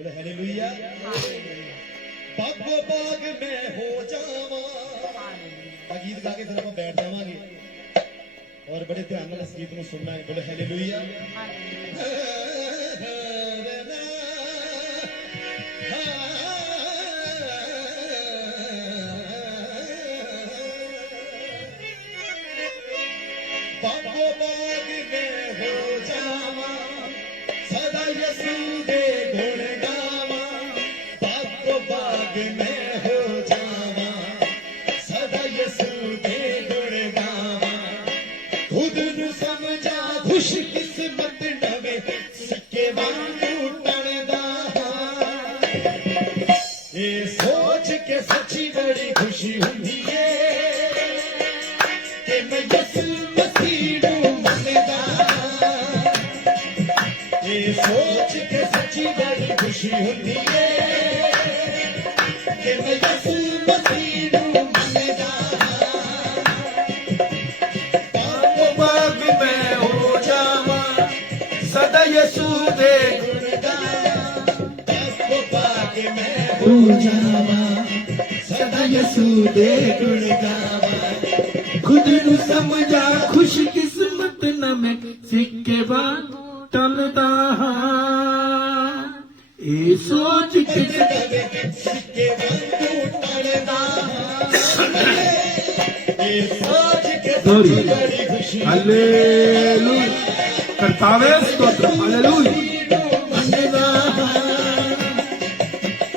बोले हालेलुया। बागो बाग में हो जावा, गीत गा के फिर आप बैठ जावांगे और बड़े ध्यान नाल इस गीत को सुनना है। बोले हालेलुया। बागो बाग में हो जावा, सदा यसू दे गुण गावा। बागो बाग में हो जावा, सदा यसू दे गुण गावा। खुद नू समझा खुश किस्मत नवे, सिक्के वांगू टणदा हां। ये सोच के सच्ची बड़ी खुशी हुंदी है कि मैं यसू मसीह नू मनदा। ये सोच के सच्ची बड़ी खुशी हुंदी है कि मैं यसू मसीह नू मनदा। बागो बाग में हो जावा, सदा यसू दे गुण गावा। बागो बाग में हो जावा, सदा यसू दे गुण गावा। खुद नू समझा खुश किस्मत न मैं, सिक्के बाद टलदा हां। ए सोच के सिक्के वांगू टलदा हां। ए सोच के बड़ी खुशी। हालेलुया। करतावे स्तोत्र। हालेलुया।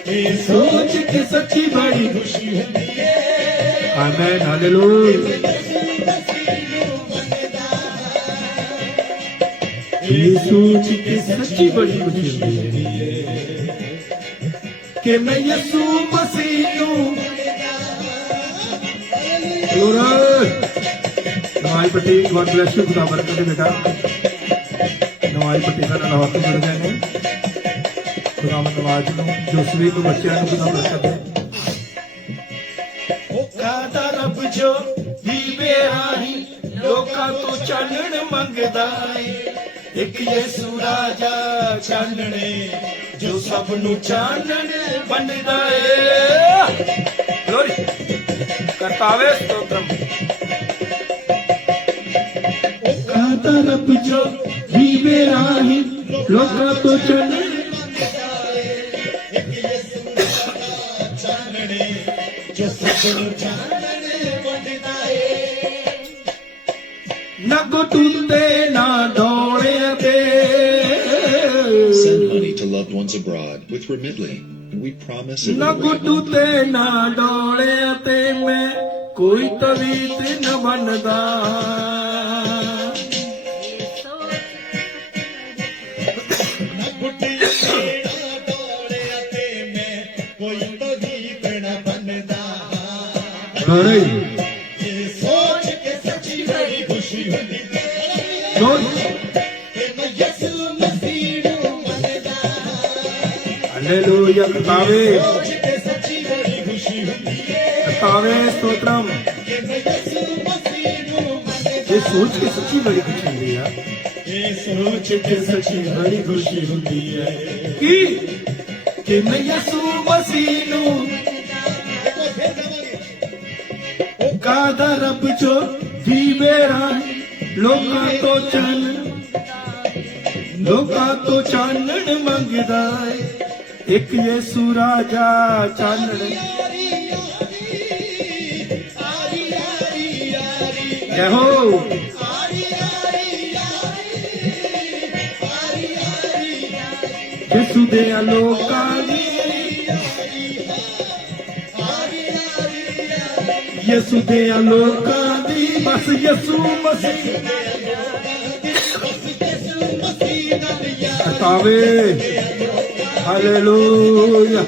ए सोच के सच्ची बड़ी खुशी होती है। आमीन। हालेलुया। ये सोच के सच्ची बड़ी खुशी होती है कि मैं यसू मसीह नू। नवाई पट्टी, गॉड ब्लेस यू, खुदा बरकत दे बेटा। नवाई पट्टी साडा लाहौर तो जुड़ गए ने। खुदा नवाज नू, जोसवी को बच्चों को खुदा बरकत दे। कादा रब जो दीवे राही, लोकां तो चानण मंगदा है। एक यसू राजा चानणे, जो सब नू चानण वंडदा है। ग्लोरी। करतावे स्तोत्रम। कादा रब जो दीवे राही, लोकां तो चानण मंगदा है। एक यसू राजा चानणे, जो सब नू चानण वंडदा है। ना गुटुंदे ना डोलियां ते। Send money to loved ones abroad with Remitly. We promise it ना will wait गुटू ते ना डोलियां ते मैं कोई तवीत न बनदा। ना गुटिया ते ना डोलियां ते मैं कोई तवीत न बनदा। ये सोच के सच्ची बड़ी खुशी होती है कि मैं यसू मसीह नू मनदा। हालेलुया। करतावे। सोच के सच्ची बड़ी खुशी होती है। करतावे स्तोत्रम। कि मैं यसू मसीह नू मनदा। ये सोच के सच्ची बड़ी खुशी होती है। ये सोच के सच्ची बड़ी खुशी होती है कि मैं यसू मसीह नू। कादा रब जो दीवे राही, लोकां तो चानण मंगदा है। एक यसू राजा चानण। कहो यसू दे लोकां दी, यसू दे लोकां दी, बस यसू मसीह। करतावे। हालेलुया।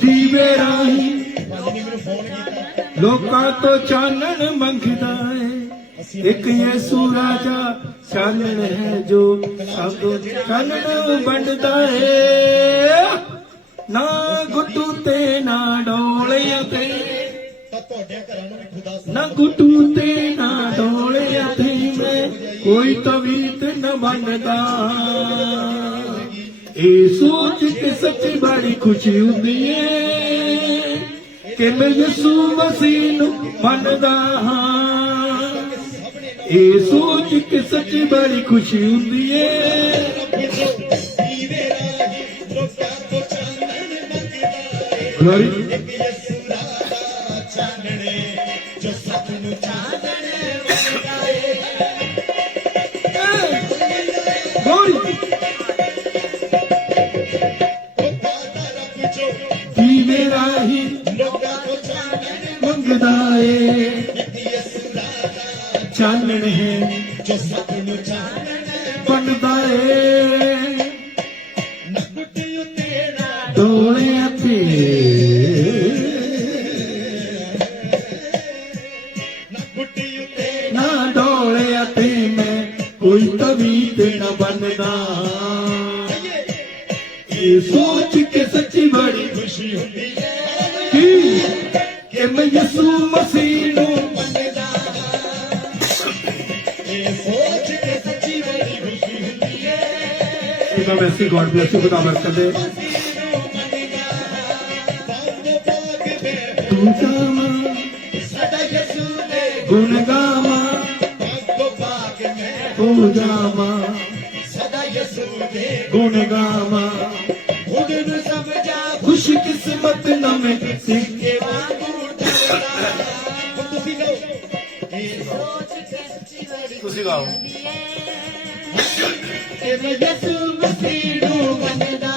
दीवे राही, लोकां तो चानण मंगदा है। एक यसू राजा चानण है, जो सब चानण वंडदा है। ना गुटू ते ना डोलियां ते। ना गुटू ते ना डोले हथी में कोई तवीत न बनदा ए सोच के सच्ची बड़ी खुशी हुंदी है कि मैं यसू मसीह नूं मनदा हां ए सोच के सच्ची बड़ी खुशी हुंदी है Glory. Glory. मेरा ही मंगदा है चानण है बनदा है डोले हथे ना डोले हथे में कोई तवीत न बनदा ये सोच के सच्ची बड़ी खुशी होती है कि मैं यसू मसीह नूं मनदा ये सोच के सच्ची बड़ी खुशी होती है वैसे गॉड ब्लेस यू खुदा बरकत दे तू गामा सदा यसू दे गुण गामा तू गामा सदा यसू दे गुण गामा खुश किस्मत नमें सिक्के ਤੁਸੀਂ ਗਾਓ ਕਿ ਮੈਂ ਯਿਸੂ ਮਸੀਹ ਨੂੰ ਮੰਨਦਾ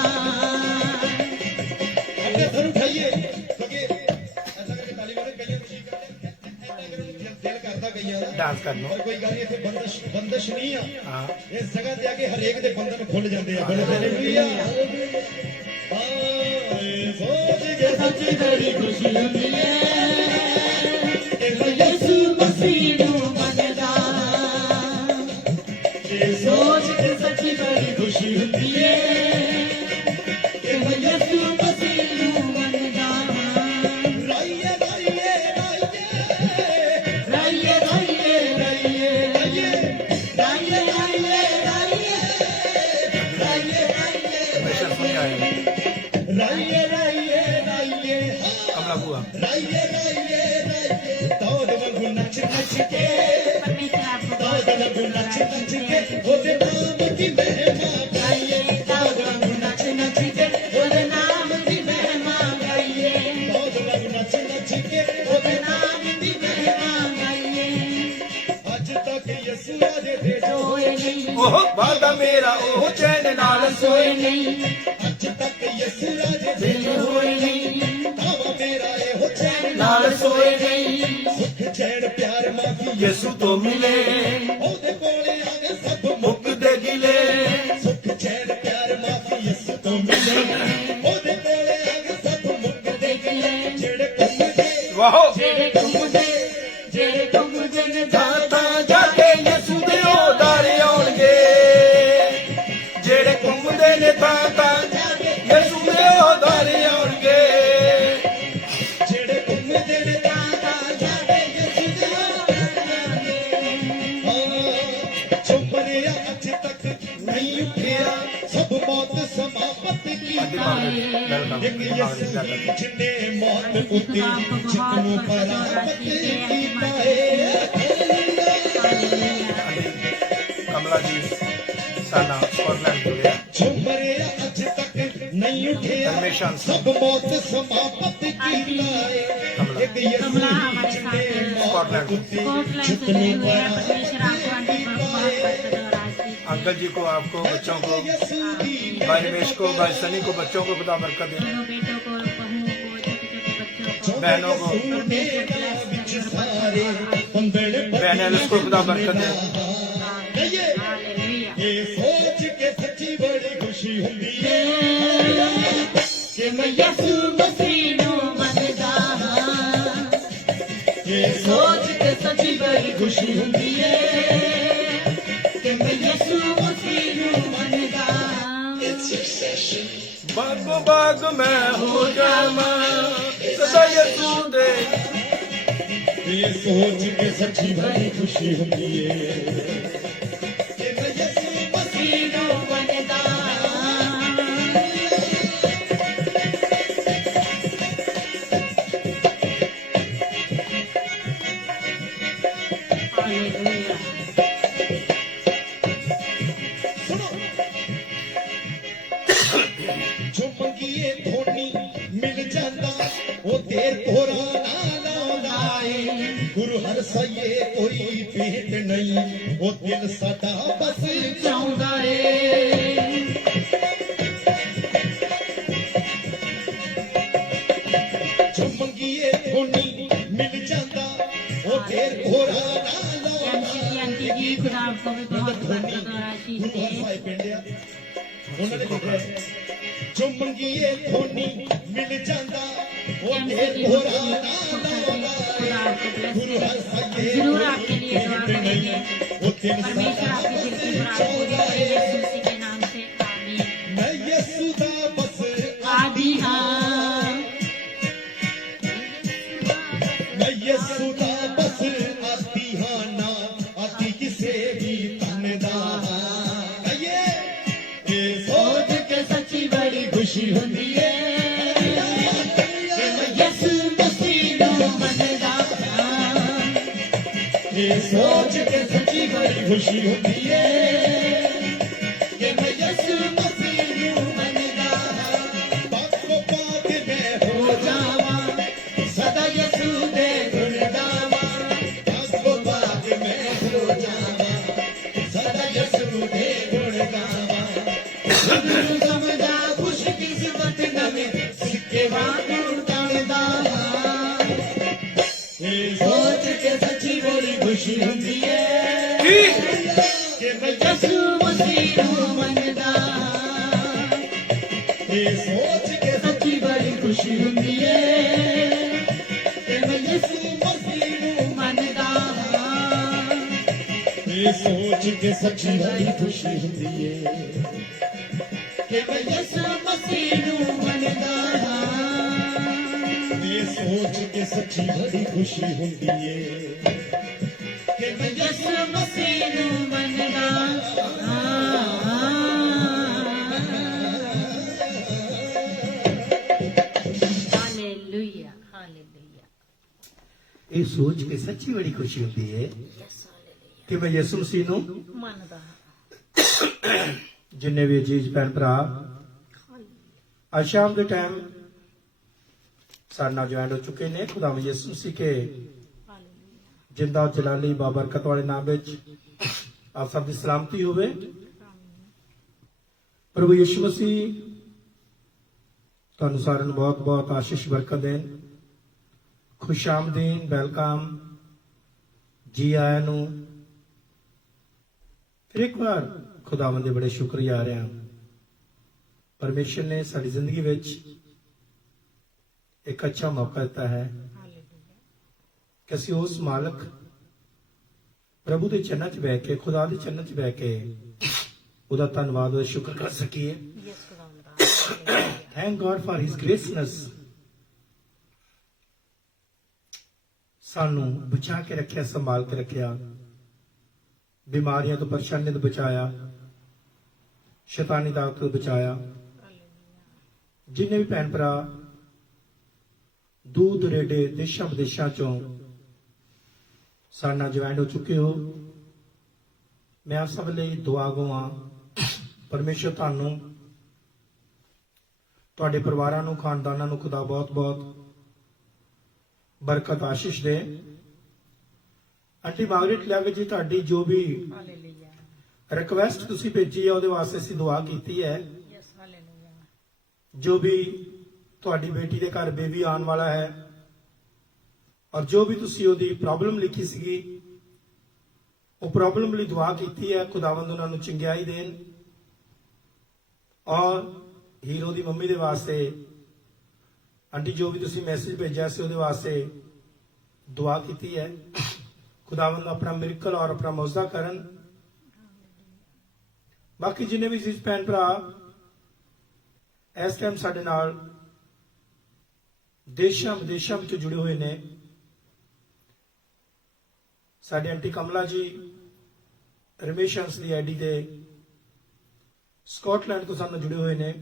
ਅੱਗੇ ਸਰ ਉਠਾਈਏ ਕਿਉਂਕਿ ਐਸਾ ਕਰਕੇ ਤਾਲੀ ਮਾਰੋ ਕਈਆਂ ਖੁਸ਼ੀ ਕਰਦੇ ਐਦਾਂ ਕਰਨ ਨੂੰ ਦਿਲ ਕਰਦਾ ਕਈਆਂ ਦਾ ਡਾਂਸ ਕਰ ਲਓ ਕੋਈ ਗੱਲ ਨਹੀਂ ਇੱਥੇ ਬੰਦਸ਼ ਨਹੀਂ ਆ ਹਾਂ ਇਸ ਜਗ੍ਹਾ ਤੇ ਆ ਕੇ ਹਰੇਕ ਦੇ ਬੰਧਨ ਖੁੱਲ ਜਾਂਦੇ ਆ ਬੋਲੋ ਹਾਲੇਲੂਇਆ सच्ची बड़ी खुशी हुंदी है कि मैं यसू मसीह नूं मनदा ये सोच के सच्ची बड़ी खुशी हुंदी है कि मैं यसू मसीह नूं मनदा राइए राइए राइए राइए राइए राइए राइए राइए राइए राइए हुआ राइए राइए राइए दौड़ वांगू नच नच के दौड़ वांगू नच नच के ओदे नाम दी महिमा गाइए दौड़ वांगू नच नच के ओदे नाम दी महिमा गाइए दौड़ वांगू नच नच के ओदे नाम दी महिमा गाइए अज तक यसू दे जोए नहीं ओह वादा मेरा ओह चैन नाल सोए नहीं अज तक यसू दे जोए नहीं नाल सोए नहीं सुख चैन प्यार माफी यसू तो मिले ओदे कोले आगे सब मुक दे गिले सुख चैन प्यार माफी यसू तो मिले ओदे कोले आगे सब मुक दे गिले जेड़े घुमदे वाह जेड़े घुमदे ने जाता जाके यसू दे ओदार आउणगे जेड़े घुमदे ने ताता यसू दे ओदार आउणगे जिन्ने मौत उती जितनों परापत कीता है कमला जी साना स्कॉटलैंड तो गया जो मरे आज तक नहीं उठे सब मौत समाप्त कीता है एक कमला जिन्ने मौत उती जितनों अंकल जी को आपको बच्चों को भाई रमेश को भाई सनी को बच्चों को खुदा बरकत दे बहनों को बहन एलिस को खुदा बरकत दे ये सोच के सच्ची बड़ी खुशी हुंदी है कि मैं यसू मसीह नूं मनदा ये सोच के सच्ची बड़ी खुशी हुंदी है बागो बाग में हो जावा सदा यसू दे ਇਹ ਸੋਚ ਕੇ ਸੱਚੀ ਬੜੀ ਖੁਸ਼ੀ ਹੁੰਦੀ ਏ ਕਿ ਮੈਂ ਯਿਸੂ ਮਸੀਹ ਨੂੰ ਮੰਨਦਾ ਹਾਲੇਲੂਇਆ ਜੋ ਮੰਗੀਏ ਥੋੜੀ ਮਿਲ ਜਾਂਦਾ ਉਹ ਦੇਰ ਕੋਰਾ ਨਾ ਲਾਉਂਦਾ ਏ ਗੁਰੂ ਹਰ ਸਈਏ ਕੋਈ ਭੇਟ ਨਹੀਂ ਉਹ ਦਿਲ ਸਾਡਾ ਬਸ ਚਾਹੁੰਦਾ ਏ ਜੋ ਮੰਗੀਏ ਥੋੜੀ ਮਿਲ ਜਾਂਦਾ ਉਹ ਦੇਰ ਕੋਰਾ ਨਾ ਲਾਉਂਦਾ एमसी जी खुदा आपको भी बहुत बरकत और आशीष ਗੁਰੂ ਹਰ दे ਸਾਈ ਪਿੰਡਿਆ ਉਹਨਾਂ ਨੇ ਲਿਖਿਆ ਜੋ ਮੰਗੀਏ ਥੋੜੀ ਮਿਲ ਜਾਂਦਾ ਉਹ एमसी ਦੇਰ जी ਕੋਰਾ ਨਾ खुदा ਲਾਉਂਦਾ आपको ब्लेस गुरु हर करे साये जरूर आपके लिए दुआ करेंगे वो दिन परमेश्वर आपकी दिल की मुराद पूरी करे यीशु मसीह के नाम से आमीन मैं यीशु दा बस आदि हाँ मैं यीशु दा बस आती हां ना आती किसे भी तन दा ये सोच के सच्ची बड़ी खुशी हुंदी है यीशु मसीह नु मनदा ये सोच के सच्ची बड़ी खुशी होती है कि मैं यीशु मसीह नू मनदा पाको पाक मैं हो जावा सदा यीशु दे गुण गावा पाको पाक मैं हो जावा सदा यीशु दे गुण गावा गुरु समझा खुश किस्मत नवे सिक्के वांगू टणदा ये सोच के सच्ची बड़ी खुशी हुंदी है कि मैं यीशु मसीह नु मनदा ये सोच के सच्ची बड़ी खुशी हुंदी है कि मैं यीशु मसीह नू मनदा ये सोच के सच्ची बड़ी खुशी होती है कि मैं यीशु मसीह नु मनदा ये सोच के सच्ची बड़ी खुशी होती है कि मैं यीशु मसीह नु मनदा हालेलुया हालेलुया ਇਹ ਸੋਚ ਕੇ ਸੱਚੀ ਬੜੀ ਖੁਸ਼ੀ ਹੁੰਦੀ ਹੈ ਕਿ ਮੈਂ ਯਿਸੂ ਮਸੀਹ ਨੂੰ मनदा ਜਿੰਨੇ ਵੀ ਅਜੀਜ਼ ਭੈਣ ਭਰਾ ਅੱਜ ਸ਼ਾਮ ਦੇ ਟਾਈਮ ਸਾਡੇ ਨਾਲ ਜੁਆਇਨ ਹੋ ਚੁੱਕੇ ਨੇ ਖੁਦਾਵੰਦ ਯਿਸੂ ਮਸੀਹ ਕੇ ਜਿੰਦਾ ਜਲਾਲੀ ਬਾਬਰਕਤ ਵਾਲੇ ਨਾਮ ਵਿੱਚ ਆਪ ਸਭ ਦੀ ਸਲਾਮਤੀ ਹੋਵੇ ਪ੍ਰਭੂ ਯਿਸੂ ਮਸੀਹ ਤੁਹਾਨੂੰ ਸਾਰਿਆਂ ਨੂੰ ਬਹੁਤ ਬਹੁਤ ਆਸ਼ੀਸ਼ ਬਰਕਤ ਦੇਣ ਖੁਸ਼ ਆਮਦੀਨ ਵੈਲਕਮ ਜੀ ਆਇਆਂ ਨੂੰ ਫਿਰ ਇੱਕ ਵਾਰ ਖੁਦਾਵੰਦ ਦੇ ਬੜੇ ਸ਼ੁਕਰੀਆ ਆ ਰਿਹਾ ਪਰਮੇਸ਼ਰ ਨੇ ਸਾਡੀ ਜ਼ਿੰਦਗੀ ਵਿੱਚ ਇੱਕ ਅੱਛਾ ਮੌਕਾ ਦਿੱਤਾ ਹੈ ਕਿ ਅਸੀਂ ਉਸ ਮਾਲਕ ਪ੍ਰਭੂ ਦੇ ਚਰਨਾਂ 'ਚ ਬਹਿ ਕੇ ਖੁਦਾ ਦੇ ਚਰਨਾਂ 'ਚ ਬਹਿ ਕੇ ਉਹਦਾ ਧੰਨਵਾਦ और ਸ਼ੁਕਰ ਕਰ ਸਕੀਏ ਥੈਂਕ ਗॉड ਫॉर ਹਿਸ ਗ੍ਰੇਸਨੈਸ ਸਾਨੂੰ ਬਚਾ ਕੇ ਰੱਖਿਆ ਸੰਭਾਲ ਕੇ ਰੱਖਿਆ ਬਿਮਾਰੀਆਂ ਤੋਂ ਪਰੇਸ਼ਾਨੀਆਂ ਤੋਂ ਬਚਾਇਆ ਸ਼ੈਤਾਨੀ ਦਾਅਵਤ ਤੋਂ ਬਚਾਇਆ ਜਿੰਨੇ ਵੀ ਭੈਣ ਭਰਾ ਦੂਰ ਦੁਰੇਡੇ ਦੇਸ਼ਾਂ ਵਿਦੇਸ਼ਾਂ ਚੋਂ ਸਾਡੇ ਨਾਲ ਜੁਆਇਨ ਹੋ ਚੁੱਕੇ ਹੋ ਮੈਂ ਆਪ ਸਭ ਲਈ ਦੁਆ ਗੋਆਂ ਪਰਮੇਸ਼ਰ ਤੁਹਾਨੂੰ ਤੁਹਾਡੇ ਪਰਿਵਾਰਾਂ ਨੂੰ ਖਾਨਦਾਨਾਂ ਨੂੰ ਖੁਦਾ ਬਹੁਤ ਬਹੁਤ ਬਰਕਤ ਆਸ਼ੀਸ਼ ਦੇ ਆਂਟੀ ਮਾਰਗਰੇਟ ਲਿਆਵੇ ਜੀ ਤੁਹਾਡੀ ਜੋ ਵੀ हालेलुया ਰਿਕਵੈਸਟ ਤੁਸੀਂ ਭੇਜੀ ਹੈ ਉਹਦੇ ਵਾਸਤੇ ਅਸੀਂ ਦੁਆ ਕੀਤੀ ਹੈ यस हालेलुया ਜੋ ਵੀ ਤੁਹਾਡੀ ਬੇਟੀ ਦੇ ਘਰ ਬੇਬੀ ਆਉਣ ਵਾਲਾ ਹੈ ਔਰ ਜੋ ਵੀ ਤੁਸੀਂ ਉਹਦੀ ਪ੍ਰੋਬਲਮ ਲਿਖੀ ਸੀਗੀ ਉਹ ਪ੍ਰੋਬਲਮ ਲਈ ਦੁਆ ਕੀਤੀ ਹੈ ਖੁਦਾਵੰਦ ਉਹਨਾਂ ਨੂੰ ਚੰਗਿਆਈ ਦੇਣ ਔਰ ਹੀਰੋ ਦੀ ਮੰਮੀ ਦੇ ਵਾਸਤੇ ਆਂਟੀ ਜੋ ਵੀ ਤੁਸੀਂ ਮੈਸੇਜ ਭੇਜਿਆ ਸੀ ਉਹਦੇ ਵਾਸਤੇ ਦੁਆ ਕੀਤੀ ਹੈ ਖੁਦਾਵੰਦ ਆਪਣਾ ਮਿਰਕਲ ਔਰ ਆਪਣਾ ਮੌਜਜ਼ਾ ਕਰਨ ਬਾਕੀ ਜਿੰਨੇ ਵੀ ਅਜ਼ੀਜ਼ ਭੈਣ ਭਰਾ ਇਸ ਟਾਈਮ ਸਾਡੇ ਨਾਲ ਦੇਸ਼ਾਂ ਵਿਦੇਸ਼ਾਂ ਵਿੱਚ ਜੁੜੇ ਹੋਏ ਨੇ ਸਾਡੇ ਆਂਟੀ ਕਮਲਾ ਜੀ ਰਮੇਸ਼ੰਸ ਦੀ ਆਈਡੀ ਤੇ ਸਕਾਟਲੈਂਡ ਤੋਂ ਸਾਨੂੰ ਜੁੜੇ ਹੋਏ ਨੇ।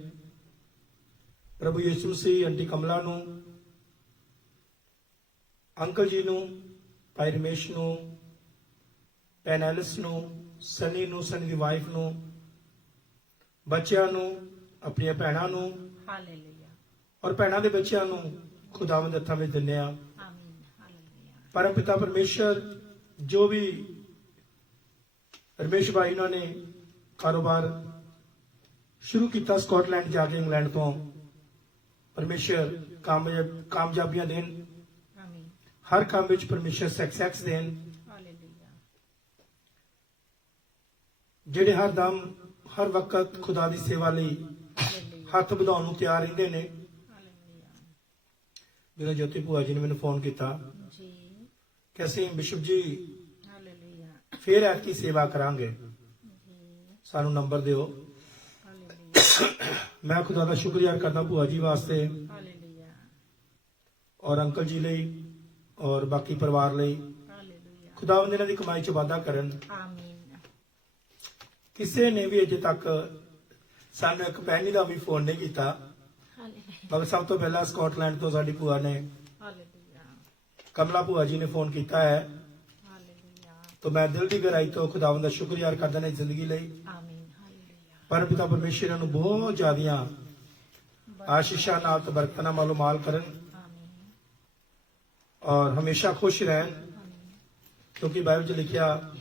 ਪ੍ਰਭੂ ਯਿਸੂ ਮਸੀਹ ਆਂਟੀ ਕਮਲਾ ਨੂੰ, ਅੰਕਲ ਜੀ ਨੂੰ, ਭਾਈ ਰਮੇਸ਼ ਨੂੰ, ਭੈਣ ਐਲਿਸ ਨੂੰ, ਸਨੀ ਨੂੰ, ਸਨੀ ਦੀ ਵਾਈਫ ਨੂੰ, ਬੱਚਿਆਂ ਨੂੰ, ਆਪਣੀਆਂ ਭੈਣਾਂ ਨੂੰ ਹਾਲੇਲੂਇਆ ਔਰ ਭੈਣਾਂ ਦੇ ਬੱਚਿਆਂ ਨੂੰ ਖੁਦਾਵੰਦ ਦੇ ਹੱਥਾਂ ਵਿੱਚ ਦਿੰਦੇ ਆ। ਆਮੀਨ ਹਾਲੇਲੂਇਆ ਪਰਮ ਪਿਤਾ ਪਰਮੇਸ਼ਰ ਜੋ ਵੀ ਰਮੇਸ਼ ਭਾਈ ਉਹਨਾਂ ਨੇ ਕਾਰੋਬਾਰ ਸ਼ੁਰੂ ਕੀਤਾ ਸਕਾਟਲੈਂਡ ਜਾ ਕੇ ਇੰਗਲੈਂਡ ਤੋਂ, ਪਰਮੇਸ਼ਰ ਕਾਮਯਾਬੀਆਂ ਦੇਣ, ਆਮੀਨ ਹਰ ਕੰਮ ਵਿੱਚ ਪਰਮੇਸ਼ਰ ਸਕਸੈਸ ਦੇਣ। ਹਾਲੇਲੂਇਆ ਜਿਹੜੇ ਹਰ ਦਮ ਹਰ ਵਕਤ ਖੁਦਾ ਦੀ ਸੇਵਾ ਲਈ ਹਾਲੇਲੂਇਆ ਹੱਥ ਵਧਾਉਣ ਨੂੰ ਤਿਆਰ ਰਹਿੰਦੇ ਨੇ। ਹਾਲੇਲੂਇਆ ਜਦੋਂ ਜੋਤੀ ਭੂਆ ਜੀ ਨੇ ਮੈਨੂੰ ਫੋਨ ਕੀਤਾ ਜੀ ਕਿ ਅਸੀਂ ਬਿਸ਼ਪ ਜੀ ਹਾਲੇਲੂਇਆ ਫੇਰ ਐਤਕੀ ਸੇਵਾ ਕਰਾਂਗੇ, ਜੀ ਸਾਨੂੰ ਨੰਬਰ ਦਿਓ। ਹਾਲੇਲੂਇਆ ਮੈਂ ਖੁਦਾ ਦਾ ਸ਼ੁਕਰੀਆ ਕਰਦਾ ਭੂਆ ਜੀ ਵਾਸਤੇ ਹਾਲੇਲੂਇਆ ਔਰ ਅੰਕਲ ਜੀ ਲਈ ਔਰ ਬਾਕੀ ਪਰਿਵਾਰ ਲਈ। ਹਾਲੇਲੂਇਆ ਖੁਦਾਵੰਦ ਇਹਨਾਂ ਦੀ ਕਮਾਈ 'ਚ ਵਾਧਾ ਕਰਨ। ਆਮੀਨ ਕਿਸੇ ਨੇ ਵੀ ਅਜੇ ਤੱਕ ਸਾਨੂੰ ਇੱਕ ਪੈਨੀ ਦਾ ਵੀ ਫੋਨ ਨਹੀਂ ਕੀਤਾ, ਹਾਲੇਲੂਇਆ ਮਗਰ ਸਭ ਤੋਂ ਪਹਿਲਾਂ ਸਕਾਟਲੈਂਡ ਤੋਂ ਸਾਡੀ ਭੂਆ ਨੇ, ਹਾਲੇਲੂਇਆ ਕਮਲਾ ਭੂਆ ਜੀ ਨੇ ਫੋਨ ਕੀਤਾ ਹੈ। ਹਾਲੇਲੂਇਆ ਤਾਂ ਮੈਂ ਦਿਲ ਦੀ ਗਹਿਰਾਈ ਤੋਂ ਖੁਦਾਵੰਦ ਦਾ ਸ਼ੁਕਰੀਆ ਕਰਦਾ ਨੇ ਜ਼ਿੰਦਗੀ ਲਈ। ਆਮੀਨ ਹਾਲੇਲੂਇਆ ਪਰ ਪਿਤਾ ਪਰਮੇਸ਼ਰ ਇਹਨਾਂ ਨੂੰ ਬਹੁਤ ਜ਼ਿਆਦੀਆਂ ਆਸ਼ੀਸ਼ਾਂ ਨਾਲ ਤੇ ਬਰਕਤਾਂ ਨਾਲ ਮਾਲੂਮਾਲ ਕਰਨ ਆਮੀਨ ਔਰ ਹਮੇਸ਼ਾ ਖੁਸ਼ ਰਹਿਣ, ਆਮੀਨ ਕਿਉਂਕਿ ਬਾਈਬਲ 'ਚ ਲਿਖਿਆ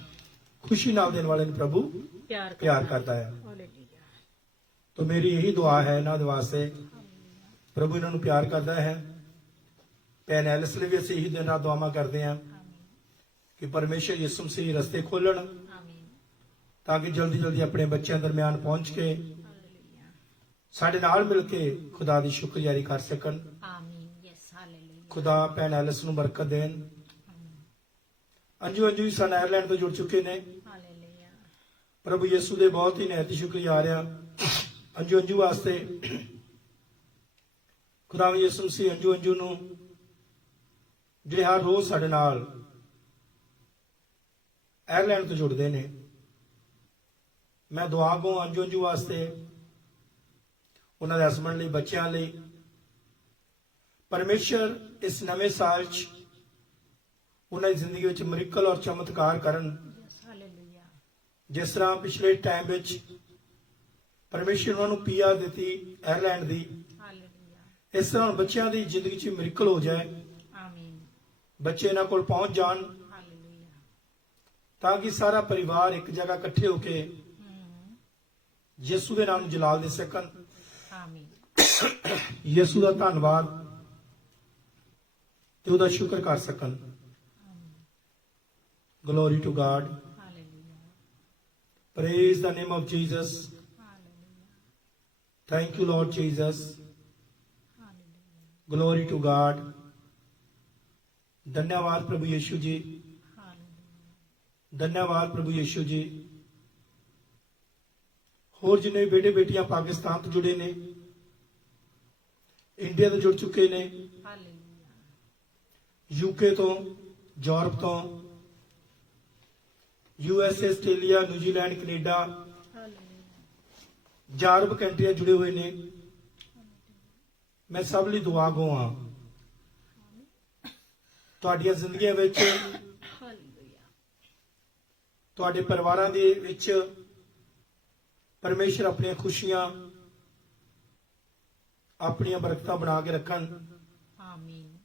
ਖੁਸ਼ੀ ਨਾਲ ਦੇਣ ਵਾਲੇ ਨੂੰ ਪ੍ਰਭੂ ਪਿਆਰ ਕਰਦਾ ਹੈ। ਹਾਲੇਲੂਇਆ तो मेरी यही दुआ है ਇਹਨਾਂ ਦੇ ਵਾਸਤੇ, ਪ੍ਰਭੂ ਇਹਨਾਂ ਨੂੰ ਪਿਆਰ ਕਰਦਾ ਹੈ। ਭੈਣ ਐਲਿਸ ਲਈ ਵੀ ਅਸੀਂ ਇਹੀ ਦਿਨ ਰਾਤ ਦੁਆਵਾਂ ਕਰਦੇ ਹਾਂ ਕਿ ਪਰਮੇਸ਼ਰ ਯਿਸੂ ਮਸੀਹ ਰਸਤੇ ਖੋਲਣ ਆਮੀਨ ਤਾਂ ਕਿ ਜਲਦੀ ਜਲਦੀ ਆਪਣੇ ਬੱਚਿਆਂ ਦਰਮਿਆਨ ਪਹੁੰਚ ਕੇ ਹਾਲੇਲੂਇਆ ਸਾਡੇ ਨਾਲ ਮਿਲ ਕੇ ਖੁਦਾ ਦੀ ਸ਼ੁਕਰਗੁਜ਼ਾਰੀ ਕਰ ਸਕਣ। ਆਮੀਨ ਯੈਸ ਹਾਲੇਲੂਇਆ ਖੁਦਾ ਭੈਣ ਐਲਿਸ ਨੂੰ ਬਰਕਤ ਦੇਣ। ਅੰਜੂ ਵੀ ਸਾਨੂੰ ਆਇਰਲੈਂਡ ਤੋਂ ਜੁੜ ਚੁੱਕੇ ਨੇ। ਹਾਲੇਲੂਇਆ ਪ੍ਰਭੂ ਯਿਸੂ ਦੇ ਬਹੁਤ ਹੀ ਨਿਹਾਇਤ ਸ਼ੁਕਰੀਆ ਆ ਰਿਹਾ ਅੰਜੂ ਵਾਸਤੇ। ਖੁਦਾਵੰਦ ਯਿਸੂ ਮਸੀਹ ਅੰਜੂ ਨੂੰ ਜਿਹੜੇ ਹਰ ਰੋਜ਼ ਸਾਡੇ ਨਾਲ ਆਇਰਲੈਂਡ ਤੋਂ ਜੁੜਦੇ ਨੇ, ਮੈਂ ਦੁਆ ਗੋ ਅੰਜੂ ਵਾਸਤੇ, ਉਹਨਾਂ ਦੇ ਹਸਬੰਡ ਲਈ, ਬੱਚਿਆਂ ਲਈ। ਪਰਮੇਸ਼ਰ ਇਸ ਨਵੇਂ ਸਾਲ 'ਚ ਉਹਨਾਂ ਦੀ ਜ਼ਿੰਦਗੀ ਵਿੱਚ ਮਿਰਕਲ ਔਰ ਚਮਤਕਾਰ ਕਰਨ, ਯੈਸ ਹਾਲੇਲੂਇਆ ਜਿਸ ਤਰ੍ਹਾਂ ਪਿਛਲੇ ਟਾਈਮ ਵਿੱਚ ਪਰਮੇਸ਼ਰ ਉਹਨਾਂ ਨੂੰ ਪੀਆਰ ਦਿੱਤੀ ਆਇਰਲੈਂਡ ਦੀ, ਹਾਲੇਲੂਇਆ ਇਸ ਤਰ੍ਹਾਂ ਹੁਣ ਬੱਚਿਆਂ ਦੀ ਜ਼ਿੰਦਗੀ 'ਚ ਮਿਰਕਲ ਹੋ ਜਾਏ, ਆਮੀਨ ਬੱਚੇ ਇਹਨਾਂ ਕੋਲ ਪਹੁੰਚ ਜਾਣ ਹਾਲੇਲੂਇਆ ਤਾਂ ਕਿ ਸਾਰਾ ਪਰਿਵਾਰ ਇੱਕ ਜਗ੍ਹਾ ਇਕੱਠੇ ਹੋ ਕੇ ਯਿਸੂ ਦੇ ਨਾਮ ਨੂੰ ਜਲਾਲ ਦੇ ਸਕਣ। ਆਮੀਨ ਯਿਸੂ ਦਾ ਧੰਨਵਾਦ ਤੇ ਉਹਦਾ ਸ਼ੁਕਰ ਕਰ ਸਕਣ। Glory to God, hallelujah praise the name of Jesus. Hallelujah thank you Lord Jesus. Hallelujah glory to God. ਧੰਨਵਾਦ ਪ੍ਰਭੂ ਯਿਸੂ ਜੀ, ਹਾਲੇਲੂਇਆ ਧੰਨਵਾਦ ਪ੍ਰਭੂ ਯਿਸੂ ਜੀ। ਹੋਰ ਜਿੰਨੇ ਬੇਟੇ ਬੇਟੀਆਂ ਪਾਕਿਸਤਾਨ ਤੋਂ ਜੁੜੇ ਨੇ, ਇੰਡੀਆ ਤੋਂ ਜੁੜ ਚੁੱਕੇ ਨੇ, ਹਾਲੇਲੂਇਆ ਯੂਕੇ ਤੋਂ, ਯੂਰਪ ਤੋਂ, USA, Australia, New Zealand, Canada, hallelujah ਜਾਰਬ ਕੰਟਰੀਆਂ ਜੁੜੇ ਹੋਏ ਨੇ। ਮੈਂ ਸਭ ਲਈ ਦੁਆ ਗੋ ਹਾਂ ਤੁਹਾਡੀਆਂ ਜ਼ਿੰਦਗੀਆਂ ਵਿੱਚ, ਹਾਲੇਲੂਇਆ ਤੁਹਾਡੇ ਪਰਿਵਾਰਾਂ ਦੇ ਵਿੱਚ ਪਰਮੇਸ਼ਰ ਆਪਣੀਆਂ ਖੁਸ਼ੀਆਂ, ਆਪਣੀਆਂ ਬਰਕਤਾਂ ਬਣਾ ਕੇ ਰੱਖਣ। ਆਮੀਨ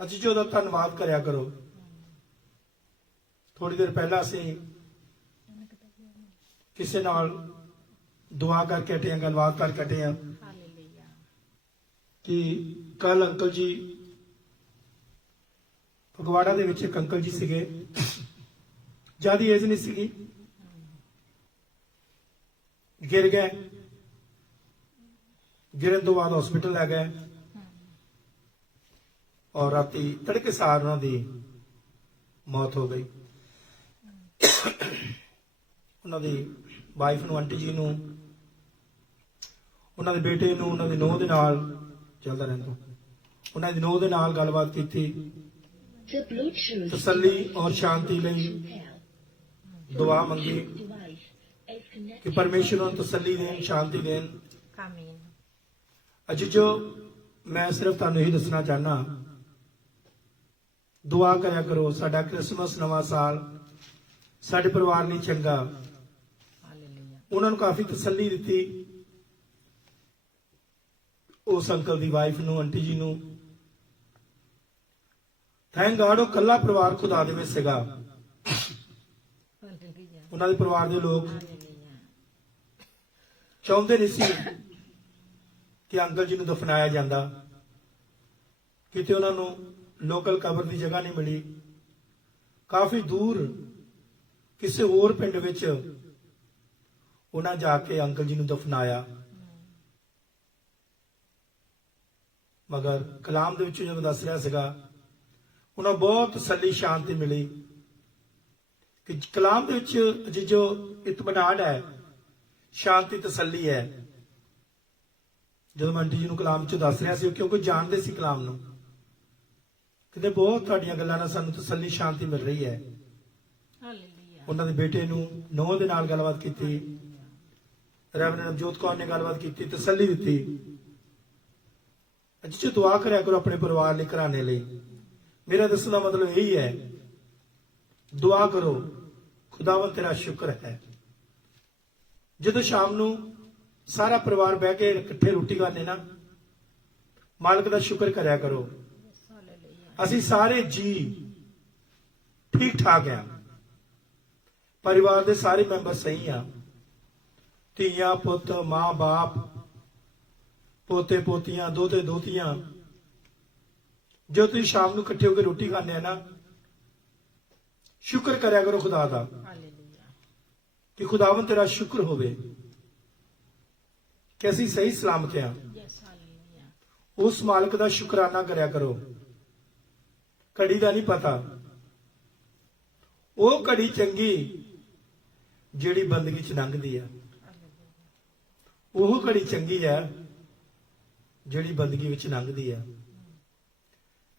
ਅੱਜ ਜੀ ਉਹਦਾ ਧੰਨਵਾਦ ਕਰਿਆ ਕਰੋ। ਥੋੜੀ ਦੇਰ ਪਹਿਲਾਂ ਅਸੀਂ ਕਿਸੇ ਨਾਲ ਦੁਆ ਕਰਕੇ ਹਟੇ ਹਾਂ, ਗੱਲਬਾਤ ਕਰਕੇ ਹਟੇ ਹਾਂ ਹਾਲੇਲੂਇਆ ਕਿ ਕੱਲ ਅੰਕਲ ਜੀ ਫਗਵਾੜਾ ਦੇ ਵਿੱਚ ਇੱਕ ਅੰਕਲ ਜੀ ਸੀਗੇ, ਜਿਆਦਾ ਏਜ ਨਹੀਂ ਸੀਗੀ, ਗਿਰ ਗਏ। ਗਿਰਨ ਤੋਂ ਬਾਅਦ ਹਸਪੀਟਲ ਲੈ ਗਏ ਔਰ ਰਾਤੀ ਤੜਕੇ ਸਾਰ ਉਹਨਾਂ ਦੀ ਮੌਤ ਹੋ ਗਈ। ਉਹਨਾਂ ਦੀ ਵਾਈਫ ਨੂੰ, ਆਂਟੀ ਜੀ ਨੂੰ, ਉਹਨਾਂ ਦੇ ਬੇਟੇ ਨੂੰ, ਉਹਨਾਂ ਦੀ ਨੂੰਹ ਦੇ ਨਾਲ ਚੱਲਦਾ ਰਹਿੰਦਾ, ਉਹਨਾਂ ਦੀ ਨੂੰਹ ਦੇ ਨਾਲ ਗੱਲਬਾਤ ਕੀਤੀ, The Bluetooth तसल्ली और शांति ਲਈ दुआ मंगी device is connected. कि परमेश्वर ਨੂੰ तसल्ली देन शांति देन। ਆਮੀਨ। ਅੱਜ ਜੋ ਮੈਂ ਸਿਰਫ ਤੁਹਾਨੂੰ ਇਹੀ ਦੱਸਣਾ ਚਾਹਨਾ, ਦੁਆ ਕਰਿਆ ਕਰੋ ਸਾਡਾ ਕ੍ਰਿਸਮਸ ਨਵਾਂ ਸਾਲ ਸਾਡੇ ਪਰਿਵਾਰ ਲਈ ਚੰਗਾ। ਹਾਲੇਲੂਇਆ। ਉਹਨਾਂ ਨੂੰ ਕਾਫੀ ਤਸੱਲੀ ਦਿੱਤੀ, ਉਸ ਅੰਕਲ ਦੀ ਵਾਈਫ ਨੂੰ, ਆਂਟੀ ਜੀ ਨੂੰ। ਥੈਂਕ ਗਾਡ ਉਹ ਕੱਲਾ ਪਰਿਵਾਰ ਖੁਦਾ ਦੇ ਵਿੱਚ ਸੀਗਾ। ਹਾਲੇਲੂਇਆ। ਉਹਨਾਂ ਦੇ ਪਰਿਵਾਰ ਦੇ ਲੋਕ ਹਾਲੇਲੂਇਆ। ਚਾਹੁੰਦੇ ਨਹੀਂ ਸੀ ਕਿ ਅੰਕਲ ਜੀ ਨੂੰ ਦਫਨਾਇਆ ਜਾਂਦਾ। ਕਿਤੇ ਉਹਨਾਂ ਨੂੰ ਲੋਕਲ ਕਬਰ ਦੀ ਜਗ੍ਹਾ ਨਹੀਂ ਮਿਲੀ। ਕਾਫੀ ਦੂਰ ਕਿਸੇ ਹੋਰ ਪਿੰਡ ਵਿੱਚ ਉਹਨਾਂ ਜਾ ਕੇ ਅੰਕਲ ਜੀ ਨੂੰ ਦਫਨਾਇਆ। ਮਗਰ ਕਲਾਮ ਦੇ ਵਿੱਚ ਜਦੋਂ ਦੱਸ ਰਿਹਾ ਸੀਗਾ, ਉਹਨਾਂ ਬਹੁਤ ਤਸੱਲੀ ਸ਼ਾਂਤੀ ਮਿਲੀ ਕਿ ਕਲਾਮ ਦੇ ਵਿੱਚ ਅਜੇ ਜੋ ਇਤਮਾਨਾਨ ਹੈ, ਸ਼ਾਂਤੀ ਤਸੱਲੀ ਹੈ। ਜਦੋਂ ਮੈਂ ਆਂਟੀ ਜੀ ਨੂੰ ਕਲਾਮ ਚ ਦੱਸ ਰਿਹਾ ਸੀ, ਕਿਉਂਕਿ ਜਾਣਦੇ ਸੀ ਕਲਾਮ ਨੂੰ, ਕਿਤੇ ਬਹੁਤ ਤੁਹਾਡੀਆਂ ਗੱਲਾਂ ਨਾਲ ਸਾਨੂੰ ਤਸੱਲੀ ਸ਼ਾਂਤੀ ਮਿਲ ਰਹੀ ਹੈ। ਹਾਲੇਲੂਇਆ। ਉਹਨਾਂ ਦੇ ਬੇਟੇ ਨੂੰ ਨੌ ਦੇ ਨਾਲ ਗੱਲਬਾਤ ਕੀਤੀ, ਰੈਵਰੈਂਡ ਨਵਜੋਤ ਕੌਰ ਨੇ ਗੱਲਬਾਤ ਕੀਤੀ, ਤਸੱਲੀ ਦਿੱਤੀ। ਅੱਜ ਜੇ ਦੁਆ ਕਰਿਆ ਕਰੋ ਆਪਣੇ ਪਰਿਵਾਰ ਲਈ, ਘਰਾਣੇ ਲਈ। ਮੇਰਾ ਦੱਸਣ ਦਾ ਮਤਲਬ ਇਹੀ ਹੈ, ਦੁਆ ਕਰੋ, ਖੁਦਾਵੰਦ ਤੇਰਾ ਸ਼ੁਕਰ ਹੈ। ਜਦੋਂ ਸ਼ਾਮ ਨੂੰ ਸਾਰਾ ਪਰਿਵਾਰ ਬਹਿ ਕੇ ਇਕੱਠੇ ਰੋਟੀ ਖਾਣੇ ਨਾ, ਮਾਲਕ ਦਾ ਸ਼ੁਕਰ ਕਰਿਆ ਕਰੋ। ਹਾਲੇਲੂਇਆ। ਅਸੀਂ ਸਾਰੇ ਜੀ ਠੀਕ ਠਾਕ ਆ, ਪਰਿਵਾਰ ਦੇ ਸਾਰੇ ਮੈਂਬਰ ਸਹੀ ਆ, ਧੀਆਂ ਪੁੱਤ, ਮਾਂ ਬਾਪ, ਪੋਤੇ ਪੋਤੀਆਂ, ਦੋਤੇ ਦੋਤੀਆਂ। ਜੋ ਤੁਸੀਂ ਸ਼ਾਮ ਨੂੰ ਇਕੱਠੇ ਹੋ ਕੇ ਰੋਟੀ ਖਾਂਦੇ ਆ ਨਾ, ਸ਼ੁਕਰ ਕਰਿਆ ਕਰੋ ਖੁਦਾ ਦਾ ਹਾਲੇਲੂਇਆ। ਕਿ ਖੁਦਾਵੰਦ ਤੇਰਾ ਸ਼ੁਕਰ ਹੋਵੇ ਕਿ ਅਸੀਂ ਸਹੀ ਸਲਾਮਤ ਆ। ਯੈਸ। ਹਾਲੇਲੂਇਆ। ਉਸ ਮਾਲਕ ਦਾ ਸ਼ੁਕਰਾਨਾ ਕਰਿਆ ਕਰੋ। ਘੜੀ ਦਾ ਨਹੀਂ ਪਤਾ, ਉਹ ਘੜੀ ਚੰਗੀ ਜਿਹੜੀ ਬੰਦਗੀ ਚ ਲੰਘਦੀ ਆ। ਉਹ ਘੜੀ ਚੰਗੀ ਹੈ ਜਿਹੜੀ ਬੰਦਗੀ ਵਿੱਚ ਲੰਘਦੀ ਆ।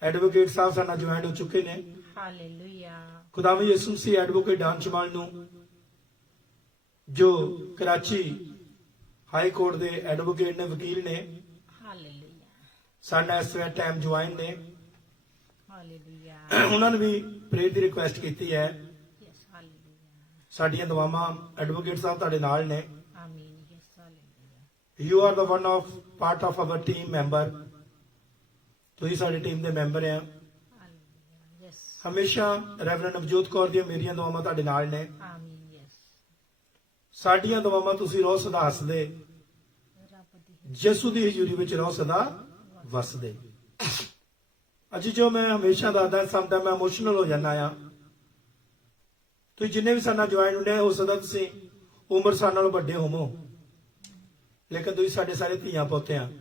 ਐਡਵੋਕੇਟ ਸਾਹਿਬ ਸਾਡੇ ਨਾਲ ਜੁਆਇਨ ਹੋ ਚੁੱਕੇ ਨੇ। ਹਾਲੇਲੂਇਆ। ਖੁਦਾਵੰਦ ਯਿਸੂ ਮਸੀਹ ਐਡਵੋਕੇਟ ਡਾਂਚਮਾਲ ਨੂੰ, ਜੋ ਕਰਾਚੀ ਹਾਈ ਕੋਰਟ ਦੇ ਐਡਵੋਕੇਟ ਨੇ, ਵਕੀਲ ਨੇ, ਹਾਲੇਲੂਇਆ। ਸਾਡਾ ਇਸ ਵੇਲੇ ਟਾਈਮ ਜੁਆਇਨ ਨੇ। ਹਾਲੇਲੂਇਆ। ਉਹਨਾਂ ਨੇ ਵੀ ਪ੍ਰੇਅਰ ਦੀ ਰਿਕੁਐਸਟ ਕੀਤੀ ਹੈ। ਯੈਸ। ਹਾਲੇਲੂਇਆ। ਸਾਡੀਆਂ ਦੁਆਵਾਂ ਐਡਵੋਕੇਟ ਸਾਹਿਬ ਤੁਹਾਡੇ ਨਾਲ ਨੇ। ਆਮੀਨ। Yes. Hallelujah. You are the one of part of our team member. ਤੁਸੀਂ ਸਾਡੀ ਟੀਮ ਦੇ ਮੈਂਬਰ ਆ। ਹਾਲੇਲੂਇਆ। ਯੈਸ। ਹਮੇਸ਼ਾ ਰੈਵਰੈਂਡ ਨਵਜੋਤ ਕੌਰ ਦੀਆਂ ਮੇਰੀਆਂ ਦੁਆਵਾਂ ਤੁਹਾਡੇ ਨਾਲ ਨੇ। ਆਮੀਨ। ਯੈਸ। ਸਾਡੀਆਂ ਦੁਆਵਾਂ ਤੁਸੀਂ ਰਹੋ ਸਦਾ ਹੱਸਦੇ, ਰੱਬ ਦੀ ਯਿਸੂ ਦੀ ਹਜ਼ੂਰੀ ਵਿੱਚ ਰਹੋ ਸਦਾ ਵਸਦੇ। ਅੱਜ ਜੋ ਮੈਂ ਹਮੇਸ਼ਾ ਦੱਸਦਾ, ਸਮਟਾਈਮ ਮੈਂ ਇਮੋਸ਼ਨਲ ਹੋ ਜਾਂਦਾ ਆ। ਤੁਸੀਂ ਜਿੰਨੇ ਵੀ ਸਾਡੇ ਨਾਲ ਜੁਆਇਨ ਹੁੰਦੇ ਹੋ ਸਕਦਾ ਤੁਸੀਂ ਉਮਰ ਸਾਡੇ ਨਾਲੋਂ ਵੱਡੇ ਹੋਵੋ, ਲੇਕਿਨ ਤੁਸੀਂ ਸਾਡੇ ਸਾਰੇ ਧੀਆਂ ਪੁੱਤ ਆ।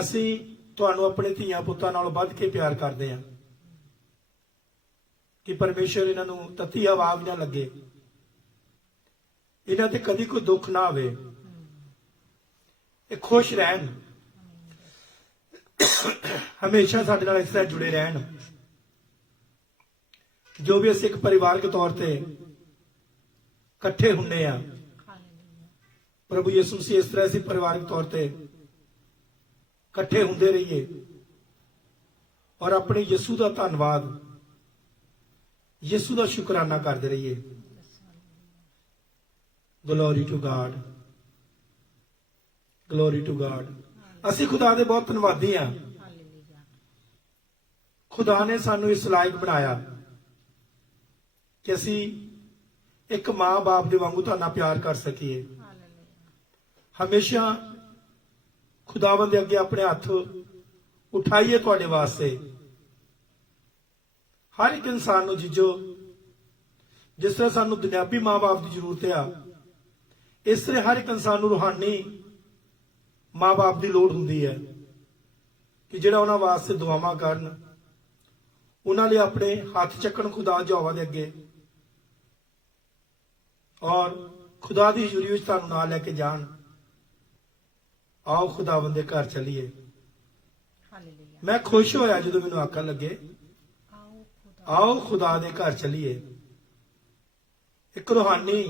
ਅਸੀਂ ਤੁਹਾਨੂੰ ਆਪਣੇ ਧੀਆਂ ਪੁੱਤਾਂ ਨਾਲੋਂ ਵੱਧ ਕੇ ਪਿਆਰ ਕਰਦੇ ਆ ਕਿ ਪਰਮੇਸ਼ਰ ਇਹਨਾਂ ਨੂੰ ਤੱਤੀ ਹਵਾ ਵੀ ਨਾ ਲੱਗੇ, ਇਹਨਾਂ ਤੇ ਕਦੀ ਕੋਈ ਦੁੱਖ ਨਾ ਆਵੇ, ਇਹ ਖੁਸ਼ ਰਹਿਣ, ਹਮੇਸ਼ਾ ਸਾਡੇ ਨਾਲ ਇਸ ਤਰ੍ਹਾਂ ਜੁੜੇ ਰਹਿਣ। ਜੋ ਵੀ ਅਸੀਂ ਇੱਕ ਪਰਿਵਾਰਕ ਤੌਰ ਤੇ ਇਕੱਠੇ ਹੁੰਨੇ ਆ, ਹਾਲੇਲੂਇਆ। ਪ੍ਰਭੂ ਯਿਸੂ ਮਸੀਹ ਇਸ ਤਰ੍ਹਾਂ ਅਸੀਂ ਪਰਿਵਾਰਕ ਤੌਰ ਤੇ ਇਕੱਠੇ ਹੁੰਦੇ ਰਹੀਏ ਔਰ ਆਪਣੇ ਯਿਸੂ ਦਾ ਧੰਨਵਾਦ, ਯਿਸੂ ਦਾ ਸ਼ੁਕਰਾਨਾ ਕਰਦੇ ਰਹੀਏ। Glory to God, glory to God. ਅਸੀਂ ਖੁਦਾ ਦੇ ਬਹੁਤ ਧੰਨਵਾਦੀ ਆ। ਹਾਲੇਲੂਇਆ। ਖੁਦਾ ਨੇ ਸਾਨੂੰ ਇਸ ਲਾਇਕ ਬਣਾਇਆ ਕਿ ਅਸੀਂ ਇੱਕ ਮਾਂ-ਬਾਪ ਦੇ ਵਾਂਗੂ ਤੁਹਾਡਾ ਪਿਆਰ ਕਰ ਸਕੀਏ। ਹਾਲੇਲੂਇਆ। ਹਮੇਸ਼ਾ ਖੁਦਾਵੰਦ ਦੇ ਅੱਗੇ ਆਪਣੇ ਹੱਥ ਉਠਾਈਏ ਤੁਹਾਡੇ ਵਾਸਤੇ। ਹਰ ਇੱਕ ਇਨਸਾਨ ਨੂੰ ਜਿਸ ਤਰ੍ਹਾਂ ਸਾਨੂੰ ਦੁਨਿਆਵੀ ਮਾਂ-ਬਾਪ ਦੀ ਜ਼ਰੂਰਤ ਆ, ਇਸ ਤਰ੍ਹਾਂ ਹਰ ਇੱਕ ਇਨਸਾਨ ਨੂੰ ਰੂਹਾਨੀ ਮਾਂ-ਬਾਪ ਦੀ ਲੋੜ ਹੁੰਦੀ ਹੈ ਕਿ ਜਿਹੜਾ ਉਹਨਾਂ ਵਾਸਤੇ ਦੁਆਵਾਂ ਕਰਨ, ਉਹਨਾਂ ਲਈ ਆਪਣੇ ਹੱਥ ਚੱਕਣ ਖੁਦਾ ਯਹੋਵਾ ਦੇ ਅੱਗੇ, ਔਰ ਖੁਦਾ ਦੀ ਹਜ਼ੂਰੀ ਵਿੱਚ ਤੁਹਾਨੂੰ ਨਾਲ ਲੈ ਕੇ ਜਾਣ। ਆਓ ਖੁਦਾਵੰਦ ਦੇ ਘਰ ਚੱਲੀਏ। ਹਾਲੇਲੂਇਆ। मैं खुश होया ਜਦੋਂ ਮੈਨੂੰ ਆਖਣ ਲੱਗੇ ਆਓ ਖੁਦਾ ਦੇ ਘਰ ਚੱਲੀਏ। ਇੱਕ ਰੂਹਾਨੀ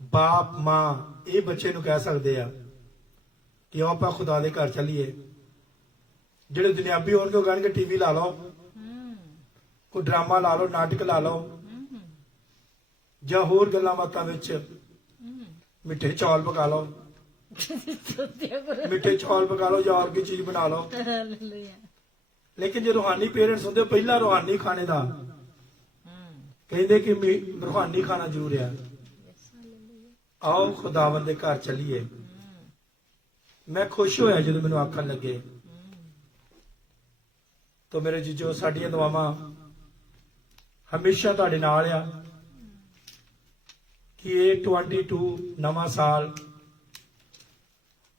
ਬਾਪ ਮਾਂ ਇਹ ਬੱਚੇ ਨੂੰ ਕਹਿ ਸਕਦੇ ਆ ਕਿ ਆਓ ਆਪਾਂ ਖੁਦਾ ਦੇ ਘਰ ਚੱਲੀਏ। ਜਿਹੜੇ ਦੁਨਿਆਵੀ ਹੋਣਗੇ ਉਹ ਕਹਿਣਗੇ ਟੀਵੀ ਲਾ ਲਓ, ਕੋਈ ਡਰਾਮਾ ਲਾ ਲਓ, ਨਾਟਕ ਲਾ ਲਓ, ਜਾਂ ਹੋਰ ਗੱਲਾਂ ਬਾਤਾਂ ਵਿੱਚ ਮਿੱਠੇ ਚੌਲ ਪਕਾ ਲਓ, ਮਿੱਠੇ ਚੌਲ ਪਕਾ ਲਓ ਜਾਂ ਹੋਰ ਕੀ ਚੀਜ਼ ਬਣਾ ਲਓ। ਲੇਕਿਨ ਜੇ ਰੂਹਾਨੀ ਪੇਰੈਂਟਸ ਹੁੰਦੇ ਪਹਿਲਾਂ ਰੂਹਾਨੀ ਖਾਣੇ ਦਾ ਕਹਿੰਦੇ ਕਿ ਰੂਹਾਨੀ ਖਾਣਾ ਜ਼ਰੂਰ ਆ। ਆਓ ਖੁਦਾਵੰਦ ਦੇ ਘਰ ਚੱਲੀਏ। ਮੈਂ ਖੁਸ਼ ਹੋਇਆ ਜਦੋਂ ਮੈਨੂੰ ਆਖਣ ਲੱਗੇ। ਤਾਂ ਮੇਰੇ ਜੀਜੋ ਸਾਡੀਆਂ ਦੁਆਵਾਂ ਹਮੇਸ਼ਾ ਤੁਹਾਡੇ ਨਾਲ ਆ ਕਿ ਇਹ 22 ਨਵਾਂ ਸਾਲ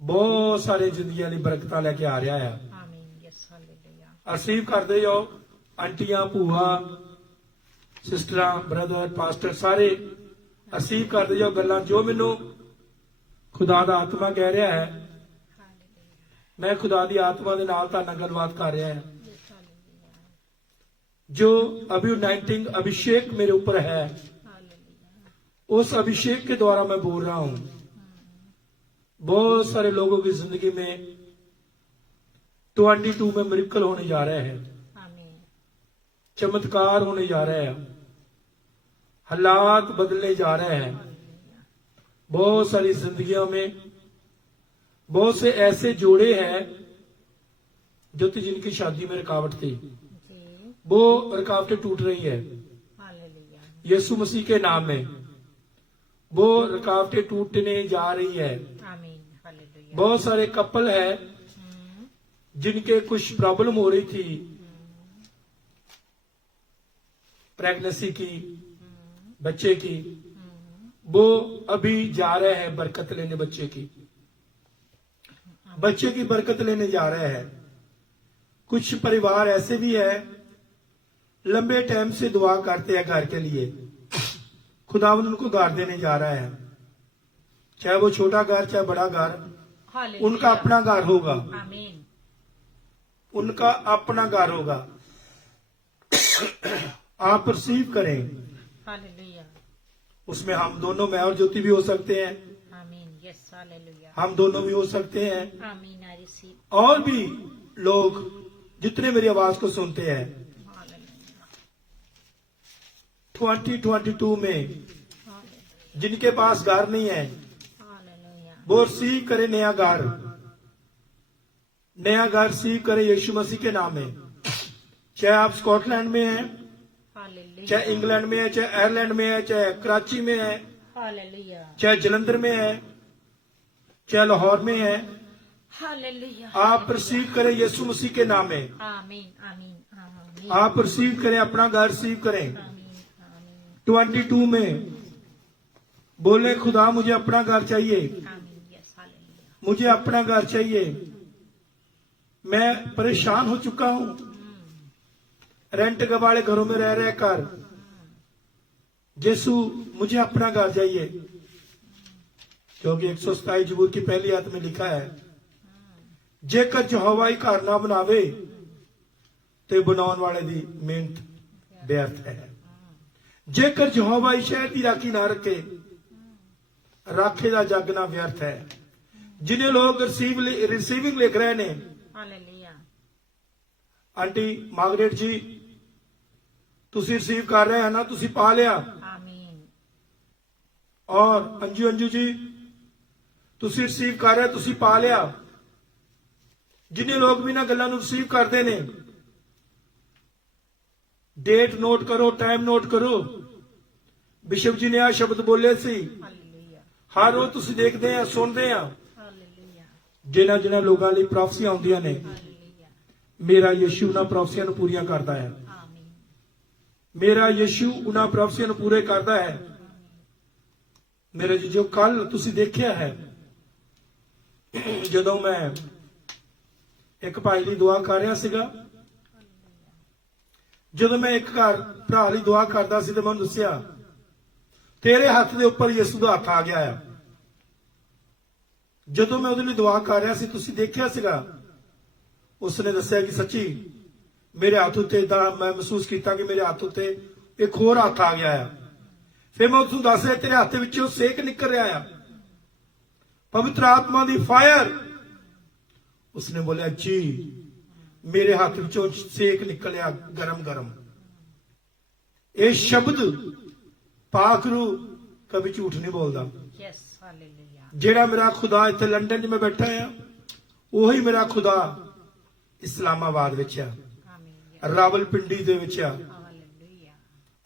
ਬਹੁਤ ਸਾਰੇ ਜ਼ਿੰਦਗੀਆਂ ਦੀ ਬਰਕਤਾਂ ਲੈ ਕੇ ਆ ਰਿਹਾ ਆ। ਅਸੀਬ ਕਰਦੇ ਜਾਓ, ਆਂਟੀਆਂ, ਭੂਆ, ਸਿਸਟਰਾਂ, ਬ੍ਰਦਰ, ਪਾਸਟਰ ਸਾਰੇ ਅਸੀਬ ਕਰਦੇ ਜਾਓ ਗੱਲਾਂ ਜੋ ਮੈਨੂੰ ਖੁਦਾ ਦਾ ਆਤਮਾ ਕਹਿ ਰਿਹਾ ਹੈ। मैं खुदा दी आत्मा दे नाल तां नाल गलबात कर रहा है। जो अभिनाइटिंग अभिषेक मेरे ऊपर है, उस अभिषेक के द्वारा मैं बोल रहा हूं। बहुत सारे लोगों की जिंदगी में 22 में मिरेकल होने जा रहे हैं, चमत्कार होने जा रहे हैं, हालात बदलने जा रहे हैं। बहुत सारी जिंदगियों में बहुत से ऐसे जोड़े हैं जो तो जिनकी शादी में रुकावट थी, वो रुकावटें टूट रही है यीशु मसीह के नाम में। वो रुकावटें टूटने जा रही है। बहुत सारे कपल है जिनके कुछ प्रॉब्लम हो रही थी, प्रेगनेंसी की, बच्चे की, वो अभी जा रहे हैं बरकत लेने, बच्चे की बरकत लेने जा रहे हैं। कुछ परिवार ऐसे भी है लंबे टाइम से दुआ करते हैं घर के लिए, खुदावंद उनको घर देने जा रहा है। चाहे वो छोटा घर चाहे बड़ा घर, उनका अपना घर होगा, उनका अपना घर होगा। आप रिसीव करें। उसमें हम दोनों, मैं और ज्योति भी हो सकते हैं, हम दोनों भी हो सकते हैं, और भी लोग जितने मेरी आवाज को सुनते हैं। 2022 में जिनके पास घर नहीं है वो रिसीव करे नया घर, नया घर रिसीव करे यीशु मसीह के नाम में। चाहे आप स्कॉटलैंड में हैं, चाहे इंग्लैंड में है, चाहे आयरलैंड में है, चाहे कराची में है, चाहे जलंधर में है, चाहे लाहौर में है, आप रिसीव करें यीशु मसीह के नाम में। आप रिसीव करें, अपना घर रिसीव करें। 22 में बोले खुदा मुझे अपना घर चाहिए, मुझे अपना घर चाहिए। मैं परेशान हो चुका हूं रेंट वाले घरों में रह रहे कर। यीशु मुझे अपना घर चाहिए, क्योंकि 127 जबूर की पहली आयत में लिखा है, जेकर यहोवा ही घर ना बनावे तो बनाने वाले दी मेहनत व्यर्थ है। जेकर यहोवा ही शहर की राखी ना रखे, राखे दा जागना व्यर्थ है। जिन्हें लोग रिसीविंग लिख रहे ने, आंटी मार्गरेट जी तुसी रिसीव कर रहे हैं ना, तुसी पा लिया। और अंजू अंजू जी तुसी रिसीव कर रहे, तुसी पा लिया। जिन्हें लोग भी ना गल्लां नूं रिसीव करते ने, डेट नोट करो, टाइम नोट करो। बिशप जी ने आ शब्द बोले सी, हर रोज तुसी देखते हैं, सुनते हैं। जिन्हां जिन्हां लोगों लई प्रोफेसियां आउंदियां ने, मेरा यीशु उन्हां प्रोफेसियां नूं पूरीआं करदा है। मेरा यीशु उन्हां प्रोफेसियां नूं पूरे करदा है। मेरे जी जो कल तुसी देखिया है, ਜਦੋਂ ਮੈਂ ਇੱਕ ਭਾਈ ਲਈ ਦੁਆ ਕਰ ਰਿਹਾ ਸੀਗਾ, ਜਦੋਂ ਮੈਂ ਇੱਕ ਘਰ ਭਰਾ ਲਈ ਦੁਆ ਕਰਦਾ ਸੀ ਤੇ ਮੈਨੂੰ ਦੱਸਿਆ ਤੇਰੇ ਹੱਥ ਦੇ ਉੱਪਰ ਯਿਸੂ ਦਾ ਹੱਥ ਆ ਗਿਆ ਹੈ। ਜਦੋਂ ਮੈਂ ਉਹਦੇ ਲਈ ਦੁਆ ਕਰ ਰਿਹਾ ਸੀ, ਤੁਸੀਂ ਦੇਖਿਆ ਸੀਗਾ ਉਸਨੇ ਦੱਸਿਆ ਕਿ ਸੱਚੀ ਮੇਰੇ ਹੱਥ ਉੱਤੇ ਇਦਾਂ ਮੈਂ ਮਹਿਸੂਸ ਕੀਤਾ ਕਿ ਮੇਰੇ ਹੱਥ ਉੱਤੇ ਇੱਕ ਹੋਰ ਹੱਥ ਆ ਗਿਆ ਆ। ਫਿਰ ਮੈਂ ਉਸਨੂੰ ਦੱਸਿਆ ਤੇਰੇ ਹੱਥ ਵਿੱਚੋਂ ਸੇਕ ਨਿਕਲ ਰਿਹਾ ਆ, ਪਵਿੱਤਰ ਆਤਮਾ ਦੀ ਫਾਇਰ। ਉਸਨੇ ਬੋਲਿਆ ਜੀ ਮੇਰੇ ਹੱਥ ਵਿੱਚੋਂ ਸੇਕ ਨਿਕਲਿਆ ਗਰਮ ਗਰਮ। ਇਹ ਸ਼ਬਦ ਪਾਕ ਰੂ ਕभी ਝੂਠ ਨਹੀਂ ਬੋਲਦਾ। Yes, hallelujah. ਜਿਹੜਾ ਮੇਰਾ ਖੁਦਾ ਇੱਥੇ ਲੰਡਨ 'ਚ ਮੈਂ ਬੈਠਾ ਆ, ਉਹੀ ਮੇਰਾ ਖੁਦਾ ਇਸਲਾਮਾਬਾਦ ਵਿੱਚ ਆ, Amen. ਰਾਵਲਪਿੰਡੀ ਦੇ ਵਿੱਚ ਆ। Hallelujah.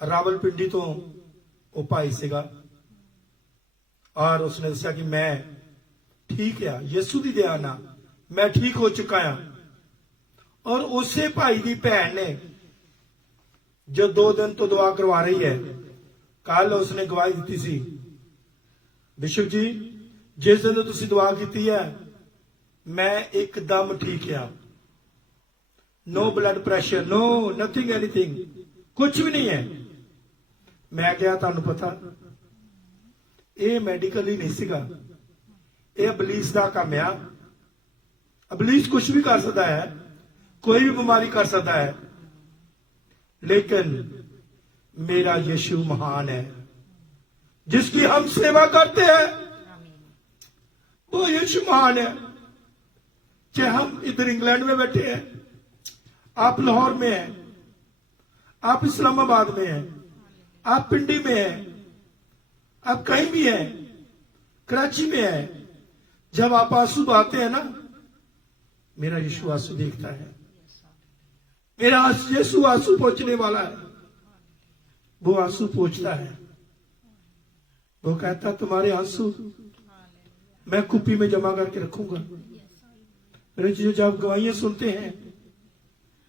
ਰਾਵਲਪਿੰਡੀ ਤੋਂ ਉਹ ਭਾਈ ਸੀਗਾ, ਔਰ ਉਸਨੇ ਦੱਸਿਆ ਕਿ ਮੈਂ ਠੀਕ ਆ, ਯਿਸੂ ਦੀ ਦਇਆ ਨਾਲ ਮੈਂ ਠੀਕ ਹੋ ਚੁੱਕਾ ਆ। ਔਰ ਉਸੇ ਭਾਈ ਦੀ ਭੈਣ ਨੇ ਜੋ 2 ਦਿਨ ਤੋਂ ਦੁਆ ਕਰਵਾ ਰਹੀ ਹੈ, ਕੱਲ ਉਸਨੇ ਗਵਾਹੀ ਦਿੱਤੀ ਸੀ, ਬਿਸ਼ਪ ਜੀ ਜਿਸ ਦਿਨ ਤੁਸੀਂ ਦੁਆ ਕੀਤੀ ਹੈ ਮੈਂ ਇੱਕਦਮ ਠੀਕ ਆ, no blood pressure, no nothing anything, कुछ भी नहीं है। मैं क्या ਤੁਹਾਨੂੰ ਪਤਾ ਇਹ ਮੈਡੀਕਲੀ ਨਹੀਂ ਸੀਗਾ, ਇਹ ਅਬਲੀਸ ਦਾ ਕੰਮ ਆ। ਅਬਲੀਸ ਕੁਝ ਵੀ ਕਰ ਸਕਦਾ ਹੈ, कोई भी बीमारी कर सकता है, लेकिन मेरा यीशु महान है जिसकी हम सेवा करते हैं। वो यीशु महान है। चाहे हम इधर इंग्लैंड में बैठे हैं, आप लाहौर में हैं, आप इस्लामाबाद में हैं, आप पिंडी में हैं, आप कहीं भी हैं, कराची में हैं, जब आप आंसू बहाते हैं ना, मेरा यीशु आंसू देखता है। मेरा यीशु आंसू पोंछने वाला है। वो आंसू पोंछता है। वो कहता तुम्हारे आंसू मैं कुप्पी में जमा करके रखूंगा। मेरे चीजों जब गवाहियां सुनते हैं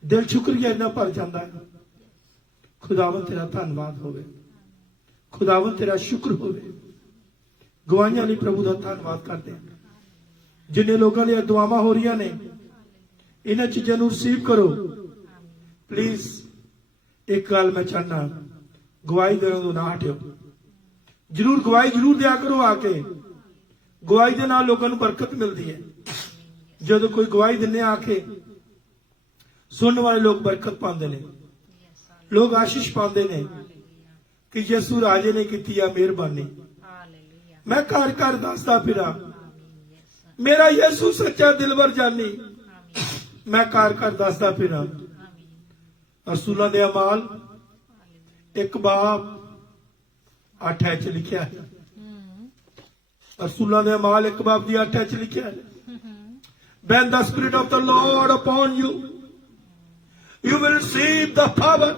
दिल शुक्रिया इतना भर जाता है। खुदावन तेरा धन्यवाद होवे, खुदावन तेरा शुक्र होवे। गवाहियां ਲਈ प्रभु ਦਾ ਧੰਨਵਾਦ ਕਰਦੇ हैं। जिन्हें लोगों ने दुआवां हो रही ने, इन्हां चीज़ों ਨੂੰ रिसीव करो प्लीज। एक गल मैं चाहना, गवाही देने ਤੋਂ ना हटियो। जरूर गवाही जरूर दिया करो आके। गवाही ਦੇ ਨਾਲ लोगों ਨੂੰ बरकत मिलती है। ਜਦੋਂ कोई गवाही दिने आके सुनने वाले लोग बरकत पाते हैं, लोग आशीष पाते हैं कि यीशु राजे ने की मेहरबानी। मैं घर घर दसदा फिरा मेरा यीशु सच्चा दिलवर जानी। मैं घर घर दसदा फिरा। रसूलां दे अमाल 1 बाब 8 च लिखा है। रसूलां दे अमाल 1 बाब दी 8 च लिखा है, when the spirit of the Lord upon you, you will receive the power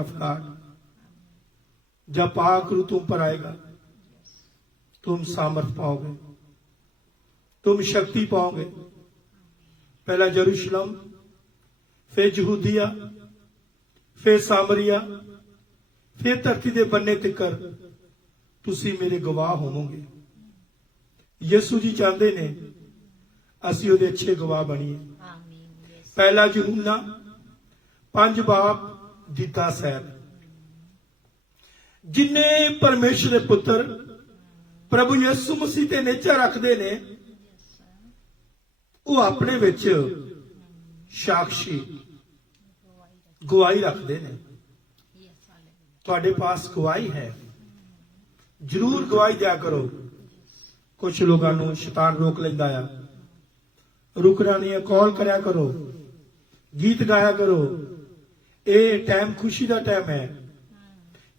of God। जब पाक रू तुम पर आएगा तुम सामर्थ पाओगे, तुम शक्ति पाओगे। पहला यरूशलेम, फिर यहूदिया, फिर सामरिया, फिर धरती दे बन्ने तिकर तुसी मेरे गवाह होवोगे। यीशु जी चाहते ने असी उहदे अच्छे गवाह बनीए। पहला यूहन्ना 5 बाब दी 10 ऐत। जिन्ने परमेश्वर दे पुत्र प्रभु यीशु मसीह ते नेचा रखते ने, वो अपने विच साक्षी गवाही रखते ने। तुहाडे पास गवाही है, जरूर गवाही दिया करो। कुछ लोगों को शैतान रोक लेंदा है, रुकना नहीं है। कॉल करया करो, गीत गाया करो। ये टाइम खुशी का टाइम है।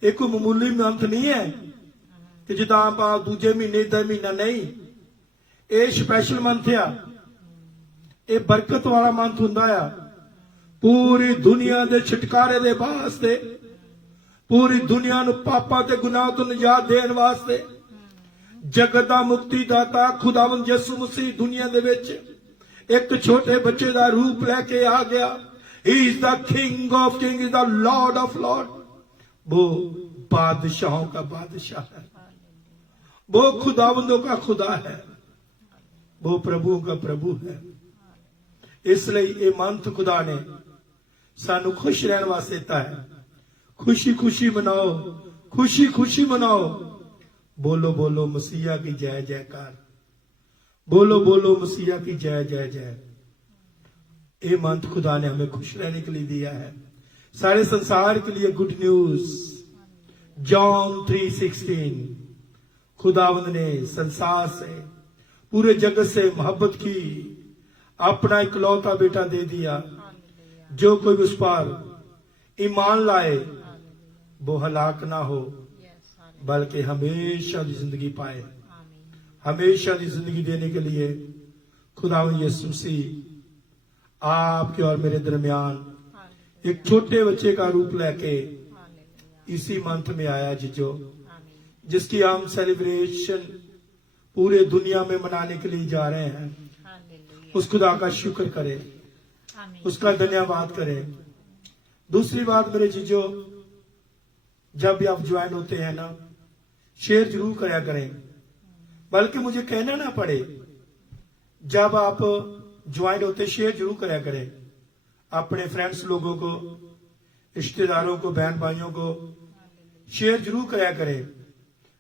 ये कोई मामूली मंथ नहीं है कि जिदा आप दूजे महीने इदा महीना नहीं। ये स्पैशल मंथ आ, ये बरकत वाला मंथ हुंदा आ। पूरी दुनिया के छुटकारे दे वास्ते, पूरी दुनिया नूं पापां ते गुनाह तो निजात देण वास्ते जगत दा मुक्तिदाता खुदावंद यीशु मसीह दुनिया दे विच एक छोटे बच्चे दा रूप लेके आ गया। He is the king of king, is the Lord of Lord. वो बादशाहों का बादशाह है, वो खुदावंदों का खुदा है, वो प्रभुओं का प्रभु है। इसलिए ये मंथ खुदा ने सानू खुश रहने वास्ते दिता है। खुशी खुशी मनाओ, खुशी खुशी मनाओ। बोलो बोलो मसीहा की जय जयकार, बोलो बोलो मसीहा की जय जय जय। ये मंथ खुदा ने हमें खुश रहने के लिए दिया है, सारे संसार के लिए गुड न्यूज। जॉन 3:16, खुदावंद ने संसार से, पूरे जगत से मोहब्बत की, अपना इकलौता बेटा दे दिया। जो कोई उस पर ईमान लाए वो हलाक ना हो बल्कि हमेशा की जिंदगी पाए। हमेशा की जिंदगी देने के लिए खुदावंद यीशु मसीह आपके और मेरे दरमियान एक छोटे बच्चे का रूप लेके इसी मंथ में आया जिजो, जिसकी हम सेलिब्रेशन पूरे दुनिया में मनाने के लिए जा रहे हैं। उस खुदा का शुक्र करें, उसका धन्यवाद करें। दूसरी बात मेरे जीजो, जब भी आप ज्वाइन होते हैं ना, शेयर जरूर कराया करें, बल्कि मुझे कहना ना पड़े। जब आप ज्वाइन होते शेयर जरूर कराया करें, अपने फ्रेंड्स लोगों को, रिश्तेदारों को, बहन भाइयों को शेयर जरूर कराया करें।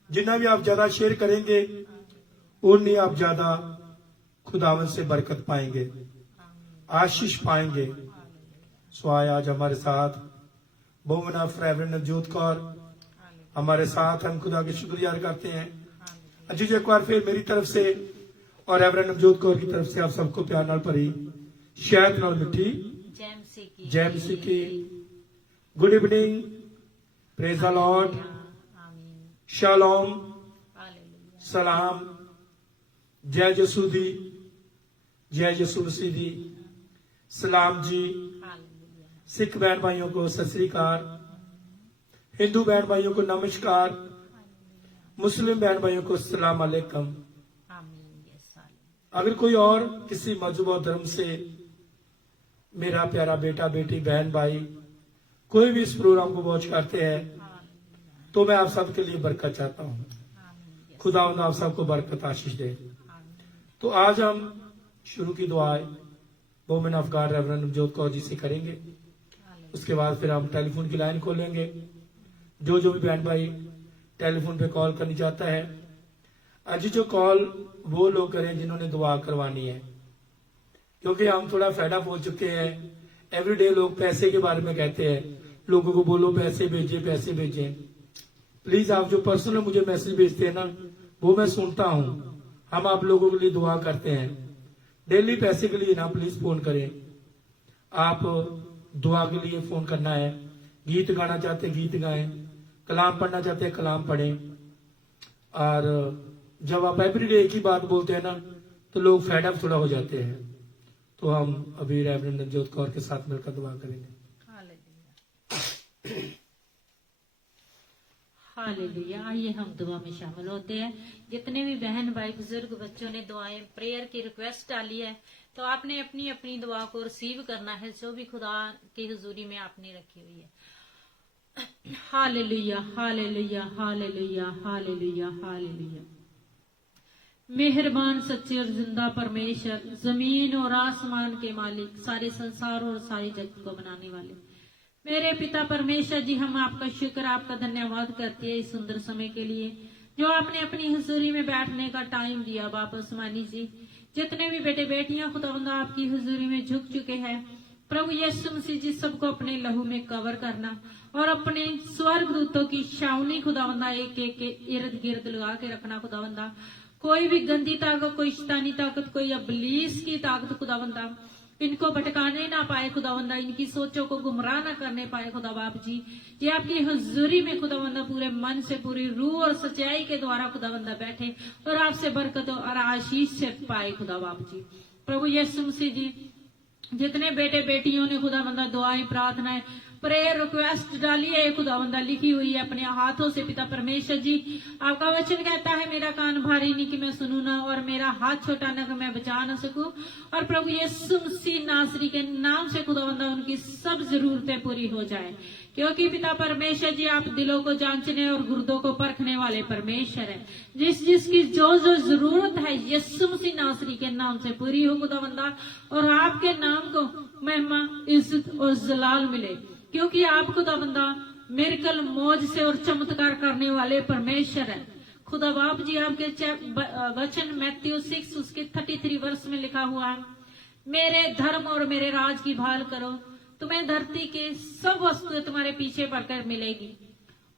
जितना भी आप ज्यादा शेयर करेंगे उतनी आप ज्यादा खुदावन से बरकत पाएंगे, आशीष पाएंगे। सो आज हमारे साथ woman of reverend Navjot Kaur हमारे साथ, हम खुदा के शुक्रिया करते हैं। अजीज एक बार फिर मेरी तरफ से और रेवरेंड नवजोत कौर की तरफ से आप सबको प्यार नाल भरी शहद नाल मिठी जय मसीह की good evening, praise the Lord, shalom, सलाम, जय यसू दी, जय यसू मसीह दी, सलाम जी। सिख बहन भाइयों को सत श्री अकाल, हिंदू बहन भाइयों को नमस्कार, मुस्लिम बहन भाइयों को सलाम अलैकुम। अगर कोई और किसी मजहब और धर्म से मेरा प्यारा बेटा बेटी बहन भाई कोई भी इस प्रोग्राम को वॉच करते हैं तो मैं आप सबके लिए बरकत चाहता हूं। खुदावंद आप सबको बरकत आशीष दे। तो आज हम शुरू की दुआएं women of God Reverend Navjot Kaur ji से करेंगे। उसके बाद फिर हम टेलीफोन की लाइन खोलेंगे। जो भी बहन भाई टेलीफोन पे कॉल करनी चाहता है, अजी जो कॉल वो लोग करें जिन्होंने दुआ करवानी है, क्योंकि हम थोड़ा फेडअप हो चुके हैं। एवरीडे लोग पैसे के बारे में कहते हैं, लोगों को बोलो पैसे भेजे पैसे भेजें। प्लीज आप जो पर्सनल मुझे मैसेज भेजते हैं ना, वो मैं सुनता हूं। हम आप लोगों के लिए दुआ करते हैं। डेली पैसे के लिए ना प्लीज फोन करें। आप दुआ के लिए फोन करना है। गीत गाना चाहते गीत गाएं, कलाम पढ़ना चाहते कलाम पढ़ें। और जब आप एवरीडे एक ही बात बोलते हैं ना तो लोग फेडअप थोड़ा हो जाते हैं। तो हम अभी रेवरेंड नवजोत कौर के साथ मिलकर दुआ करेंगे। हालेलुया। आइए हम दुआ में शामिल होते हैं। जितने भी बहन भाई बुजुर्ग बच्चों ने दुआएं प्रेयर की रिक्वेस्ट डाली है, तो आपने अपनी अपनी दुआ को रिसीव करना है जो भी खुदा की हुजूरी में आपने रखी हुई है। Hallelujah hallelujah hallelujah hallelujah hallelujah. मेहरबान सच्चे और जिंदा परमेश्वर, जमीन और आसमान के मालिक, सारे संसार और सारी जगत को बनाने वाले मेरे पिता परमेश्वर जी, हम आपका शुक्र आपका धन्यवाद करते हैं इस सुंदर समय के लिए जो आपने अपनी हुजूरी में बैठने का टाइम दिया। बाबा सुमानी जी, जितने भी बेटे बेटियां खुदावंद आपकी हुजूरी में झुक चुके हैं, प्रभु यीशु मसीह जी सबको अपने लहू में कवर करना और अपने स्वर्ग दूतों की छावनी खुदावंदा एक एक के इर्द गिर्द लगा के रखना। खुदावंदा कोई भी गंदी ताकत, कोई शैतानी ताकत, कोई अबलीस की ताकत खुदावंदा इनको भटकाने ना पाए। खुदावंदा इनकी सोचों को गुमराह ना करने पाए। खुदा बाप जी, ये आपकी हुजूरी में खुदावंदा पूरे मन से, पूरी रूह और सच्चाई के द्वारा खुदावंदा बैठे और आपसे बरकत और आशीष से पाए। खुदा बाप जी, प्रभु यीशु मसीह जी, जितने बेटे बेटियों ने खुदावंदा दुआएं प्रार्थनाएं प्रेयर रिक्वेस्ट डाली है, खुदावंदा लिखी हुई है अपने हाथों से। पिता परमेश्वर जी, आपका वचन कहता है मेरा कान भारी नहीं कि मैं सुनूं ना, और मेरा हाथ छोटा ना कि मैं बचा ना सकूं। और प्रभु यीशु मसीह नासरी के नाम से खुदावंदा उनकी सब जरूरतें पूरी हो जाए, क्योंकि पिता परमेश्वर जी आप दिलों को जांचने और गुर्दों को परखने वाले परमेश्वर है। जिसकी जो जरूरत है यीशु मसीह नासरी के नाम से पूरी हो खुदावंदा, और आपके नाम को महिमा इज्जत और जलाल मिले, क्योंकि आप खुदावंदा मिरेकल मौज से और चमत्कार करने वाले परमेश्वर है। खुदा बाप जी, आपके वचन मैथ्यू 6 उसके 33 वर्ष में लिखा हुआ है, मेरे धर्म और मेरे राज की भाल करो, तुम्हें धरती के सब वस्तुएं तुम्हारे पीछे पड़कर मिलेगी।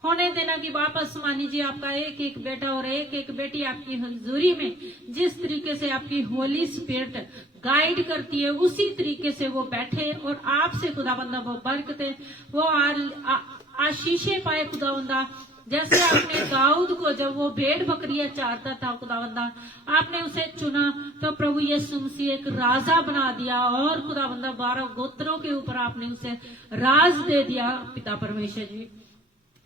होने देना कि बाप आसमानी जी आपका एक एक बेटा और एक एक बेटी आपकी हजूरी में जिस तरीके से आपकी होली स्पिरिट गाइड करती है, उसी तरीके से वो बैठे और आपसे खुदाबंदा वो बरकते, वो आशीषें पाए खुदाबंदा। जैसे आपने दाऊद को जब वो भेड़ बकरियां चारता था खुदाबंदा, आपने उसे चुना तो प्रभु यीशु मसीह एक राजा बना दिया और खुदाबंदा 12 गोत्रों के ऊपर आपने उसे राज दे दिया पिता परमेश्वर जी।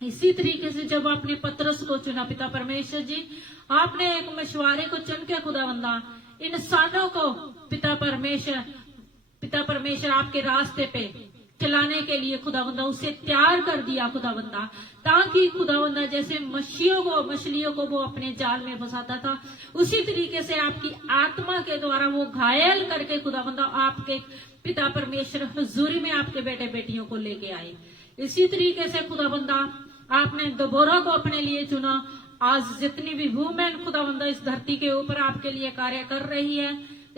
इसी तरीके से जब आपने पतरस को चुना पिता परमेश्वर जी, आपने एक मशवारे को चुन के खुदाबंदा इंसानों को पिता परमेश्वर आपके रास्ते पे चलाने के लिए खुदाबंदा उसे तैयार कर दिया खुदाबंदा, ताकि खुदाबंदा जैसे मछलियों को वो अपने जाल में फंसाता था, उसी तरीके से आपकी आत्मा के द्वारा वो घायल करके खुदाबंदा आपके पिता परमेश्वर हुजूरी में आपके बेटे बेटियों को लेके आए। इसी तरीके से खुदाबंदा आपने दबोरा को अपने लिए चुना। आज जितनी भी वुमेन खुदाबंदा इस धरती के ऊपर आपके लिए कार्य कर रही है,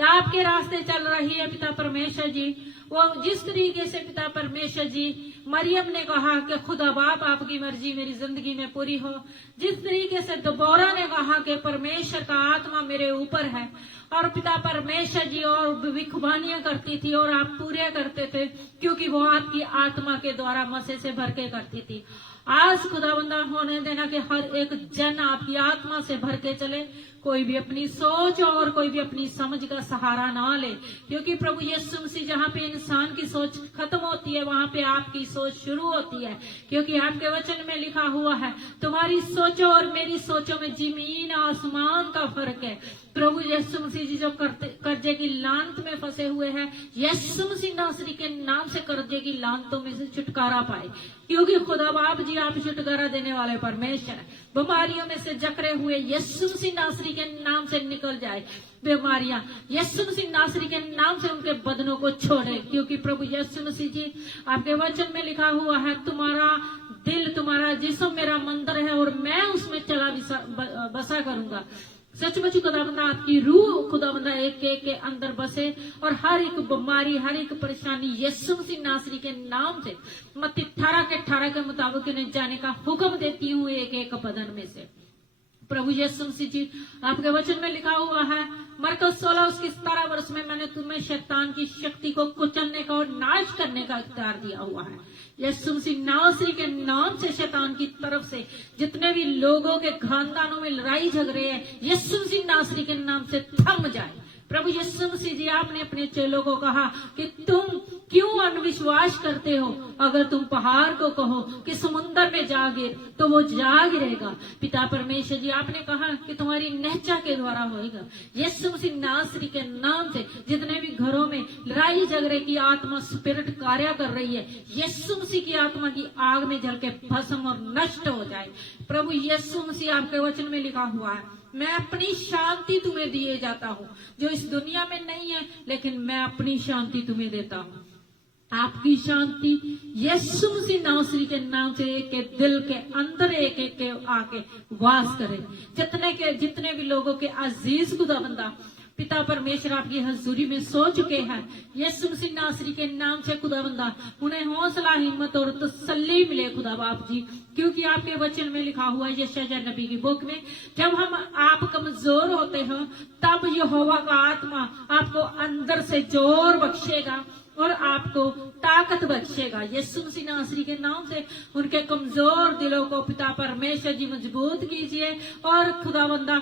आपके रास्ते चल रही है पिता परमेश्वर जी, वो जिस तरीके से पिता परमेश्वर जी मरियम ने कहा कि खुदा बाप आपकी मर्जी मेरी जिंदगी में पूरी हो, जिस तरीके से दबोरा ने कहा कि परमेश्वर का आत्मा मेरे ऊपर है, और पिता परमेश्वर जी और भविष्यवाणियां करती थी और आप पूरे करते थे, क्योंकि वो आपकी आत्मा के द्वारा मसे से भर के करती थी। आज खुदाबंदा होने देना कि हर एक जन आपकी आत्मा से भर के चले, कोई भी अपनी सोच और कोई भी अपनी समझ का सहारा ना ले, क्योंकि प्रभु यीशु मसीह जहाँ पे इंसान की सोच खत्म होती है वहां पे आपकी सोच शुरू होती है, क्योंकि आपके वचन में लिखा हुआ है तुम्हारी सोचों और मेरी सोचों में जमीन आसमान का फर्क है। प्रभु यीशु मसीह जी जो कर्जे की लानत में फंसे हुए हैं, यीशु मसीह नासरी के नाम से कर्जे की लानतों में से छुटकारा पाए, क्योंकि खुदा बाप जी आप छुटकारा देने वाले परमेश्वर है। बीमारियों में से जकड़े हुए यीशु मसीह नासरी के नाम से निकल जाए बीमारियां, यीशु मसीह नासरी के नाम से उनके बदनों को छोड़े, क्योंकि प्रभु यीशु मसीह जी आपके वचन में लिखा हुआ है तुम्हारा दिल तुम्हारा जिस्म मेरा मंदिर है और मैं उसमें चला बसा करूंगा। सचमुच खुदाबंदा आपकी रूह खुदाबंदा एक के अंदर बसे और हर एक बीमारी हर एक परेशानी यीशु मसीह नासरी के नाम से मत्ती 18 के मुताबिक इन्हें जाने का हुक्म देती हूँ एक एक बदन में से। प्रभु यीशु मसीह जी आपके वचन में लिखा हुआ है मरकस 16 उसके 17 वर्ष में मैंने तुम्हें शैतान की शक्ति को कुचलने का और नाश करने का अख्तियार दिया हुआ है। यीशु मसीह नासरी के नाम से शैतान की तरफ से जितने भी लोगों के खानदानों में लड़ाई झगड़े हैं, यीशु मसीह नासरी के नाम से थम जाए। प्रभु यीशु मसीह जी आपने अपने चेलों को कहा कि तुम क्यों अविश्वास करते हो, अगर तुम पहाड़ को कहो कि समुद्र में जा गिर तो वो जा गिरेगा। पिता परमेश्वर जी आपने कहा कि तुम्हारी नेचा के द्वारा होएगा। यीशु मसीह नासरी के नाम से जितने भी घरों में लड़ाई झगड़े की आत्मा स्पिरिट कार्य कर रही है, यीशु मसीह की आत्मा की आग में जल के भस्म और नष्ट हो जाए। प्रभु यीशु मसीह आपके वचन में लिखा हुआ है मैं अपनी शांति तुम्हें दिए जाता हूँ, जो इस दुनिया में नहीं है, लेकिन मैं अपनी शांति तुम्हें देता हूँ। आपकी शांति यीशु मसीह नासरी के नाम से एक एक दिल के अंदर एक एक के आके वास करे। जितने भी लोगों के अजीज खुदाबंदा पिता परमेश्वर आपकी हजूरी में सो चुके हैं, यीशु मसीह नासरी के नाम से खुदाबंदा उन्हें हौसला हिम्मत और तसल्ली मिले खुदा बाप जी, क्योंकि आपके वचन में लिखा हुआ है यशायाह नबी की बुक में जब हम आप कमजोर होते हो तब यहोवा का आत्मा आपको अंदर से जोर बख्शेगा और आपको ताकत बख्शेगा। यीशु मसीह नासरी के नाम से उनके कमजोर दिलों को पिता परमेश्वर जी मजबूत कीजिए और खुदाबंदा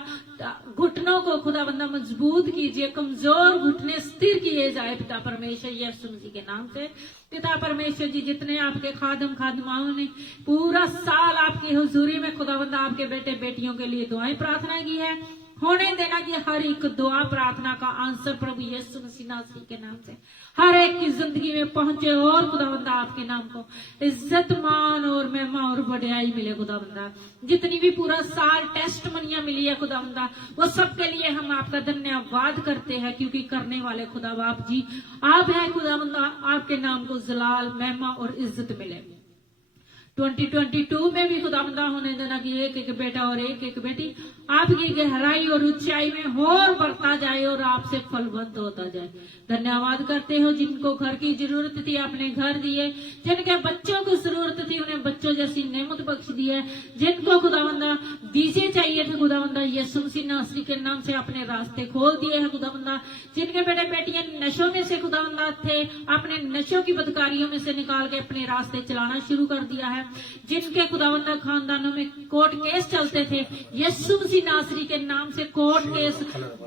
घुटनों को खुदाबंदा मजबूत कीजिए, कमजोर घुटने स्थिर किए जाए पिता परमेश्वर यीशु मसीह के नाम से। पिता परमेश्वर जी जितने आपके खादमाओं ने पूरा साल आपकी हुजूरी में खुदाबंदा आपके बेटे बेटियों के लिए दुआएं प्रार्थना की है, होने देना कि हर एक दुआ प्रार्थना का आंसर प्रभु यीशु मसीह नासरी के नाम से हर एक की जिंदगी में पहुंचे और खुदाबंदा आपके नाम को इज्जत मान और महिमा और बढ़ाई मिले खुदाबंदा। जितनी भी पूरा साल टेस्ट मनिया मिली है खुदाबंदा वो सब के लिए हम आपका धन्यवाद करते हैं, क्योंकि करने वाले खुदा बाप जी आप है खुदाबंदा। आपके नाम को जलाल महिमा और इज्जत मिले। 2022 में भी खुदावंदा होने देना कि एक एक बेटा और एक एक बेटी आपकी गहराई और ऊंचाई में और बढ़ता जाए और आपसे फलवंत होता जाए। धन्यवाद करते हो जिनको घर की जरूरत थी आपने घर दिए, जिनके बच्चों की जरूरत थी उन्हें बच्चों जैसी नेमत बख्श दी है, जिनको खुदावंदा वीजे चाहिए थे खुदावंदा यीशु मसीह नासरी के नाम से अपने रास्ते खोल दिए हैं खुदावंदा। जिनके बेटे बेटियां नशों में से खुदावंदा थे अपने नशों की बदकारियों में से निकाल के अपने रास्ते चलाना शुरू कर दिया है। जिनके खुदावंदा खानदानों में कोर्ट केस चलते थे यीशु मसीह नासरी के नाम से कोर्ट केस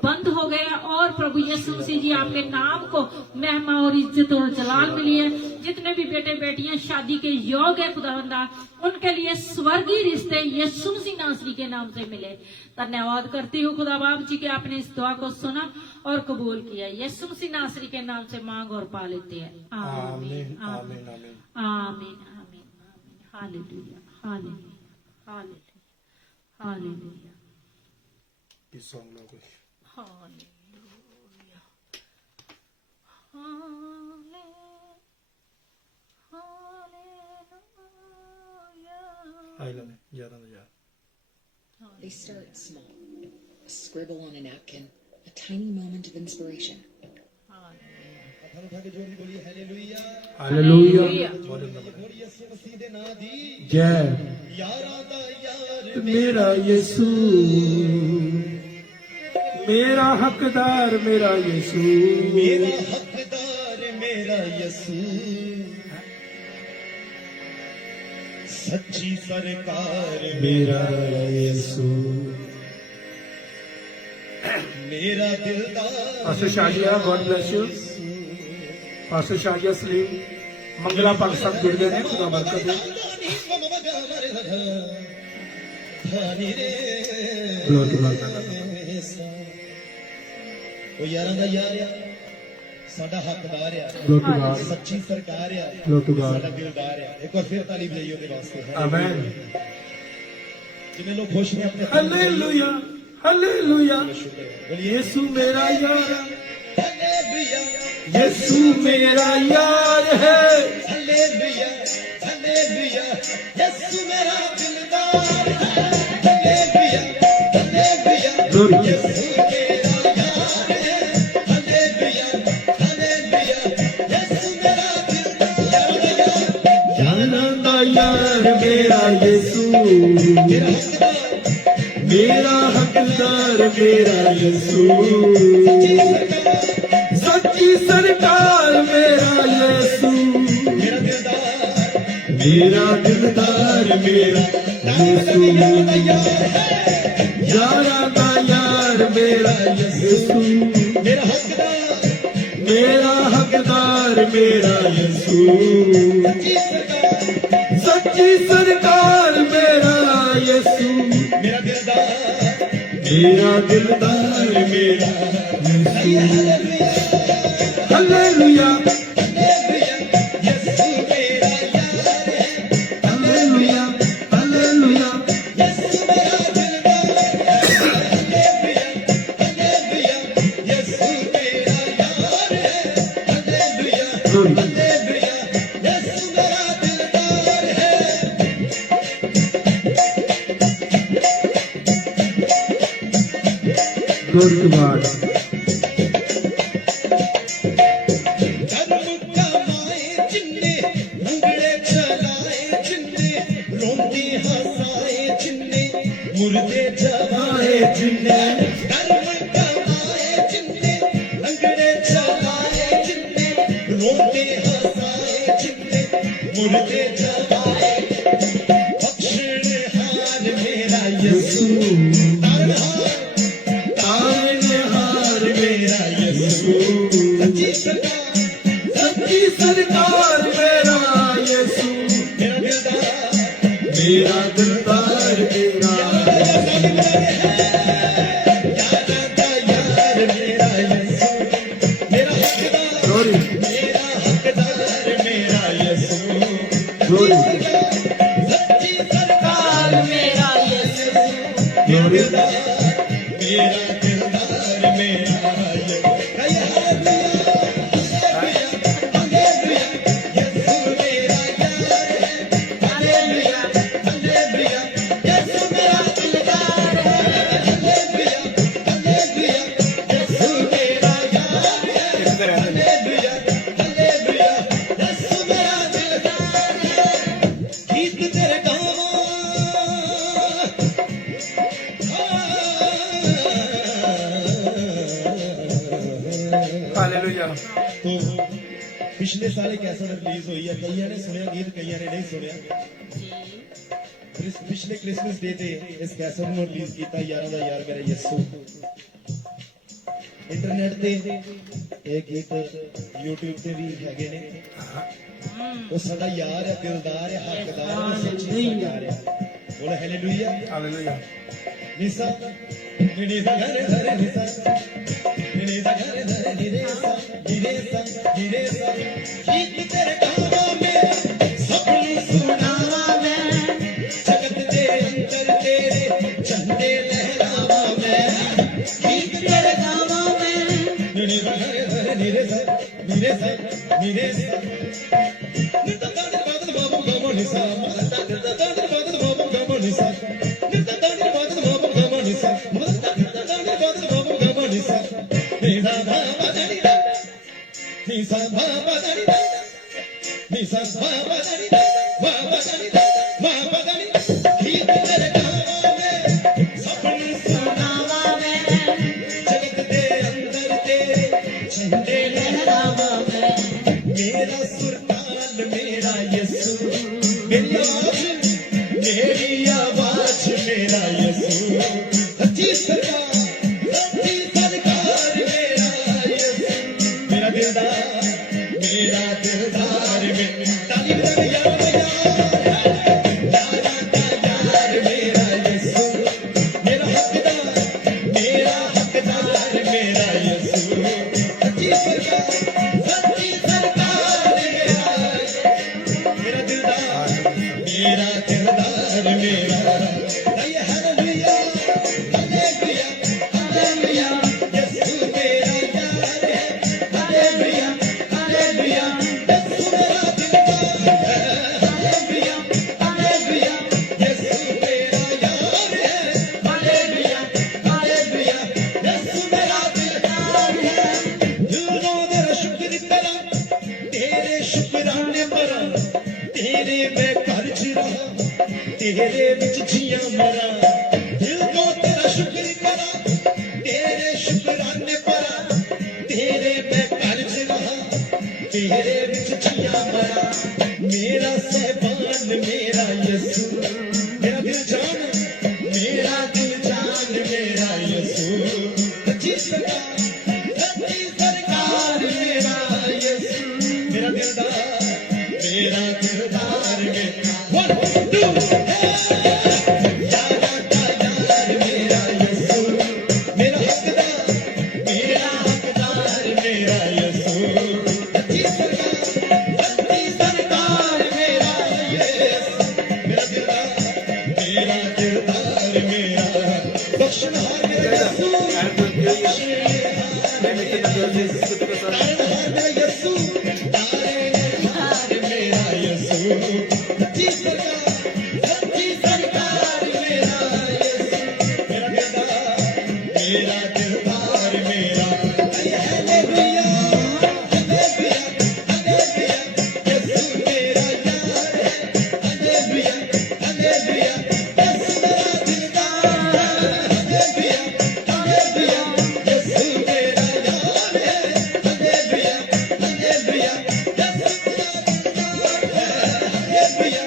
बंद हो गया और प्रभु यीशु मसीह जी आपके नाम को महिमा और इज्जत और जलाल मिली है। जितने भी बेटे बेटियां शादी के योग्य है खुदावंदा उनके लिए स्वर्गीय रिश्ते यीशु मसीह नासरी के नाम से मिले। धन्यवाद करती हूँ खुदा बाप जी के आपने इस दुआ को सुना और कबूल किया। यीशु मसीह नासरी के नाम से मांग और पा लेते हैं। आमीन आमीन आमीन आमीन आमीन। Hallelujah hallelujah hallelujah hallelujah. इस सॉन्ग लोगों हालेलुया आई लव ज्यादा ना यार। They start small. A scribble on a napkin, a tiny moment of inspiration. Hallelujah जय मेरा यीशु मेरा हकदार मेरा यीशु मेरा हकदार मेरा यसू सच्ची सरकार मेरा यीशु। मेरा दिलदार pastor Shazia God bless you. Pastor Shazia Salim मंगला पाक सब जुड़ गए हैं खुदा बरकत दे। Glory to God. ਉਹ ਯਾਰਾਂ ਦਾ ਯਾਰ ਆ ਸਾਡਾ ਹੱਕਦਾਰ ਆ ग्लोरी टू गॉड। ਸੱਚੀ ਸਰਕਾਰ ਆ ग्लोरी टू गॉड। ਸਾਡਾ ਦਿਲਦਾਰ ਆ। ਇੱਕ ਵਾਰ ਫਿਰ ਤਾਲੀ ਬਜਾਈਏ ਉਹਦੇ ਵਾਸਤੇ। आमीन। ਜਿੰਨੇ ਲੋਕ ਖੁਸ਼ ਨੇ ਆਪਣੇ हालेलुया हालेलुया। बोलिए यीशु मेरा यार हालेलुया यीशु मेरा यार है। हालेलुया हालेलुया यसू मेरा दिलदार है। Hallelujah hallelujah glory. यसू मेरा यार है। हालेलुया हालेलुया यसू मेरा दिलदार है। जाना दा यार मेरा यीशु मेरा हकदार मेरा यीशु सच्ची सरकार मेरा यीशु मेरा दिलदार मेरा यीशु यारा दा यार मेरा यीशु मेरा हकदार मेरा हकदार मेरा यीशु सच्ची सरकार मेरा यीशु मेरा दिलदार मेरा दिलदार मेरा यीशु। हालेलुया यसू मेरा यार है। हालेलुया हालेलुया यसू मेरा दिलदार है। हालेलुया हालेलुया यसू मेरा यार है। Hallelujah glory. हालेलुया यसू मेरा दिलदार है। Glory to God. धर्म कमाए जिन्ने उंगले चलाए जिन्ने रोंदी हंसाए जिन्ने मुर्दे जगाए जिन्ने धर्म कमाए जिन्ने उंगले चलाए जिन्ने रोंदी हंसाए जिन्ने मुर्दे जगाए बख्शनहार मेरा यीशु तारनहार तारनहार मेरा यीशु सच्ची सरकार सच्ची सरकार मेरा यीशु मेरा दिलदार मेरा दिलदार मेरा यार मेरा यसू मेरा हकदार ग्लोरी मेरा हकदार मेरा यसू ग्लोरी सच्ची सरकार मेरा यसू ग्लोरी मेरा दिलदार मेरा यसू हालेलुया हालेलुया यसू मेरा यार है। हालेलुया तो पिछले साल एक कैसेट रिलीज हुई है, कईयां ने सुनिया गीत, कईयां ने नहीं सुनिया। पिछले क्रिसमस डे ते इस कैसेट ਨੂੰ रिलीज ਕੀਤਾ, यारां दा यार मेरा यस्सू। इंटरनेट ते ਇਹ ਗੀਤ YouTube ਤੇ ਵੀ ਹੈਗੇ ਨੇ। ਉਹ ਸਾਡਾ ਯਾਰ ਹੈ, ਦਿਲਦਾਰ ਹੈ, ਹੱਕਦਾਰ ਹੈ, ਸੱਚੀ ਸਰਕਾਰ ਹੈ। ਬੋਲ ਹਾਲੇਲੂਇਆ। ਹਾਲੇਲੂਇਆ। ਨਿਸਾ ਨਿਸਾ ਗਰੇ ਧਰੇ ਨਿਸਾ ਨਿਸਾ ਗਰੇ ਧਰੇ ਨਿਰੇਸਾ ਨਿਰੇਸਾ ਨਿਰੇਸਾ। ਗੀਤ ਤੇਰੇ ਗਾਵਾਂ ਮੈਂ ਸਭ ਨੂੰ ਸੁਣਾਵਾਂ ਮੈਂ, ਜਗਤ ਦੇ ਅੰਦਰ ਤੇਰੇ ਝੰਡੇ ਲਹਿਰਾਵਾਂ ਮੈਂ। ਗੀਤ ਤੇਰੇ ਗਾਵਾਂ ਮੈਂ ਨਿਰੇਸਾ ਗਰੇ ਧਰੇ ਨਿਰੇਸਾ ਨਿਰੇਸਾ ਨਿਰੇਸਾ। ਨਿਰਤਾ ਦਾਨ ਬਾਦਲ ਬਾਬੂ ਗਾਵੋ ਨਿਸਾ ਨਿਰਤਾ ਦਾਨ ਬਾਦਲ ਬਾਬੂ ਗਾਵੋ ਨਿਸਾ ਨਿਰਤਾ ਦਾਨ ਬਾਦਲ ਬਾਬੂ ਗਾਵੋ ਨਿਸਾ ਨਿਰਤਾ ਦਾਨ ਬਾਦਲ ਬਾਬੂ ਗਾਵੋ ਨਿਸਾ। ਨਿਸਾ ਬਾਬਾ ਦੜੀ ਦਾ ਨਿਸਾ ਬਾਬਾ ਦੜੀ ਦਾ ਨਿਸਾ ਬਾਬਾ ਦੜੀ ਦਾ ਬਾਬਾ ਦੜੀ ਦਾ ਬਾਬਾ ਦੜੀ। ਗੀਤ ਤੇਰੇ ਗਾਵਾਂ ਮੈਂ ਸਭ ਨੂੰ ਸੁਣਾਵਾਂ ਮੈਂ, ਜਗਤ ਦੇ ਅੰਦਰ ਤੇਰੇ ਝੰਡੇ ਲਹਿਰਾਵਾਂ ਮੈਂ। मेरा सुल्तान मेरा यस्सू, मेरी आवाज मेरा यस्सू। सच्ची सरकार मेरा यस्सू। मेरा दिलदार मेरा ताली बजा यार मेरा यस्सू। मेरा हकदार मेरा यस्सू। सच्ची सरकार मेरा किरदार मेरा। ये हालेलुया हालेलुया हालेलुया, यीशु मेरा यार है। हालेलुया हालेलुया, यीशु मेरा दिलदार है। हालेलुया हालेलुया, यीशु मेरा यार है। हालेलुया हालेलुया, यीशु मेरा दिलदार है। दिलों तेरा शुक्र करा, तेरे शुक्राने परा, तेरे मैं कर्ज रहा, तेरे विच जियां मरा। दिल को तेरा शुक्र करा, तेरे शुक्राने परा, तेरे मैं कर्ज रहा, तेरे विच जियां मरा। मेरा सहबान मेरा यस्सू, मेरा दिल जान मेरा यस्सू। सच्ची सरकार मेरा यस्सू। मेरा दिलदार मेरा किरदार में 1 2 यार मेरा यस्सू। मेरा हकदार मेरा यस्सू। सच्ची सरकार मेरा यस्सू। मेरा दिलदार मेरा किरदार मेरा बख्शनहार मेरा यस्सू। मेरा यस्सू मेरा यस्सू। सच्ची सरकार मेरा यस्सू। मेरा दिलदार मेरा किरदार मेरा। हालेलुया हालेलुया हालेलुया, यस्सू मेरा यार है। हालेलुया हालेलुया, यस्सू मेरा दिलदार है। हालेलुया हालेलुया, यस्सू मेरा यार है। हालेलुया हालेलुया, यस्सू मेरा हालेलुया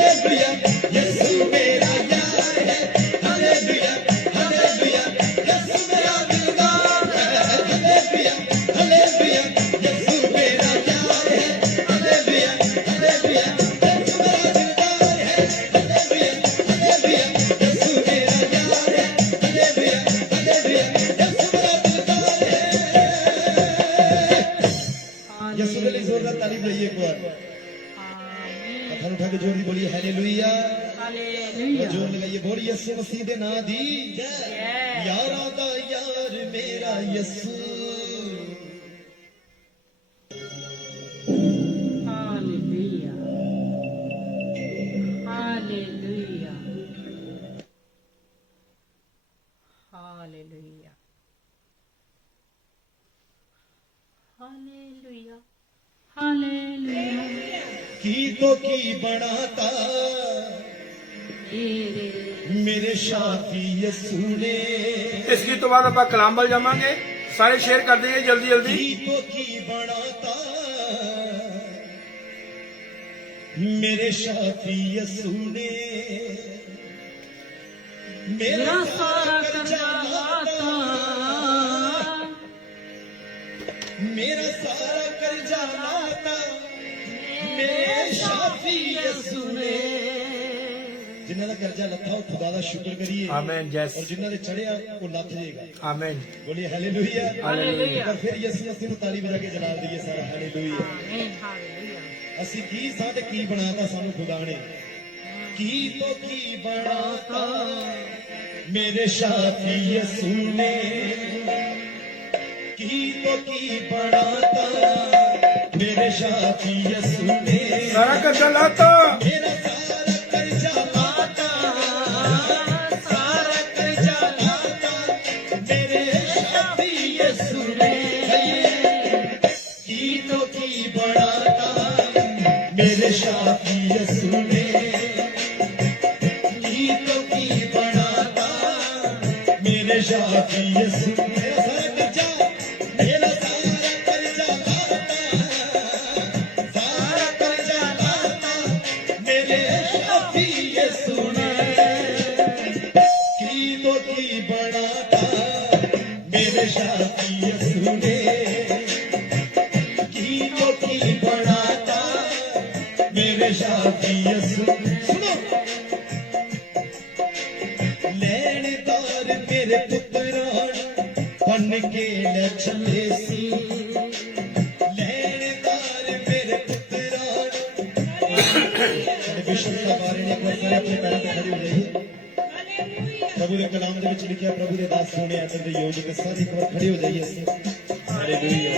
हालेलुया, यीशु मेरा यार है। हालेलुया हालेलुया, यीशु मेरा दिलदार है। हालेलुया हालेलुया, यीशु मेरा यार है। हालेलुया हालेलुया, यीशु मेरा दिलदार है। हालेलुया हालेलुया, यीशु मेरा यार है। हालेलुया हालेलुया, यीशु मेरा दिलदार है। यीशु के लिए जोरदार ताली बजाइए एक बार। हाथ उठा के जोर दी बोलिए हालेलुया। जोर लगाइए बोलिए यीशु मसीह दे नाम दी यारा दा यार मेरा यीशु। Hallelujah hallelujah hallelujah hallelujah hallelujah. की तो की बनाता मेरे शाफी यीशु ने। इस गीत तो बाद ਆਪਾਂ ਕਲਾਮ ਵੱਲ ਜਾਵਾਂਗੇ। सारे शेयर कर दीजिए जल्दी जल्दी। तो की बनाता मेरे शाफी यसू ने मेरा सारा कर्जा लाता, मेरा सारा कर्जा लाता मेरे शाफी यसू ने। जिन्हों का कर्जा लथा वो खुदा का शुक्र करिए। आमीन। जय और जिन्होंने चढ़िया वो लथ जाएगा। आमीन। बोलिए हालेलुया। हालेलुया। पर फिर यसू मसीह को ताली बजा के जलाल दीजिए सारा हालेलुया। आमीन, हालेलुया। ਅਸੀਂ ਕੀ ਸਾਂ ਤੇ ਕੀ ਬਣਾਤਾ ਸਾਨੂੰ ਖੁਦਾ ਨੇ ਕੀ ਤੋਂ ਕੀ ਬਣਾਤਾ ਮੇਰੇ ਸ਼ਾਫੀ ਯਸੂ ਨੇ ਕੀ ਤੋਂ ਕੀ ਬਣਾਤਾ ਮੇਰੇ ਸ਼ਾਫੀ ਯਸੂ ਨੇ सारा कर्जा लाता, ਮੇਰਾ ਸਾਰਾ ਕਰਜ਼ਾ ਲਾਤਾ ਸਾਰਾ ਕਰਜ਼ਾ ਲਾਤਾ ਮੇਰੇ ਸ਼ਾਫੀ ਯਸੂ ਨੇ ਕੀ ਤੋਂ ਕੀ ਬਣਾਤਾ मेरे शाफी यसू ने की तो की बनाता मेरे शाफी यसू मेरा सारा कर्जा लाता सारा कर्जा लाता मेरे शाफी यसू ने की तो की बनाता मेरे शाफी यसू ने की तो की बनाता मेरे शाफी यसू। सुनो लैणदार मेरे पुत्रान बन के न चले सी लैणदार मेरे पुत्रान विश्व का बारे ने एक बार सारे अपने पैरों पे खड़े हो जाइए। प्रभु के कलाम ਦੇ ਵਿੱਚ ਲਿਖਿਆ प्रभु ਦੇ ਦਾਸ ਸੋਹਣੇ ਆਦਰ ਦੇ ਯੋਗ ਤੇ ਸਾਰੇ ਇੱਕ ਵਾਰ ਖੜੇ ਹੋ ਜਾਈਏ ਅਸੀਂ। Hallelujah.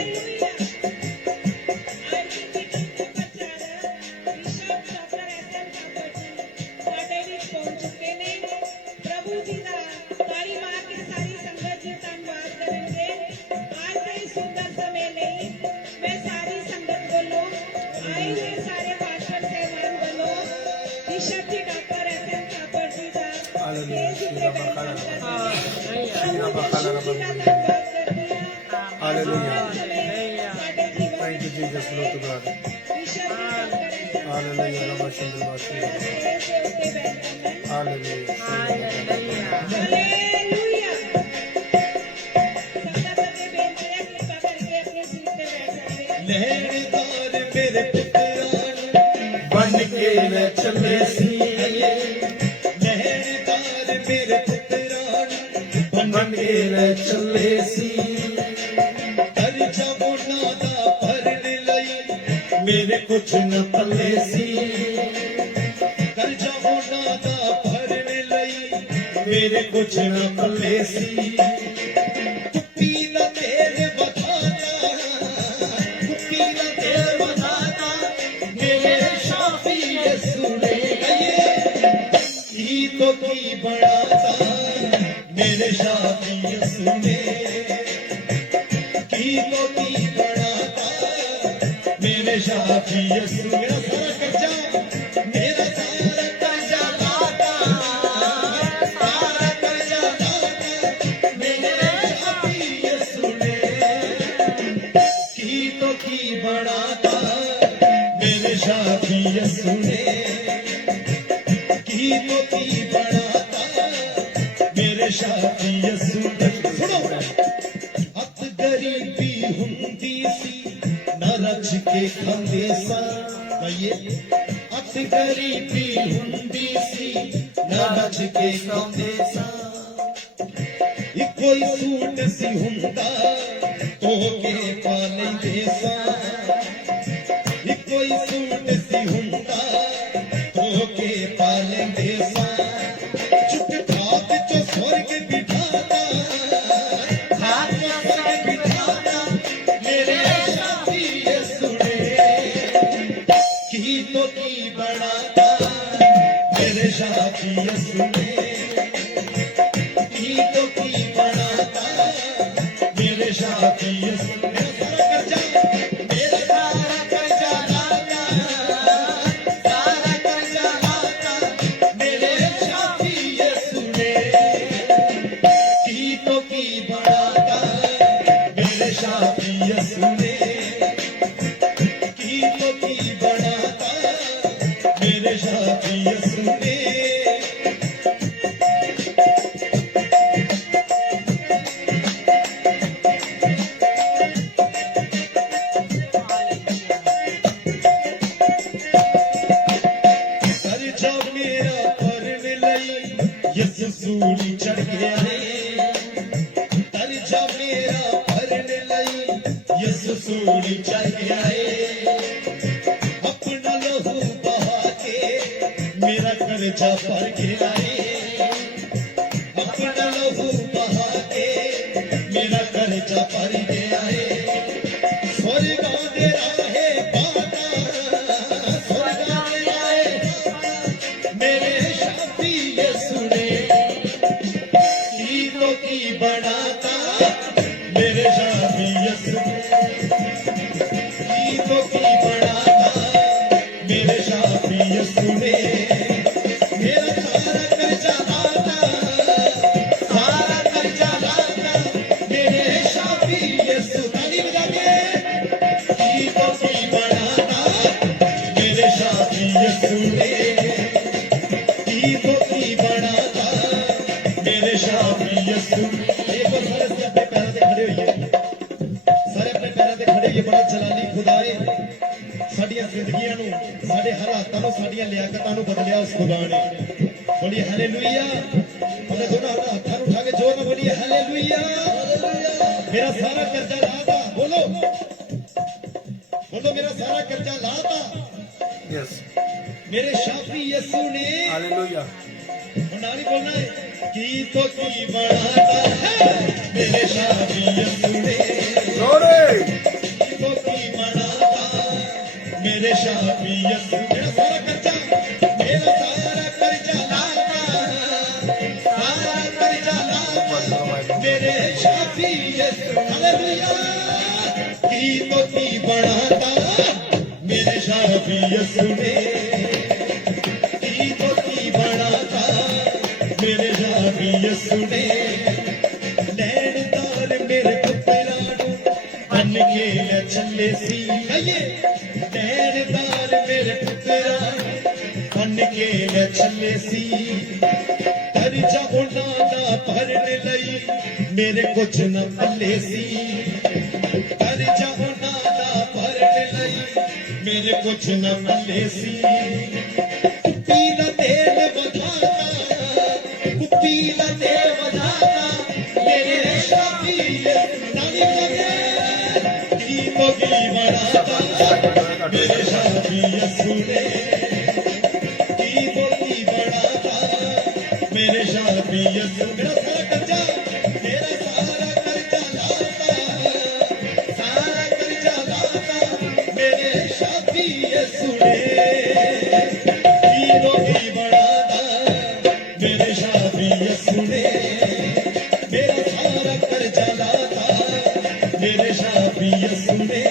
Thank you, Jesus. Lord to God. Hallelujah. Rabba Shandra Vasi. Hallelujah. लहरदार मेरे पुत्रान बन के न चले सी लहरदार मेरे पुत्रान बन के न चले सी कर्जा बोना दा भरन लई मेरे कुछ न पले सी कर्जा बोना दा भरन लई मेरे कुछ न पले सी कुप्पी दा तेल बधाता कुप्पी दा तेल बधाता मेरे शाफी यसू ने की तो की बढ़ाता मेरे शाफी यसू ने की तो की बढ़ाता मेरे शाफी यसू मेरा सारा कर्जा लाता सारा कर्जा लाता मेरे शाफी यसू ने की तो की बढ़ाता मेरे शाफी यसू ने की तो की बढ़ाता मेरे शाफी यसू ने। सुनो हथ गरीबी हुंदी सी न रज के खांदे सा कहिए हथ गरीबी हुंदी सी न रज के खांदे सा कोई सूट सी हुंदा तो के पा लैंदे सा कोई सूट सी हुंदा तो के पा लैंदे सा चुप खात चो स्वर्ग बिठाता खात चो स्वर्ग बिठाता मेरे शाफी यसू ने की तो की बढ़ाता मेरे शाफी यसू ने की तो की बढ़ाता मेरे शाफी यसू ने। मेरा सारा कर्जा लाता सारा कर्जा लाता मेरे शाफी यसू ने की तो की बढ़ाता शाफी यसू ने कर जा मेरा भरन लई यसू सूली चढ़ गया है कर जा मेरा भरन लई यसू सूली चढ़ गया है अपना लहू बहा के मेरा कर्जा भर गया है अपना लहू बहा के मेरा कर्जा भर गया है स्वर्गा दे राहे बाता स्वर्गा दे राहे मेरे शाफी यसू ने गीतों की बनाता मेरे शाफी यसू गीतों की बनाता मेरे शाफी यसू ने मेरा सारा कर्जा लाता मेरे शाफी यसू ताली बजा के गीतों की बनाता मेरे शाफी यसू ने गीतों की बनाता मेरे शाफी यसू एक बार सारे अपने पैरों पे खड़े होइए सारे अपने पैरों पे खड़े होइए बड़ा जलाली खुदा है साडियां जिंदगियां नु साडे हालातां नु साडियां लियाकतां नु बदलिया उस खुदा ने बोलिए हालेलुया अपने दोनों हाथों उठा के जोर में बोलिए हालेलुया मेरा सारा कर्जा लाता बोलो बोलो मेरा सारा कर्जा लाता यस मेरे शाफी यसू ने हालेलुया नारी बोलना है गीतों की बनाता है मेरे शाफी यसू ने ग्लोरी गीतों की बनाता मेरे शाफी यसू मेरा सारा कर्जा लाता मेरे शाफी यसू हालेलुया गीतों की बनाता मेरे शाफी यसू ने गीतों की बनाता मेरे शाफी यसू ने नैनदार मेरे पुत्रानु बन के ले चले सी आइए नैनदार मेरे पुत्रानु बन के ले चले सी कर्जा उन्हां दा भरन लई मेरे कुछ न पल्ले सी कर्जा उन्हां दा भरन लई मेरे कुछ न पल्ले सी कुप्पी दा तेल वधाता कुप्पी दा तेल वधाता मेरे शाफी नानी बजे गीतों की बनाता मेरे शाफी यसू ने गीतों की बनाता मेरे शाफी यसू मेरा सारा कर्जा लाता मेरे शाफी यसू ने गीतों की बनाता मेरे शाफी यसू ने मेरा सारा कर्जा लाता मेरे शाफी यसू ने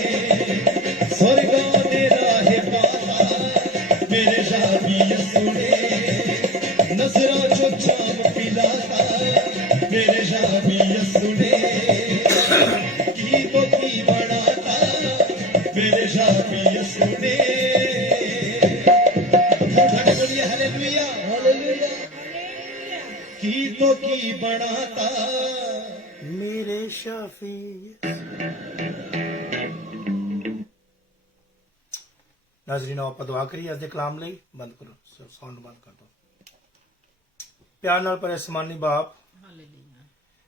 स्वर्गा दे राहे पाता मेरे शाफी यसू ने नजरा जो जाम पिलाता मेरे शाफी यसू ने गीतों की बनाता मेरे शाफी यसू ने बोलिए हालेलुया हालेलुया गीतों की बनाता मेरे शाफी नाज़रीन आप दुआ करिए अज दे कलाम ਲਈ ਬੰਦ ਕਰੋ ਸਾਊਂਡ ਬੰਦ ਕਰ ਦਿਓ ਪਿਆਰ ਨਾਲ ਭਰੇ ਅਸਮਾਨੀ ਬਾਪ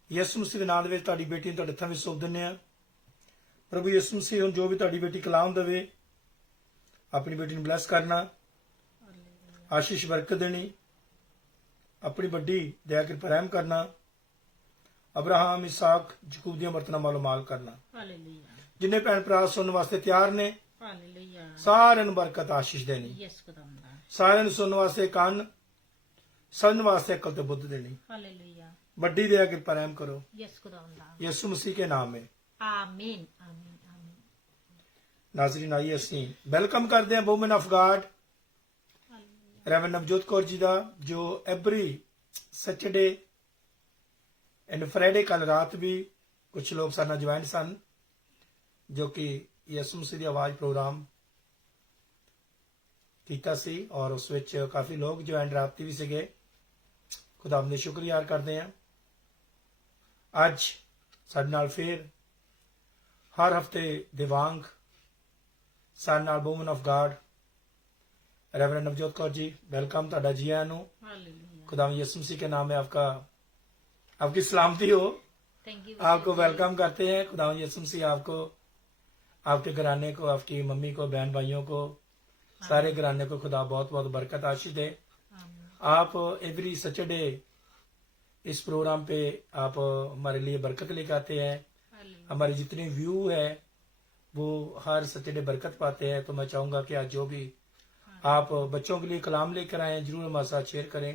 ਯਿਸੂ ਮਸੀਹ ਦੇ ਨਾਮ ਦੇ ਵਿੱਚ ਤੁਹਾਡੀ ਬੇਟੀ ਨੂੰ ਤੁਹਾਡੇ ਹੱਥਾਂ ਵਿੱਚ ਸੌਂਪ ਦਿੰਦੇ ਆ ਪ੍ਰਭੂ ਯਿਸੂ ਮਸੀਹ ਹੁਣ ਜੋ ਵੀ ਤੁਹਾਡੀ ਬੇਟੀ ਕਲਾਮ ਦੇਵੇ ਆਪਣੀ ਬੇਟੀ ਨੂੰ ਬਲੈਸ ਕਰਨਾ ਆਸ਼ੀਸ਼ ਬਰਕਤ ਦੇਣੀ ਆਪਣੀ ਵੱਡੀ ਦਇਆ ਕਿਰਪਾ ਰਹਿਮ ਕਰਨਾ ਅਬਰਾਹਮ ਇਸਾਕ ਯਕੂਬ ਦੀਆਂ ਬਰਤਨਾਂ ਮਾਲੋ ਮਾਲ ਕਰਨਾ ਜਿੰਨੇ ਭੈਣ ਭਰਾ ਸੁਣਨ ਵਾਸਤੇ ਤਿਆਰ ਨੇ ਸਾਰਿਆਂ ਨੂੰ ਬਰਕਤ ਆਸ਼ੀਸ਼ ਦੇਣੀ ਸਾਰਿਆਂ ਨੂੰ ਸੁਣਨ ਵਾਸਤੇ ਕੰਨ ਸੁਣਨ ਵਾਸਤੇ ਅਕਲ ਤੇ ਬੁੱਧ ਦੇਣੀ ਵੱਡੀ ਦਇਆ ਕਿਰਪਾ ਰਹਿਮ ਕਰੋ ਯਿਸੂ ਮਸੀਹ के नाम में आमीन आमीन आमीन नाज़रीन आइए ਅਸੀਂ ਵੈਲਕਮ ਕਰਦੇ ਹਾਂ ਵੂਮਨ ਆਫ ਗਾਡ ਰੈਵਨ ਨਵਜੋਤ ਕੌਰ ਜੀ ਦਾ ਜੋ ਐਵਰੀ ਸੈਟਰਡੇ ਐਂਡ ਫਰਾਈਡੇ ਕੱਲ ਰਾਤ ਵੀ ਕੁਝ ਲੋਕ ਸਾਡੇ ਨਾਲ ਜੁਆਇਨ ਸਨ ਜੋ ਕਿ ਯਿਸੂ ਮਸੀਹ ਦੀ ਆਵਾਜ਼ ਪ੍ਰੋਗਰਾਮ ਕੀਤਾ ਸੀ ਔਰ ਉਸ ਵਿੱਚ ਕਾਫੀ ਲੋਕ ਜੁਆਇਨ ਰਾਤੀ ਵੀ ਸੀਗੇ। ਖੁਦਾਵੰਦ ਦਾ ਸ਼ੁਕਰੀਆ ਕਰਦੇ ਹਾਂ। ਅੱਜ ਸਾਡੇ ਨਾਲ ਫਿਰ ਹਰ ਹਫਤੇ ਦੇ ਵਾਂਗ ਸਾਡੇ ਨਾਲ woman of God reverend Navjot Kaur ji, welcome. ਤੁਹਾਡਾ ਜੀ ਆਇਆਂ ਨੂੰ। खुदावंद यीशु मसीह के नाम में आपकी सलामती हो। Thank you. आपको वेलकम करते हैं। खुदावंद यीशु मसीह आपको, आपके घराने को, आपकी मम्मी को, बहन भाइयों को, सारे घराने को खुदा बहुत बहुत बरकत आशीष दे। आप एवरी सैटरडे इस प्रोग्राम पे आप हमारे लिए बरकत लेकर आते हैं। हमारे जितने व्यू है वो हर सैटरडे बरकत पाते हैं। तो मैं चाहूंगा कि आज जो भी आप बच्चों के लिए कलाम लेकर आए हैं, जरूर हमारे साथ शेयर करें।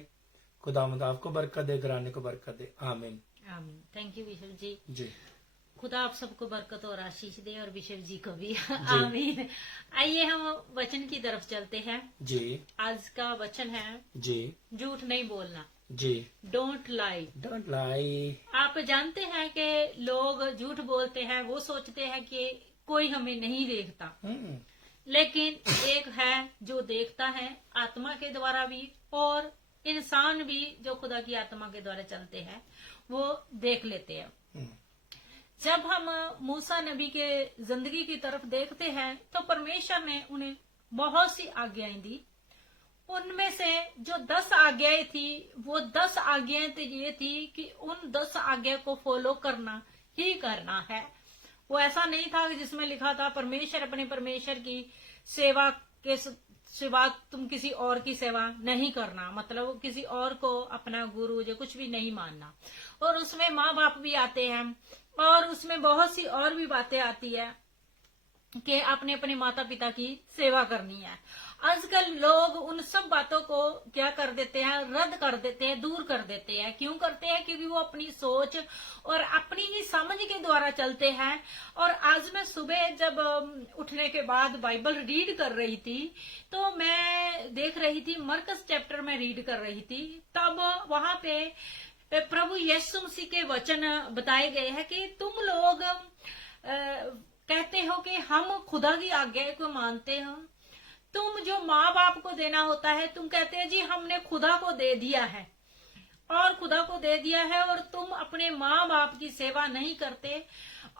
खुदावंद आपको बरकत दे, घराने को बरकत दे। आमीन। आमीन। थैंक यू बिशप जी। जी खुदा आप सबको बरकत और आशीष दे और बिशप जी को भी। आमीन। आइए हम वचन की तरफ चलते हैं। जी आज का वचन है जी झूठ नहीं बोलना। जी। Don't lie. Don't lie. आप जानते हैं कि लोग झूठ बोलते हैं, वो सोचते हैं कि कोई हमें नहीं देखता, लेकिन एक है जो देखता है आत्मा के द्वारा भी, और इंसान भी जो खुदा की आत्मा के द्वारा चलते हैं वो देख लेते हैं। जब हम मूसा नबी के जिंदगी की तरफ देखते हैं तो परमेश्वर ने उन्हें बहुत सी आज्ञाएं दी। उनमें से जो 10 आज्ञाएं थी वो 10 आज्ञाएं तो ये थी कि उन 10 आज्ञा को फॉलो करना ही करना है। वो ऐसा नहीं था कि जिसमें लिखा था परमेश्वर अपने परमेश्वर की सेवा के सिवा तुम किसी और की सेवा नहीं करना, मतलब किसी और को अपना गुरु जो कुछ भी नहीं मानना। और उसमें माँ बाप भी आते हैं और उसमें बहुत सी और भी बातें आती है कि अपने अपने माता पिता की सेवा करनी है। आजकल लोग उन सब बातों को क्या कर देते हैं, रद्द कर देते हैं, दूर कर देते हैं। क्यों करते हैं? क्योंकि वो अपनी सोच और अपनी ही समझ के द्वारा चलते हैं। और आज मैं सुबह जब उठने के बाद बाइबल रीड कर रही थी तो मैं देख रही थी, मरकस चैप्टर में रीड कर रही थी, तब वहां पे प्रभु यीशु मसीह के वचन बताए गए हैं कि तुम लोग कहते हो कि हम खुदा की आज्ञा को मानते हो। तुम जो माँ बाप को देना होता है, तुम कहते हैं जी हमने खुदा को दे दिया है, और खुदा को दे दिया है, और तुम अपने माँ बाप की सेवा नहीं करते।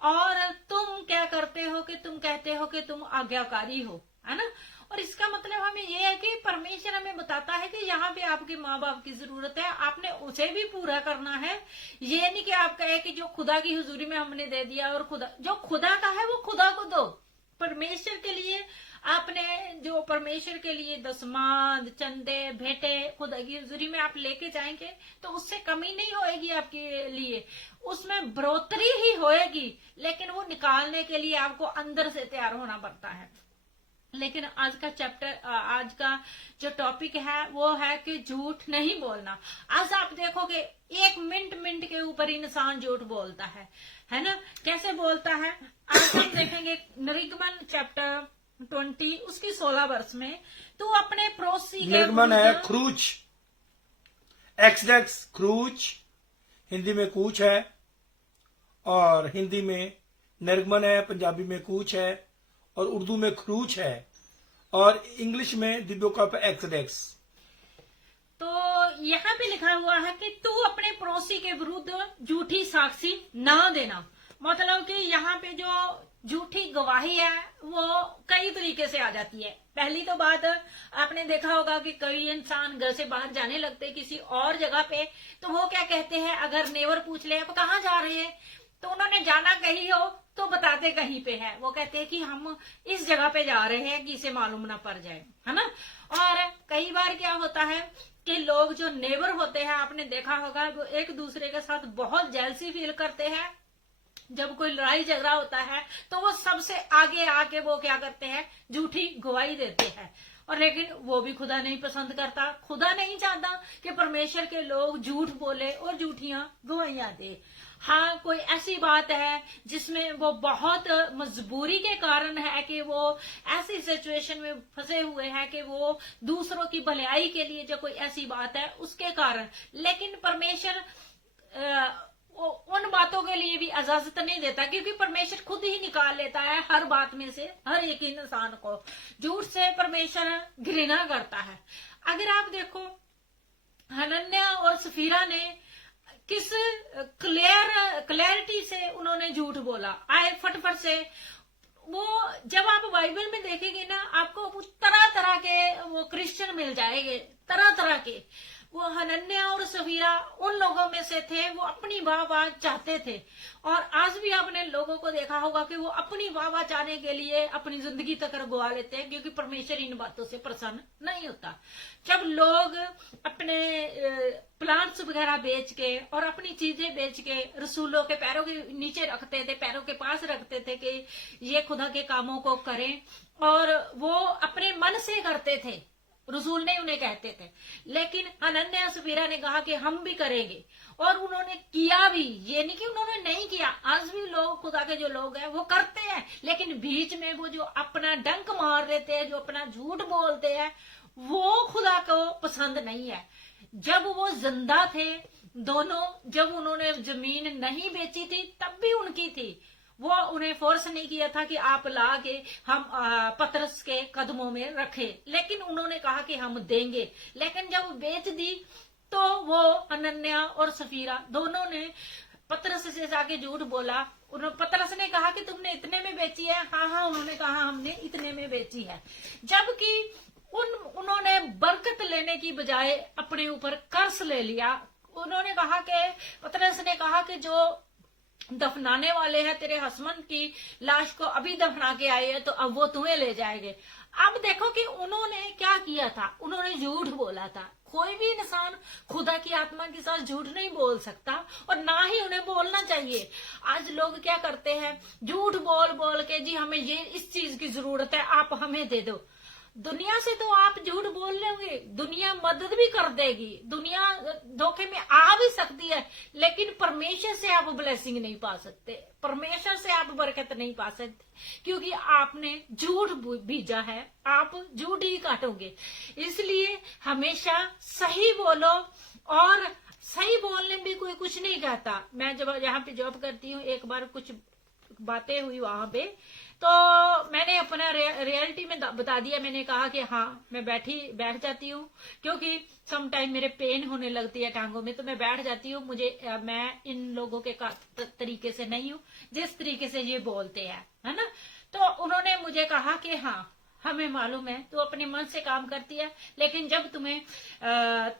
और तुम क्या करते हो कि तुम कहते हो कि तुम आज्ञाकारी हो, है ना। और इसका मतलब हमें ये है कि परमेश्वर हमें बताता है कि यहाँ पे आपके माँ बाप की जरूरत है, आपने उसे भी पूरा करना है। ये नहीं कि आप कहे कि जो खुदा की हुजूरी में हमने दे दिया, और खुदा जो खुदा का है वो खुदा को दो। परमेश्वर के लिए आपने जो परमेश्वर के लिए दसमांद, चंदे, भेंटे खुदा की हुजूरी में आप लेके जाएंगे तो उससे कमी नहीं होएगी आपके लिए, उसमें बढ़ोतरी ही होएगी। लेकिन वो निकालने के लिए आपको अंदर से तैयार होना पड़ता है। लेकिन आज का चैप्टर, आज का जो टॉपिक है वो है कि झूठ नहीं बोलना। आज आप देखोगे एक मिनट के ऊपर इंसान झूठ बोलता है ना। कैसे बोलता है? आज हम देखेंगे निर्गमन चैप्टर 20 उसकी 16 वर्ष में, तो अपने पड़ोसी के निर्गमन है क्रूच, एक्सडेक्स क्रूच, हिंदी में कूच है, और हिंदी में निर्गमन है, पंजाबी में कूच है, और उर्दू में क्रूच है, और इंग्लिश में द बुक ऑफ एक्सडेक्स। तो यहाँ पे लिखा हुआ है कि तू अपने पड़ोसी के विरुद्ध झूठी साक्षी ना देना। मतलब कि यहाँ पे जो झूठी गवाही है वो कई तरीके से आ जाती है। पहली तो बात आपने देखा होगा कि कई इंसान घर से बाहर जाने लगते किसी और जगह पे, तो वो क्या कहते हैं, अगर नेवर पूछ ले आप कहाँ जा रहे हैं, तो उन्होंने जाना कहीं हो तो बताते कहीं पे है। वो कहते हैं कि हम इस जगह पे जा रहे हैं कि इसे मालूम ना पड़ जाए, है ना। और कई बार क्या होता है कि लोग जो नेबर होते हैं, आपने देखा होगा, वो एक दूसरे के साथ बहुत जेलसी फील करते हैं। जब कोई लड़ाई झगड़ा होता है तो वो सबसे आगे आके वो क्या करते हैं, झूठी गवाही देते हैं। और लेकिन वो भी खुदा नहीं पसंद करता। खुदा नहीं चाहता कि परमेश्वर के लोग झूठ बोले और झूठियां गवाहियां दे। हाँ, कोई ऐसी बात है जिसमें वो बहुत मजबूरी के कारण है कि वो ऐसी सिचुएशन में फंसे हुए हैं कि वो दूसरों की भलाई के लिए जो कोई ऐसी बात है उसके कारण, लेकिन परमेश्वर उन बातों के लिए भी इजाजत नहीं देता, क्योंकि परमेश्वर खुद ही निकाल लेता है हर बात में से हर एक इंसान को। झूठ से परमेश्वर घृणा करता है। अगर आप देखो हनन्याह और सफीरा ने किस क्लैरिटी से उन्होंने झूठ बोला, आए फटफट से। वो जब आप बाइबल में देखेंगे ना, आपको तरह तरह के वो क्रिश्चियन मिल जाएंगे, तरह तरह के। वो हनन्याह और सफीरा उन लोगों में से थे, वो अपनी वाह चाहते थे। और आज भी आपने लोगों को देखा होगा कि वो अपनी वाह चाहने के लिए अपनी जिंदगी तक गवा लेते हैं, क्योंकि परमेश्वर इन बातों से प्रसन्न नहीं होता। जब लोग अपने प्लांट्स वगैरह बेच के और अपनी चीजें बेच के रसूलों के पैरों के नीचे रखते थे, पैरों के पास रखते थे कि ये खुदा के कामों को करें, और वो अपने मन से करते थे, रसूल ने उन्हें कहते थे। लेकिन हनन्याह सफीरा ने कहा कि हम भी करेंगे, और उन्होंने किया भी। ये नहीं कि उन्होंने नहीं किया, आज भी लोग, खुदा के जो लोग हैं वो करते हैं, लेकिन बीच में वो जो अपना डंक मार देते हैं, जो अपना झूठ बोलते हैं, वो खुदा को पसंद नहीं है। जब वो जिंदा थे दोनों, जब उन्होंने जमीन नहीं बेची थी तब भी उनकी थी। वो उन्हें फोर्स नहीं किया था कि आप ला के हम पतरस के कदमों में रखें, लेकिन उन्होंने कहा कि हम देंगे। लेकिन जब बेच दी तो वो हनन्याह और सफीरा दोनों ने पतरस से जाके झूठ बोला। पतरस ने कहा कि तुमने इतने में बेची है? हाँ, उन्होंने कहा हमने इतने में बेची है। जबकि उन्होंने बरकत लेने की बजाय अपने ऊपर कर्ज ले लिया। उन्होंने कहा कि पतरस ने कहा कि जो दफनाने वाले हैं तेरे हस्बैंड की लाश को अभी दफना के आए हैं, तो अब वो तुम्हें ले जाएंगे। अब देखो कि उन्होंने क्या किया था, उन्होंने झूठ बोला था। कोई भी इंसान खुदा की आत्मा के साथ झूठ नहीं बोल सकता, और ना ही उन्हें बोलना चाहिए। आज लोग क्या करते हैं, झूठ बोल बोल के जी हमें ये इस चीज की जरूरत है, आप हमें दे दो। दुनिया से तो आप झूठ बोल लोगे, दुनिया मदद भी कर देगी, दुनिया धोखे में आ भी सकती है, लेकिन परमेश्वर से आप ब्लेसिंग नहीं पा सकते, परमेश्वर से आप बरकत नहीं पा सकते, क्योंकि आपने झूठ बीजा है, आप झूठ ही काटोगे। इसलिए हमेशा सही बोलो, और सही बोलने में भी कोई कुछ नहीं कहता। मैं जब यहाँ पे जॉब करती हूँ, एक बार कुछ बातें हुई वहां पे, तो मैंने अपना रियलिटी में बता दिया। मैंने कहा कि हाँ मैं बैठ जाती हूँ, क्योंकि सम टाइम मेरे पेन होने लगती है टांगों में, तो मैं बैठ जाती हूँ। मैं इन लोगों के तरीके से नहीं हूँ जिस तरीके से ये बोलते हैं, है ना। तो उन्होंने मुझे कहा कि हाँ हमें मालूम है तू अपने मन से काम करती है, लेकिन जब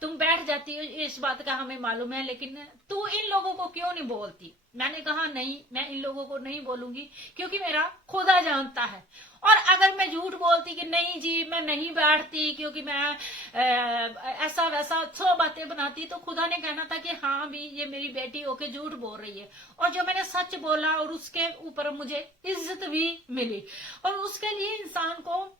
तुम बैठ जाती हो, इस बात का हमें मालूम है, लेकिन तू इन लोगों को क्यों नहीं बोलती। मैंने कहा नहीं, मैं इन लोगों को नहीं बोलूंगी, क्योंकि मेरा खुदा जानता है। और अगर मैं झूठ बोलती कि नहीं जी मैं नहीं बैठती, क्योंकि मैं ऐसा वैसा 100 बातें बनाती, तो खुदा ने कहना था कि हाँ भी ये मेरी बेटी होके झूठ बोल रही है। और जो मैंने सच बोला, और उसके ऊपर मुझे इज्जत भी मिली। और उसके लिए इंसान को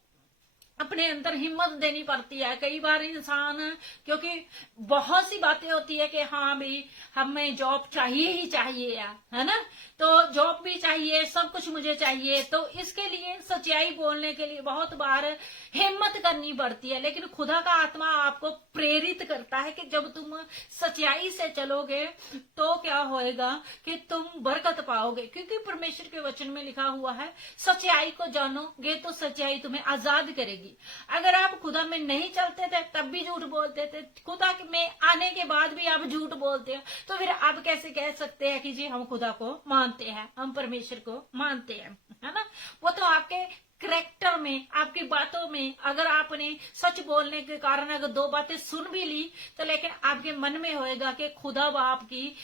अपने अंदर हिम्मत देनी पड़ती है। कई बार इंसान, क्योंकि बहुत सी बातें होती है कि हाँ भी हमें जॉब चाहिए ही चाहिए, है ना, तो जॉब भी चाहिए, सब कुछ मुझे चाहिए, तो इसके लिए सच्चाई बोलने के लिए बहुत बार हिम्मत करनी पड़ती है। लेकिन खुदा का आत्मा आपको प्रेरित करता है कि जब तुम सच्चाई से चलोगे तो क्या होएगा कि तुम बरकत पाओगे, क्योंकि परमेश्वर के वचन में लिखा हुआ है सच्चाई को जानोगे तो सच्चाई तुम्हें आजाद करेगी। अगर आप खुदा में नहीं चलते थे तब भी झूठ बोलते थे, खुदा में आने के बाद भी आप झूठ बोलते हो, तो फिर आप कैसे कह सकते हैं कि जी हम खुदा को मानते हैं, हम परमेश्वर को मानते हैं, है ना। वो तो आपके करैक्टर में, आपकी बातों में, अगर आपने सच बोलने के कारण अगर 2 बातें सुन भी ली, तो लेकिन आपके मन में होएगा कि खुदा बाप की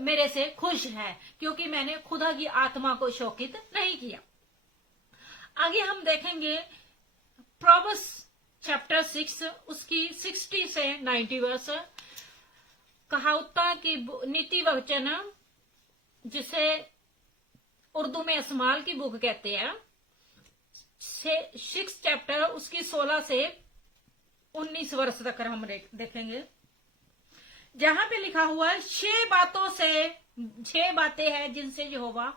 मेरे से खुश है, क्योंकि मैंने खुदा की आत्मा को शोकित नहीं किया। आगे हम देखेंगे प्रोवर्ब्स चैप्टर 6 उसकी 60 से 90 वर्ष, कहावता की नीति वचन, जिसे उर्दू में अस्माल की बुक कहते हैं, 6 चैप्टर उसकी 16 से 19 वर्ष तक हम देखेंगे, जहां पे लिखा हुआ है 6 बातें हैं जिनसे यहोवा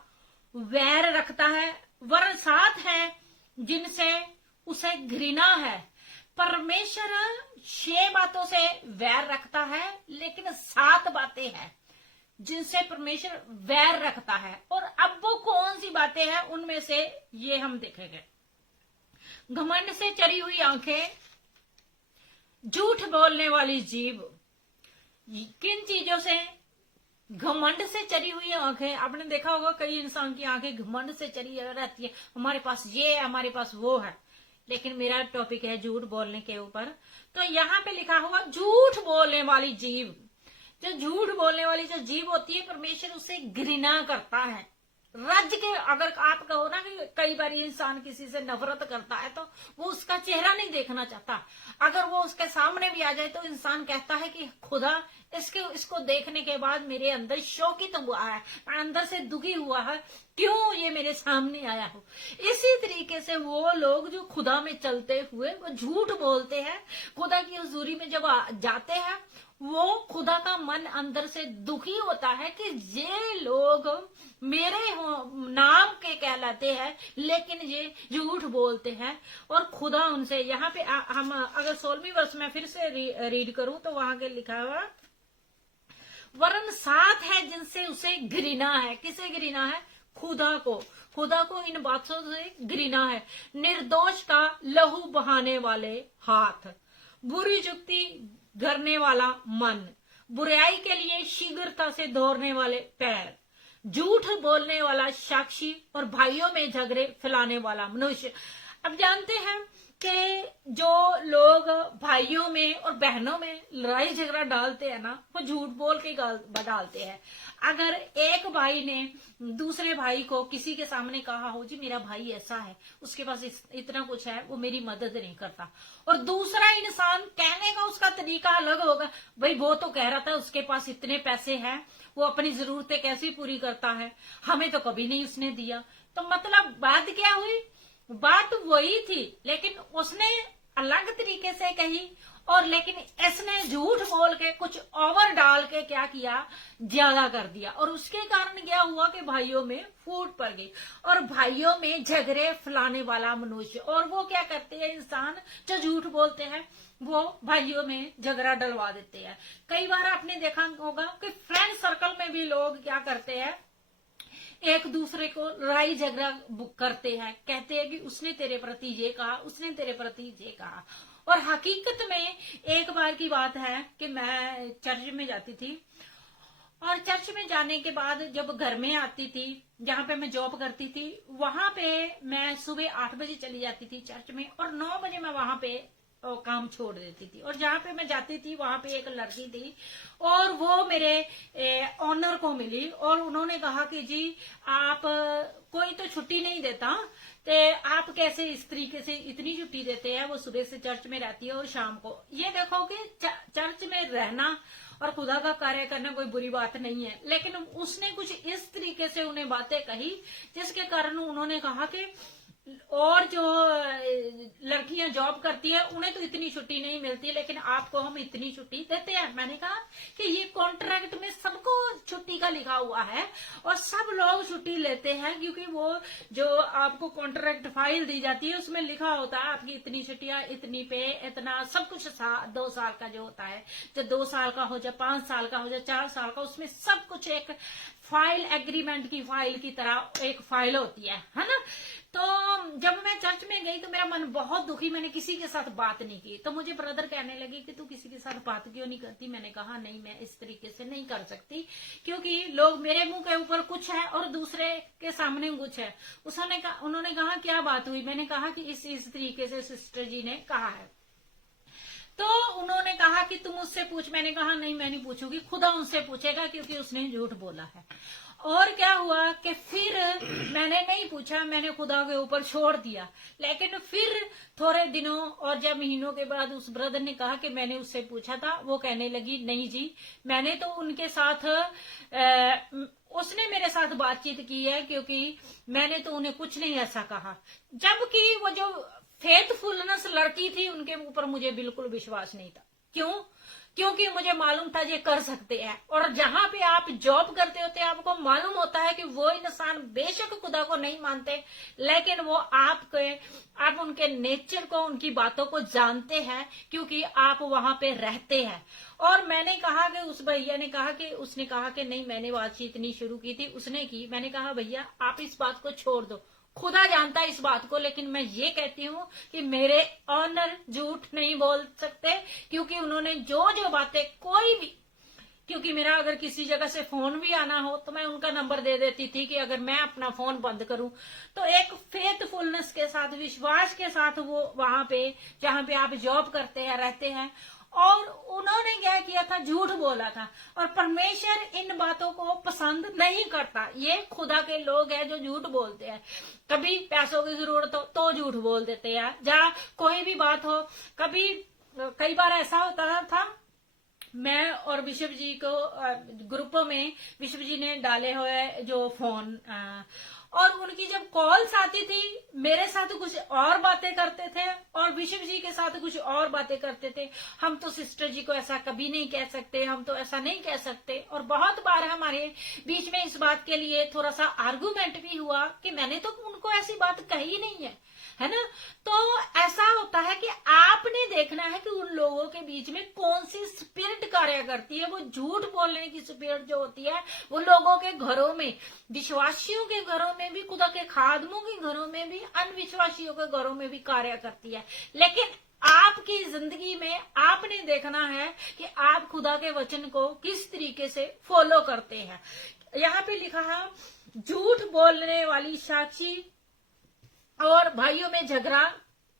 वैर रखता है, वरन 7 है जिनसे उसे घृणा है। परमेश्वर 6 बातों से वैर रखता है, लेकिन 7 बातें हैं जिनसे परमेश्वर वैर रखता है। और अब वो कौन सी बातें हैं, उनमें से ये हम देखेंगे। घमंड से चरी हुई आंखें, झूठ बोलने वाली जीभ। किन चीजों से? घमंड से चरी हुई आंखें। आपने देखा होगा कई इंसान की आंखें घमंड से चरी रहती है, हमारे पास ये है, हमारे पास वो है। लेकिन मेरा टॉपिक है झूठ बोलने के ऊपर। तो यहाँ पे लिखा हुआ झूठ बोलने वाली जीभ। जो झूठ बोलने वाली जो जीभ होती है, परमेश्वर उसे घृणा करता है। रज के, अगर आप कहो ना कि कई बार इंसान किसी से नफरत करता है तो वो उसका चेहरा नहीं देखना चाहता। अगर वो उसके सामने भी आ जाए तो इंसान कहता है कि खुदा इसको देखने के बाद मेरे अंदर शोकित हुआ है, मैं अंदर से दुखी हुआ है, क्यों ये मेरे सामने आया हो। इसी तरीके से वो लोग जो खुदा में चलते हुए वो झूठ बोलते हैं, खुदा की हुजूरी में जब जाते हैं, वो खुदा का मन अंदर से दुखी होता है कि ये लोग मेरे नाम के कहलाते हैं लेकिन ये झूठ बोलते हैं। और खुदा उनसे, यहाँ पे हम अगर 16वीं वर्ष में फिर से रीड करूं तो वहां के लिखा हुआ, वरन साथ है जिनसे उसे घृणा है। किसे घृणा है? खुदा को। खुदा को इन बातों से घृणा है। निर्दोष का लहू बहाने वाले हाथ, बुरी जुक्ति करने वाला मन, बुराई के लिए शीघ्रता से दौड़ने वाले पैर, झूठ बोलने वाला साक्षी और भाइयों में झगड़े फैलाने वाला मनुष्य। अब जानते हैं कि जो लोग भाइयों में और बहनों में लड़ाई झगड़ा डालते हैं ना, वो झूठ बोल के डालते हैं। अगर एक भाई ने दूसरे भाई को किसी के सामने कहा हो, जी मेरा भाई ऐसा है, उसके पास इतना कुछ है, वो मेरी मदद नहीं करता, और दूसरा इंसान कहने का उसका तरीका अलग होगा, भाई वो तो कह रहा था उसके पास इतने पैसे हैं, वो अपनी जरूरतें कैसे पूरी करता है, हमें तो कभी नहीं उसने दिया। तो मतलब बात क्या हुई? बात वही थी लेकिन उसने अलग तरीके से कही, और लेकिन इसने झूठ बोल के कुछ ओवर डाल के क्या किया, ज्यादा कर दिया। और उसके कारण क्या हुआ कि भाइयों में फूट पड़ गई और भाइयों में झगड़े फैलाने वाला मनुष्य। और वो क्या करते हैं, इंसान जो झूठ बोलते हैं वो भाइयों में झगड़ा डलवा देते हैं। कई बार आपने देखा होगा कि फ्रेंड सर्कल में भी लोग क्या करते हैं, एक दूसरे को लड़ाई झगड़ा करते हैं, कहते हैं कि उसने तेरे प्रति ये कहा, उसने तेरे प्रति ये कहा। और हकीकत में एक बार की बात है कि मैं चर्च में जाती थी, और चर्च में जाने के बाद जब घर में आती थी, जहां पे मैं जॉब करती थी, वहां पे मैं सुबह 8 बजे चली जाती थी चर्च में, और 9 बजे मैं वहां पे काम छोड़ देती थी। और जहां पे मैं जाती थी वहां पे एक लड़की थी, और वो मेरे ऑनर को मिली, और उन्होंने कहा कि जी आप कोई तो छुट्टी नहीं देता, तो आप कैसे इस तरीके से इतनी छुट्टी देते हैं। वो सुबह से चर्च में रहती है और शाम को। ये देखो कि चर्च में रहना और खुदा का कार्य करना कोई बुरी बात नहीं है, लेकिन उसने कुछ इस तरीके से उन्हें बातें कही जिसके कारण उन्होंने कहा कि और जो लड़कियां जॉब करती है उन्हें तो इतनी छुट्टी नहीं मिलती, लेकिन आपको हम इतनी छुट्टी देते हैं। मैंने कहा कि ये कॉन्ट्रैक्ट में सबको छुट्टी का लिखा हुआ है और सब लोग छुट्टी लेते हैं, क्योंकि वो जो आपको कॉन्ट्रैक्ट फाइल दी जाती है उसमें लिखा होता है आपकी इतनी छुट्टियां, इतनी पे, इतना सब कुछ 2 साल का जो होता है, जो 2 साल का हो जाए, 5 साल का हो जाए, 4 साल का, उसमें सब कुछ एक फाइल, एग्रीमेंट की फाइल की तरह एक फाइल होती है ना। तो जब मैं चर्च में गई तो मेरा मन बहुत दुखी, मैंने किसी के साथ बात नहीं की। तो मुझे ब्रदर कहने लगे कि तू किसी के साथ बात क्यों नहीं करती। मैंने कहा नहीं, मैं इस तरीके से नहीं कर सकती, क्योंकि लोग मेरे मुंह के ऊपर कुछ है और दूसरे के सामने कुछ है। उन्होंने कहा क्या बात हुई। मैंने कहा कि इस तरीके से सिस्टर जी ने कहा है। तो उन्होंने कहा कि तुम उससे पूछ। मैंने कहा नहीं, मैं नहीं पूछूंगी, खुदा उनसे पूछेगा, क्योंकि उसने झूठ बोला है। और क्या हुआ कि फिर मैंने नहीं पूछा, मैंने खुदा के ऊपर छोड़ दिया। लेकिन फिर थोड़े दिनों और जब महीनों के बाद उस ब्रदर ने कहा कि मैंने उससे पूछा था, वो कहने लगी नहीं जी, मैंने तो उनके साथ उसने मेरे साथ बातचीत की है, क्योंकि मैंने तो उन्हें कुछ नहीं ऐसा कहा। जबकि वो जो फेथफुलनेस लड़की थी उनके ऊपर मुझे बिल्कुल विश्वास नहीं था। क्यों? क्योंकि मुझे मालूम था ये कर सकते हैं। और जहां पे आप जॉब करते होते हैं आपको मालूम होता है कि वो इंसान बेशक खुदा को नहीं मानते, लेकिन वो आप उनके नेचर को, उनकी बातों को जानते हैं, क्योंकि आप वहां पे रहते हैं। और मैंने कहा कि उस भैया ने कहा कि उसने कहा कि नहीं, मैंने बातचीत नहीं शुरू की थी, उसने की। मैंने कहा भैया आप इस बात को छोड़ दो, खुदा जानता है इस बात को, लेकिन मैं ये कहती हूँ कि मेरे ऑनर झूठ नहीं बोल सकते, क्योंकि उन्होंने जो जो बातें कोई भी, क्योंकि मेरा अगर किसी जगह से फोन भी आना हो तो मैं उनका नंबर दे देती थी कि अगर मैं अपना फोन बंद करूं तो एक फेथफुलनेस के साथ, विश्वास के साथ वो वहां पे जहां पे आप जॉब करते हैं रहते हैं, और उन्होंने क्या किया था, झूठ बोला था। और परमेश्वर इन बातों को पसंद नहीं करता। ये खुदा के लोग हैं जो झूठ बोलते हैं। कभी पैसों की जरूरत हो तो झूठ बोल देते हैं, जहाँ कोई भी बात हो। कई बार ऐसा होता था, मैं और बिशप जी को ग्रुपों में बिशप जी ने डाले हुए जो फोन, और उनकी जब कॉल्स आती थी मेरे साथ कुछ और बातें करते थे और बिशप जी के साथ कुछ और बातें करते थे। हम तो सिस्टर जी को ऐसा कभी नहीं कह सकते, हम तो ऐसा नहीं कह सकते। और बहुत बार हमारे बीच में इस बात के लिए थोड़ा सा आर्गुमेंट भी हुआ कि मैंने तो उनको ऐसी बात कही नहीं है ना। तो ऐसा होता है कि आपने देखना है कि उन लोगों के बीच में कौन सी स्पिरिट कार्य करती है। वो झूठ बोलने की स्पिरिट जो होती है वो लोगों के घरों में, विश्वासियों के घरों में भी, खुदा के खादमों के घरों में भी, अनविश्वासियों के घरों में भी कार्य करती है। लेकिन आपकी जिंदगी में आपने देखना है कि आप खुदा के वचन को किस तरीके से फॉलो करते हैं। यहाँ पे लिखा है, झूठ बोलने वाली साक्षी और भाइयों में झगड़ा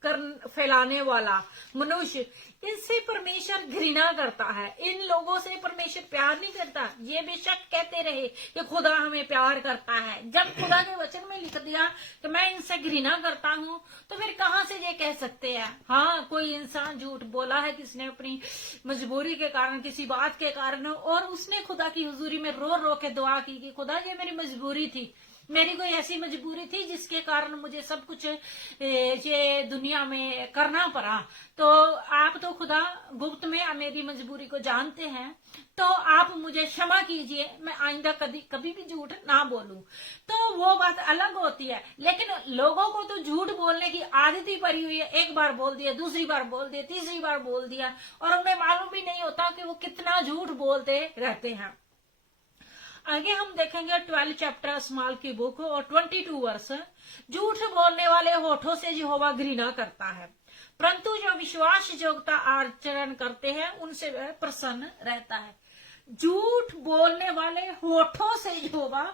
फैलाने वाला मनुष्य, इनसे परमेश्वर घृणा करता है। इन लोगों से परमेश्वर प्यार नहीं करता। ये बेशक कहते रहे कि खुदा हमें प्यार करता है, जब खुदा के वचन में लिख दिया कि मैं इनसे घृणा करता हूं, तो फिर कहां से ये कह सकते हैं। हाँ, कोई इंसान झूठ बोला है, किसने अपनी मजबूरी के कारण, किसी बात के कारण, और उसने खुदा की हुजूरी में रो रो के दुआ की कि खुदा ये मेरी मजबूरी थी, मेरी कोई ऐसी मजबूरी थी जिसके कारण मुझे सब कुछ ये दुनिया में करना पड़ा। तो आप तो खुदा गुप्त में मेरी मजबूरी को जानते हैं, तो आप मुझे क्षमा कीजिए, मैं आइंदा कभी भी झूठ ना बोलूं। तो वो बात अलग होती है। लेकिन लोगों को तो झूठ बोलने की आदत ही पड़ी हुई है। एक बार बोल दिया, दूसरी बार बोल दिया, तीसरी बार बोल दिया, और उन्हें मालूम भी नहीं होता कि वो कितना झूठ बोलते रहते हैं। आगे हम देखेंगे 12 चैप्टर स्मॉल की बुक और 22 वर्ष। झूठ बोलने वाले होठों से यहोवा घृणा करता है, परंतु जो विश्वास योग्यता आचरण करते हैं उनसे वह प्रसन्न रहता है। झूठ बोलने वाले होठों से यहोवा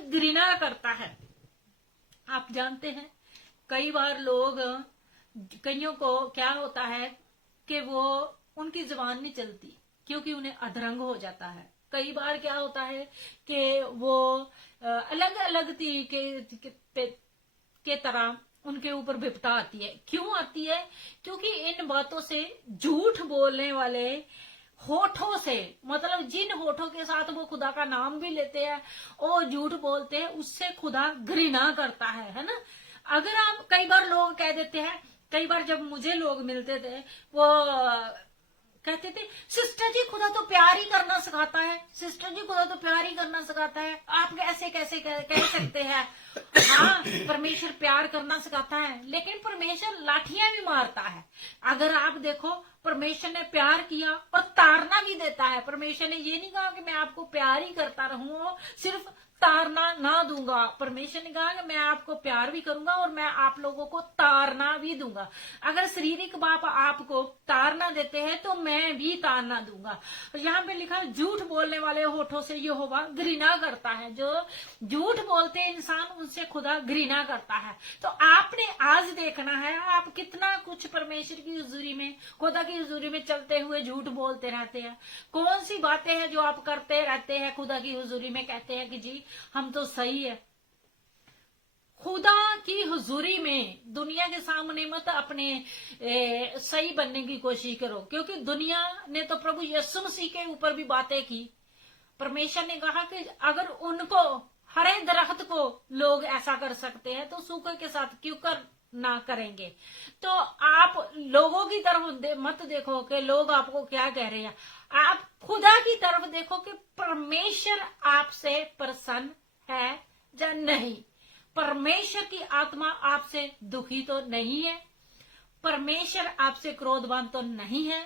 घृणा करता है। आप जानते हैं कई बार लोग, कईयों को क्या होता है कि वो उनकी जुबान नहीं चलती क्योंकि उन्हें अधरंग हो जाता है। कई बार क्या होता है कि वो अलग अलग तरीके के तरह उनके ऊपर विपदा आती है। क्यों आती है? क्योंकि इन बातों से, झूठ बोलने वाले होठों से, मतलब जिन होठों के साथ वो खुदा का नाम भी लेते हैं और झूठ बोलते हैं, उससे खुदा घृणा करता है ना। अगर आप, कई बार लोग कह देते हैं, कई बार जब मुझे लोग मिलते थे वो कहते थे, सिस्टर जी खुदा तो प्यार ही करना सिखाता है, सिस्टर जी खुदा तो प्यार ही करना सिखाता है, आप कैसे कैसे कह सकते हैं। हाँ, परमेश्वर प्यार करना सिखाता है, लेकिन परमेश्वर लाठियां भी मारता है। अगर आप देखो, परमेश्वर ने प्यार किया और तारना भी देता है। परमेश्वर ने ये नहीं कहा कि मैं आपको प्यार ही करता रहूं, सिर्फ तारना ना दूंगा। परमेश्वर ने कहा कि मैं आपको प्यार भी करूंगा और मैं आप लोगों को तारना भी दूंगा। अगर शारीरिक बाप आपको तारना देते हैं तो मैं भी तारना दूंगा। यहाँ पे लिखा है, झूठ बोलने वाले होठों से यहोवा घृणा करता है। जो झूठ बोलते हैं इंसान, उनसे खुदा घृणा करता है। तो आपने आज देखना है आप कितना कुछ परमेश्वर की हुजूरी में, खुदा की हुजूरी में चलते हुए झूठ बोलते रहते हैं। कौन सी बातें हैं जो आप करते रहते हैं खुदा की हुजूरी में, कहते हैं कि जी हम तो सही है। खुदा की हुजूरी में दुनिया के सामने मत अपने सही बनने की कोशिश करो, क्योंकि दुनिया ने तो प्रभु यीशु मसीह के ऊपर भी बातें की। परमेश्वर ने कहा कि अगर उनको, हरे दरख्त को लोग ऐसा कर सकते हैं तो सूखे के साथ क्यों कर ना करेंगे। तो आप लोगों की तरफ मत देखो कि लोग आपको क्या कह रहे हैं, आप खुदा की तरफ देखो कि परमेश्वर आपसे प्रसन्न है या नहीं। परमेश्वर की आत्मा आपसे दुखी तो नहीं है, परमेश्वर आपसे क्रोधवान तो नहीं है।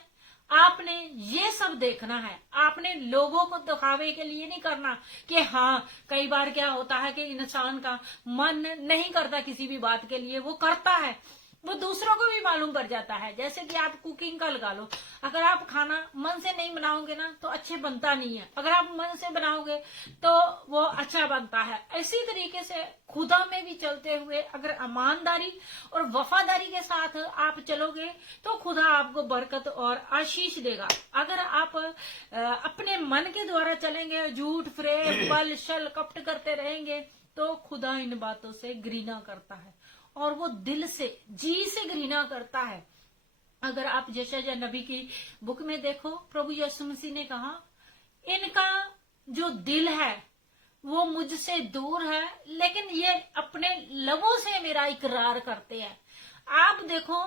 आपने ये सब देखना है, आपने लोगों को दिखावे के लिए नहीं करना कि हाँ, कई बार क्या होता है कि इंसान का मन नहीं करता किसी भी बात के लिए, वो करता है, वो दूसरों को भी मालूम पड़ जाता है। जैसे कि आप कुकिंग का लगा लो, अगर आप खाना मन से नहीं बनाओगे ना तो अच्छे बनता नहीं है, अगर आप मन से बनाओगे तो वो अच्छा बनता है। इसी तरीके से खुदा में भी चलते हुए अगर ईमानदारी और वफादारी के साथ आप चलोगे तो खुदा आपको बरकत और आशीष देगा। अगर आप अपने मन के द्वारा चलेंगे, झूठ फरेब बल छल कपट करते रहेंगे, तो खुदा इन बातों से घृणा करता है और वो दिल से जी से घृणा करता है। अगर आप यशायाह नबी की बुक में देखो, प्रभु यीशु मसीह ने कहा, इनका जो दिल है वो मुझसे दूर है, लेकिन ये अपने लबों से मेरा इकरार करते हैं। आप देखो,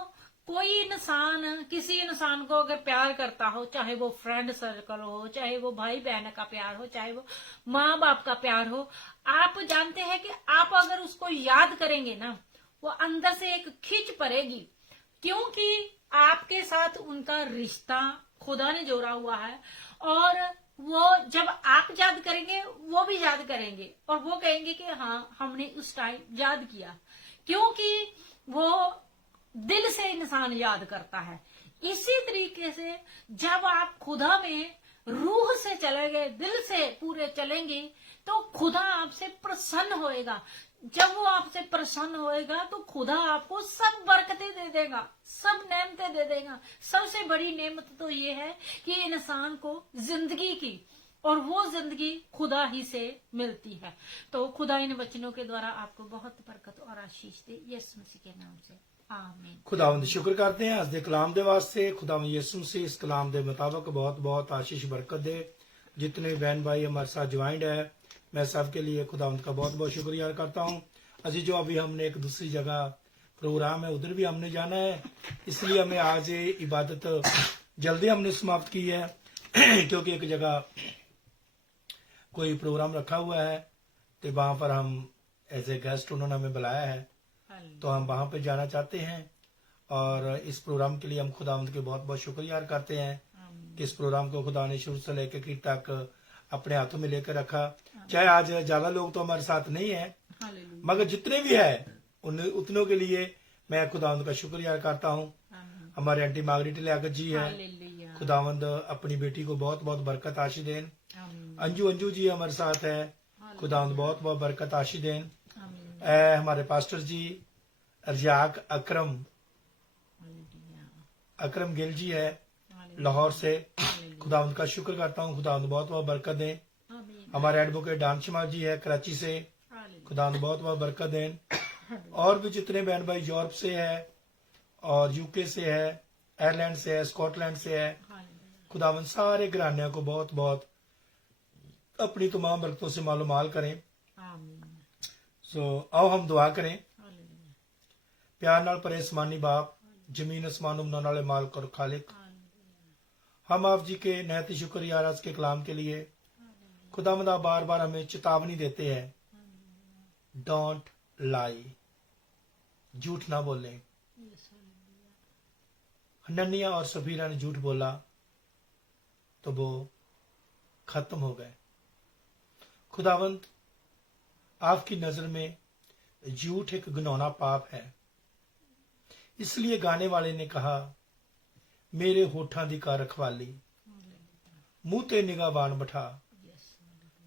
कोई इंसान किसी इंसान को अगर प्यार करता हो, चाहे वो फ्रेंड सर्कल हो, चाहे वो भाई बहन का प्यार हो, चाहे वो माँ बाप का प्यार हो, आप जानते हैं कि आप अगर उसको याद करेंगे ना, वो अंदर से एक खिंच पड़ेगी, क्योंकि आपके साथ उनका रिश्ता खुदा ने जोड़ा हुआ है। और वो जब आप याद करेंगे वो भी याद करेंगे और वो कहेंगे कि हाँ, हमने उस टाइम याद किया, क्योंकि वो दिल से इंसान याद करता है। इसी तरीके से जब आप खुदा में रूह से चलेंगे, दिल से पूरे चलेंगे, तो खुदा आपसे प्रसन्न होएगा। जब वो आपसे प्रसन्न होएगा तो खुदा आपको सब बरकतें दे देगा, सब नेमतें दे देगा। सबसे बड़ी नेमत तो ये है कि इंसान को जिंदगी की, और वो जिंदगी खुदा ही से मिलती है। तो खुदा इन वचनों के द्वारा आपको बहुत बरकत और आशीष दे, यीशु मसीह के नाम से आमीन। खुदावंद शुक्र करते हैं अज दे कलाम दे वास्ते। खुदावंद यीशु मसीह इस कलाम दे मुताबिक बहुत बहुत आशीष बरकत दे। जितने भी बहन भाई हमारे साथ ज्वाइंट है, मैं सबके लिए खुदावंद का बहुत बहुत शुक्रिया करता हूँ। अजी जो अभी हमने एक दूसरी जगह प्रोग्राम है, उधर भी हमने जाना है, इसलिए हमें आज ये इबादत जल्दी हमने समाप्त की है क्योंकि एक जगह कोई प्रोग्राम रखा हुआ है, तो वहां पर हम एज ए गेस्ट उन्होंने हमें बुलाया है, तो हम वहां पे जाना चाहते हैं। और इस प्रोग्राम के लिए हम खुदावंद के बहुत बहुत शुक्रिया करते हैं कि इस प्रोग्राम को खुदा ने शुरू से लेकर की तक अपने हाथों में लेकर रखा। चाहे आज ज्यादा लोग तो हमारे साथ नहीं है, मगर जितने भी है उतनों के लिए मैं खुदावंद का शुक्रिया करता हूँ। हमारे आंटी मार्गरेट लियाकत जी है, खुदावंद अपनी बेटी को बहुत बहुत बरकत आशीष देन। अंजू जी हमारे साथ है, खुदावंद बहुत बहुत बरकत आशीष देन। हमारे पास्टर जी रजाक अकरम गिल जी है लाहौर से, खुदावंद का शुक्र करता हूँ, खुदावंद बहुत बहुत बरकत दें। हमारे एडवोकेट डानशमा जी है कराची से, खुदावंद बहुत बहुत बरकत दें। और भी जितने बहन भाई यूरोप से है और यूके से है, आयरलैंड से है, स्कॉटलैंड से है, खुदावंद सारे घरानियों को बहुत बहुत अपनी तमाम बरकतों से मालूमाल करें। सो आओ हम दुआ करें। प्यार नाल भरे आसमानी बाप, जमीन आसमान उमनाने वाले मालिक और खालिक, हम आप जी के नहत शुक्रिया आज के कलाम के लिए। खुदावंद आप बार बार हमें चेतावनी देते हैं, डोंट लाई, झूठ ना बोलें। हनन्याह और सफीरा ने झूठ बोला तो वो खत्म हो गए। खुदावंद आपकी नजर में झूठ एक घिनौना पाप है, इसलिए गाने वाले ने कहा, मेरे होठां दी कर रखवाली, मुंह ते निगाहबान बिठा,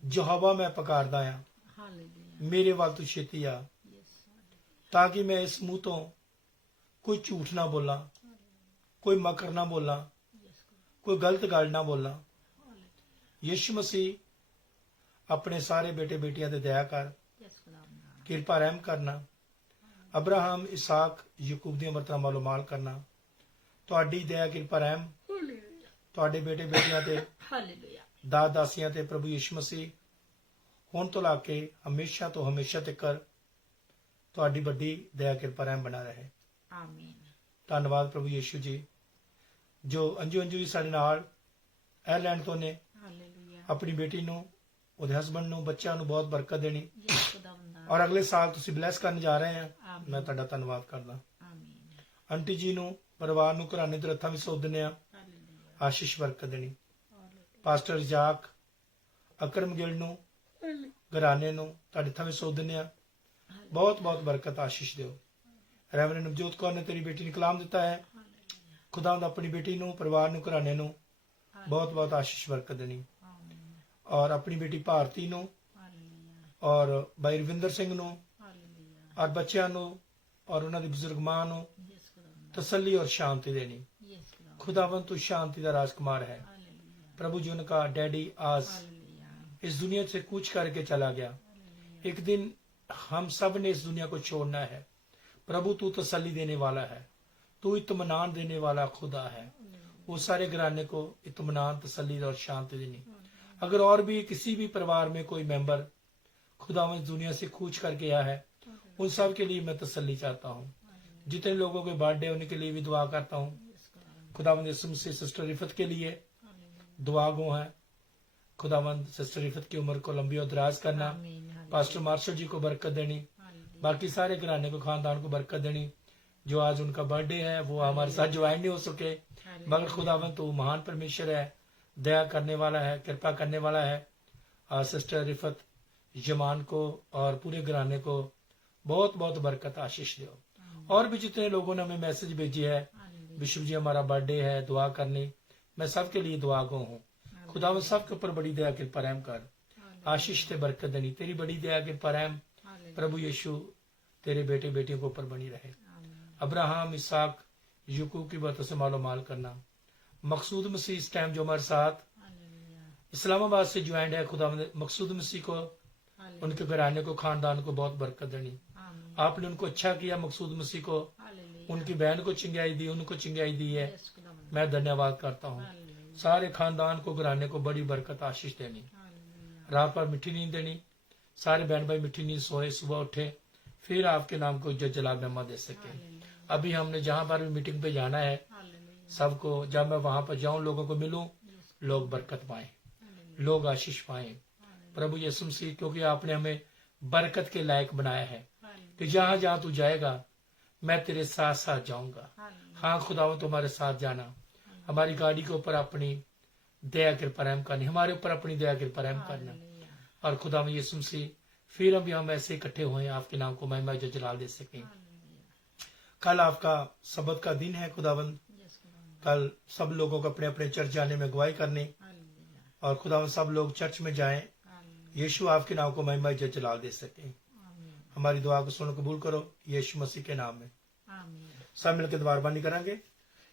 यहोवा मैं पकारदा आ, मेरे वाल तू छेती आ, ताकि मैं इस मुंह तो कोई झूठ ना बोला, कोई मकर ना बोला, कोई गलत गल ना बोला। यीशु मसीह अपने सारे बेटे बेटियां ते दया कर, किरपा रहम करना, अब्राहम इसहाक याकूब दी अमरता मालूमाल करना, तुहाडी दया किरपा रहम तुहाडे बेटे बेटियां ते दास दासियां ते प्रभु यीशु मसीह हुण तो लाके हमेशा तो हमेशा तक ਤੁਹਾਡੀ ਵੱਡੀ ਦਇਆ ਕਿਰਪਾ ਰਹਿਮ ਬਣਾ ਰਹੇ। आमीन। ਧੰਨਵਾਦ ਪ੍ਰਭੂ ਯੀਸ਼ੂ ਜੀ, ਜੋ ਅੰਜੂ ਜੀ ਸਾਡੇ ਨਾਲ ਆਇਰਲੈਂਡ ਤੋਂ ਨੇ, हालेलुया। ਆਪਣੀ ਬੇਟੀ ਨੂੰ, ਉਹਦੇ ਹਸਬੰਡ ਨੂੰ, ਬੱਚਿਆਂ ਨੂੰ ਬਹੁਤ ਬਰਕਤ ਦੇਣੀ, यस खुदावंदा। ਔਰ ਅਗਲੇ ਸਾਲ ਤੁਸੀਂ ਬਲੈਸ ਕਰਨ ਜਾ ਰਹੇ ਆ। आमीन। ਮੈਂ ਤੁਹਾਡਾ ਧੰਨਵਾਦ ਕਰਦਾ। आमीन। ਆਂਟੀ ਜੀ ਨੂੰ, ਪਰਿਵਾਰ ਨੂੰ, ਘਰਾਣੇ ਦੇ ਰੱਥਾਂ ਵਿੱਚ ਸੌਂਪ ਦਿੰਦੇ ਆ, हालेलुया। ਆਸ਼ੀਸ਼ ਬਰਕਤ ਦੇਣੀ। ਪਾਸਟਰ ਰਜਾਕ ਅਕਰਮ ਗਿਲ ਨੂੰ, ਘਰਾਣੇ ਨੂੰ ਤੁਹਾਡੇ ਹੱਥਾਂ ਵਿੱਚ ਸੌਂਪ ਦਿੰਦੇ ਆ, ਬਹੁਤ ਬਹੁਤ ਬਰਕਤ ਆਸ਼ੀਸ਼ ਦਿਓ। ਰੈਵਰੈਂਡ ਨਵਜੋਤ ਕੌਰ ਨੇ ਤੇਰੀ ਬੇਟੀ ਨੂੰ ਕਲਾਮ ਦਿੱਤਾ ਹੈ, ਖੁਦਾਵੰਦ ਆਪਣੀ ਬੇਟੀ ਨੂੰ, ਪਰਿਵਾਰ ਨੂੰ, ਘਰਾਣੇ ਨੂੰ ਬਹੁਤ ਬਹੁਤ ਆਸ਼ੀਸ਼ ਬਰਕਤ ਦੇਣੀ। आमीन। ਔਰ ਆਪਣੀ ਬੇਟੀ ਭਾਰਤੀ ਨੂੰ, हालेलुया। ਔਰ ਭਾਈ ਰਵਿੰਦਰ ਸਿੰਘ ਨੂੰ, हालेलुया। ਔਰ ਬੱਚਿਆਂ ਨੂੰ, ਔਰ ਉਹਨਾਂ ਦੀ ਬਜ਼ੁਰਗ ਮਾਂ ਨੂੰ यस खुदावंदा। तसल्ली और शांति देनी। यस खुदावंदा। खुदावंद तू शांति का राजकुमार है। हालेलुया। प्रभु जी उनका डैडी आज हालेलुया। इस दुनिया से कूच करके चला गया। एक दिन हम सब ने इस दुनिया को छोड़ना है। प्रभु तू तसल्ली देने वाला है, तू इत्मीनान देने वाला खुदा है। वो सारे घराने को इत्मीनान, तसल्ली और शांति देनी। अगर और भी किसी भी परिवार में कोई मेंबर खुदावंद इस दुनिया से कूच करके आया है, उन सब के लिए मैं तसल्ली चाहता हूँ। जितने लोगों के बर्थडे उनके लिए भी दुआ करता हूँ। खुदावंद यीशु मसीह सिस्टर रिफत के लिए दुआ गो है। खुदावंद सिस्टर रिफत की उम्र को लंबी और दराज करना, आमीन। पास्टर मार्शल जी को बरकत देनी, हालेलुया। बाकी सारे घराने को, खानदान को बरकत देनी। जो आज उनका बर्थडे है वो हमारे साथ ज्वाइन नहीं हो सके, मगर खुदावंद तू महान परमेश्वर है, दया करने वाला है, कृपा करने वाला है। और सिस्टर रिफत जमान को और पूरे घराने को बहुत बहुत बरकत आशीष दो। और भी जितने लोगों ने हमें मैसेज भेजी है, विश्व जी हमारा बर्थडे है, दुआ करनी, मैं सबके लिए दुआ गो हूँ। खुदावंद सबके ऊपर बड़ी दया कृपा रहम कर, आशीष ते बरकत देनी। तेरी बड़ी दया कृपा रहम प्रभु यीशु तेरे बेटे बेटियों के ऊपर बनी रहे। अब्राहम, इसहाक, यूकूब की बातों से मालो माल करना। मकसूद मसीह इस टाइम जो हमारे साथ इस्लामाबाद से ज्वाइंट है, खुदावंद मकसूद मसीह को, उनके घराने को, खानदान को बहुत बरकत देनी। आपने उनको अच्छा किया, मकसूद मसीह को, उनकी बहन को चिंगाई दी, उनको चिंगाई दी है, मैं धन्यवाद करता हूँ। सारे खानदान को, घराने को बड़ी बरकत आशीष देनी, रात पर मीठी नींद देनी। सारे बहन भाई मीठी नींद सोए, सुबह उठे, फिर आपके नाम को इज्जत जलाल मेहमा दे सके। अभी हमने जहां पर भी मीटिंग पे जाना है, सबको, जब मैं वहां पर जाऊं, लोगों को मिलूं, लोग बरकत पाएं, लोग आशीष पाएं। प्रभु यीशु मसीह, क्योंकि आपने हमें बरकत के लायक बनाया है कि जहां जहां तू जाएगा मैं तेरे साथ साथ जाऊंगा। हाँ खुदावंद, तुम्हारे साथ जाना। हमारी गाड़ी के ऊपर अपनी दया कृपा रहम करनी, हमारे ऊपर अपनी दया कृपा रहम करना। और खुदावंद यीशु मसीह, फिर अभी हम ऐसे इकट्ठे हुए, आपके नाम को महिमा इज्जत जलाल दे सकें। कल आपका सबत का दिन है खुदावंद, कल सब लोगों को अपने अपने चर्च जाने में गवाही करनी, और खुदावंद सब लोग चर्च में जाएं, यीशु आपके नाम को महिमा इज्जत जलाल दे सके। हमारी दुआ को सुनो, कबूल करो, यीशु मसीह के नाम में। सब मिलकर द्वारबानी करेंगे।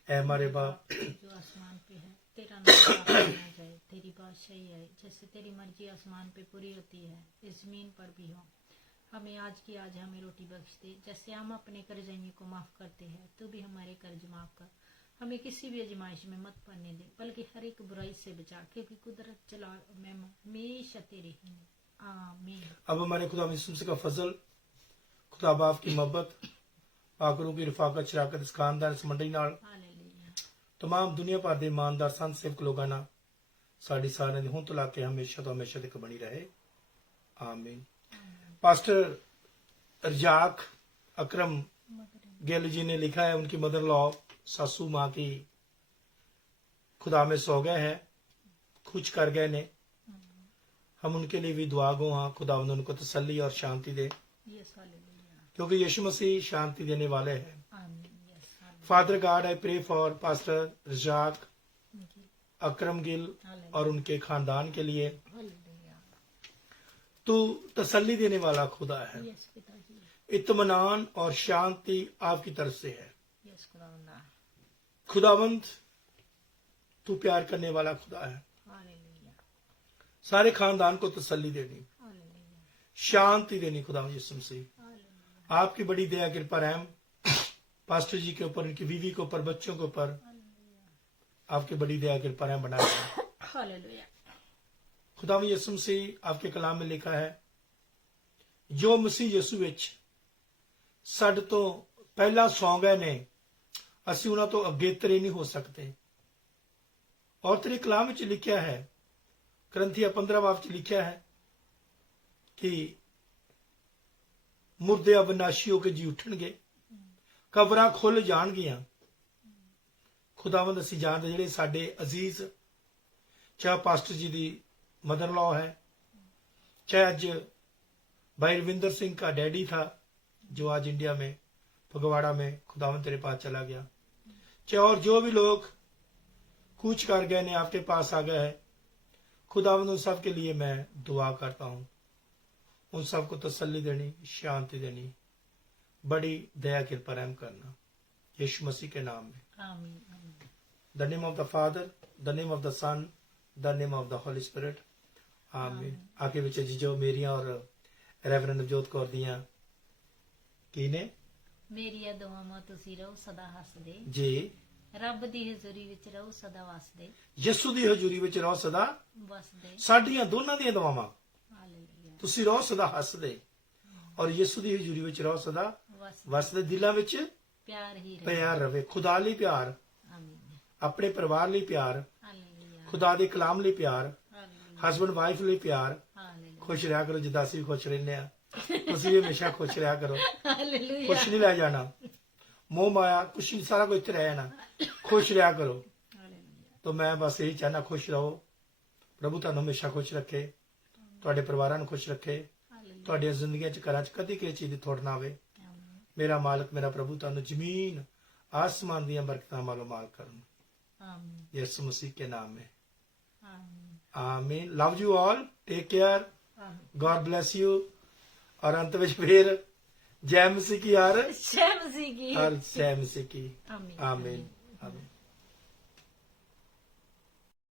ऐ हमारे बाप जो आसमान पे है, तेरा नाम पाक होना जाए, तेरी बादशाही है, जैसे तेरी मर्जी आसमान पे पूरी होती है, इस जमीन पर भी हो। हमें आज हमें रोटी बख्श दे, जैसे हम अपने कर्जइयों को माफ करते हैं, तू भी हमारे कर्ज माफ कर। हमें किसी भी आजमाइश में मत पड़ने दे, बल्कि हर एक बुराई से बचा, क्योंकि कुदरत जलाल और महिमा हमेशा तेरी ही है। आमीन। अब हमारे खुदा यीशु मसीह का फजल, खुदा बाप की मोहब्बत, पाकरों की रफाकत, शराकत इस खानदान, इस मंडली नाल, हालेलुया। तमाम दुनिया भर के ईमानदार संत सेवक लोगों ना साड़ी सारे दी हुण तो लाके हमेशा तो हमेशा तक बनी रहे। आमीन। पास्टर रजाक अकरम गिल जी ने लिखा है, उनकी मदर लॉ सासू माँ की खुदा में सो गए हैं, खुश कर गए ने। हम उनके लिए भी दुआ गो हाँ, खुदा उनको तसल्ली और शांति दे, यस हालेलुया। क्योंकि यीशु मसीह शांति देने वाले हैं। आमीन। Yes hallelujah. Father God, I pray for Pastor Razaq Akram Gill और उनके खानदान के लिए। हालेलुया। तू तसल्ली देने वाला खुदा है, यस पिताजी। इत्मीनान और शांति आपकी तरफ से है। यस खुदावंदा। खुदावंद तू प्यार करने वाला खुदा है, हालेलुया। सारे खानदान को तसल्ली देनी, हालेलुया। शांति देनी। खुदावंद यीशु मसीह, हालेलुया। आपकी बड़ी दया कृपा रहम पास्टर जी के ऊपर, उनकी बीवी के ऊपर, बच्चों के ऊपर आपकी बड़ी दया कृपा रहम बनाया है। हालेलुया। खुदावंद यीशु मसीह, आपके कलाम में लिखा है, जो मसीह यीशु विच ਸਾਡੇ ਤੋਂ ਪਹਿਲਾਂ ਸੌਂ ਗਏ ਨੇ, ਅਸੀਂ ਉਹਨਾਂ ਤੋਂ ਅਗੇਤਰੇ ਨਹੀਂ ਹੋ ਸਕਦੇ। ਔਰ ਤੇਰੇ ਕਲਾਮ ਵਿੱਚ ਲਿਖਿਆ ਹੈ, ਕਰੰਥੀਆ 15 ਬਾਬ ਚ ਲਿਖਿਆ ਹੈ ਕਿ ਮੁਰਦੇ ਅਬਨਾਸ਼ੀ ਹੋ ਕੇ ਜੀ ਉੱਠਣਗੇ, ਕਬਰਾਂ ਖੁੱਲ ਜਾਣਗੀਆਂ। ਖੁਦਾਵੰਦ ਅਸੀਂ ਜਾਣਦੇ ਜਿਹੜੇ ਸਾਡੇ ਅਜ਼ੀਜ਼, ਚਾਹੇ ਪਾਸਟਰ ਜੀ ਦੀ मदर लॉ है, चाहे आज भाई रविंदर सिंह का डैडी था जो आज इंडिया में फगवाड़ा में खुदावंद तेरे पास चला गया, चाहे और जो भी लोग कूच कर गए ने आपके पास आ गए हैं, खुदावंद उन सब के लिए मैं दुआ करता हूँ। उन सबको तसल्ली देनी, शांति देनी, बड़ी दया कृपा रहम करना, यीशु मसीह के नाम में। आमीन आमीन। The name of the Father, the name of the Son, the name of the Holy Spirit, amen. आगे विच जी जो मेरिया और रेवरेंड नवजोत कौर दियां की ने ਮੇਰੀਆਂ ਦੁਆਵਾਂ ਤੁਸੀਂ ਰਹੋ ਸਦਾ ਹੱਸਦੇ, जी, ਰੱਬ ਦੀ ਹਜ਼ੂਰੀ ਵਿੱਚ ਰਹੋ ਸਦਾ ਵਸਦੇ ਯਿਸੂ ਦੀ ਹਜ਼ੂਰੀ ਵਿੱਚ ਰਹੋ ਸਦਾ ਵਸਦੇ। ਸਾਡੀਆਂ ਦੋਨਾਂ ਦੀਆਂ ਦੁਆਵਾਂ, ਹਾਲੇਲੂਇਆ। ਤੁਸੀਂ ਰਹੋ ਸਦਾ ਹੱਸਦੇ ਔਰ ਯਿਸੂ ਦੀ ਹਜ਼ੂਰੀ ਵਿੱਚ ਰਹੋ ਸਦਾ ਵਸਦੇ ਵਸਦੇ, ਦਿਲਾਂ ਵਿੱਚ ਪਿਆਰ ਹੀ ਰਹੇ। ਪਿਆਰ ਰਵੇ, ਖੁਦਾ ਲਈ ਪਿਆਰ, ਆਮੀਨ। ਆਪਣੇ ਪਰਿਵਾਰ ਲਈ ਪਿਆਰ, ਹਾਲੇਲੂਇਆ ਖੁਦਾ ਦੇ ਕਲਾਮ ਲਈ ਪਿਆਰ, ਹਾਲੇਲੂਇਆ ਹਸਬੰਡ ਵਾਈਫ ਲਈ ਪਿਆਰ। ਹਾਲੇਲੂਇਆ ਖੁਸ਼ ਰਿਹਾ ਕਰੋ ਜਿੱਦਾਂ ਅਸੀਂ ਵੀ ਖੁਸ਼ ਰਹਿੰਦੇ ਆ, ਤੁਸੀਂ ਵੀ ਹਮੇਸ਼ਾ ਖੁਸ਼ ਰਿਹਾ ਕਰੋ, ਹਾਲੇਲੂਇਆ ਕੁਛ ਨਹੀਂ ਲੈ ਜਾਣਾ, ਮੋਹ ਮਾਇਆ ਕੁਛ ਨਹੀਂ, ਸਾਰਾ ਕੁਝ ਇੱਥੇ ਰਹਿ ਜਾਣਾ, ਖੁਸ਼ ਰਿਹਾ ਕਰੋ। ਹਾਲੇਲੂਇਆ। तो मैं बस यही चाहना, खुश रहो, प्रभु ਤੁਹਾਨੂੰ ਹਮੇਸ਼ਾ ਖੁਸ਼ ਰੱਖੇ, ਤੁਹਾਡੇ ਪਰਿਵਾਰਾਂ ਨੂੰ ਖੁਸ਼ ਰੱਖੇ, ਹਾਲੇਲੂਇਆ। ਤੁਹਾਡੀਆਂ ਜ਼ਿੰਦਗੀਆਂ 'ਚ ਘਰਾਂ 'ਚ ਕਦੀ ਕਿਸੇ ਚੀਜ਼ ਦੀ ਥੋੜ ਨਾ ਆਵੇ। ਆਮੀਨ ਮੇਰਾ ਮਾਲਕ ਮੇਰਾ ਪ੍ਰਭੂ ਤੁਹਾਨੂੰ ਜ਼ਮੀਨ आसमान ਦੀਆਂ ਬਰਕਤਾਂ ਮਾਲੋ ਮਾਲ ਕਰਨ, ਆਮੀਨ ਯਿਸੂ ਮਸੀਹ के नाम में, ਆਮੀਨ आमीन। Love you all, take care, ਆਮੀਨ। God bless you. और अंत में फिर जय मसीह की यार, ਸ਼ੈਮ ਸੀਗੀ। और जय मसीह की, ਆਮੀਨ आमीन आमीन।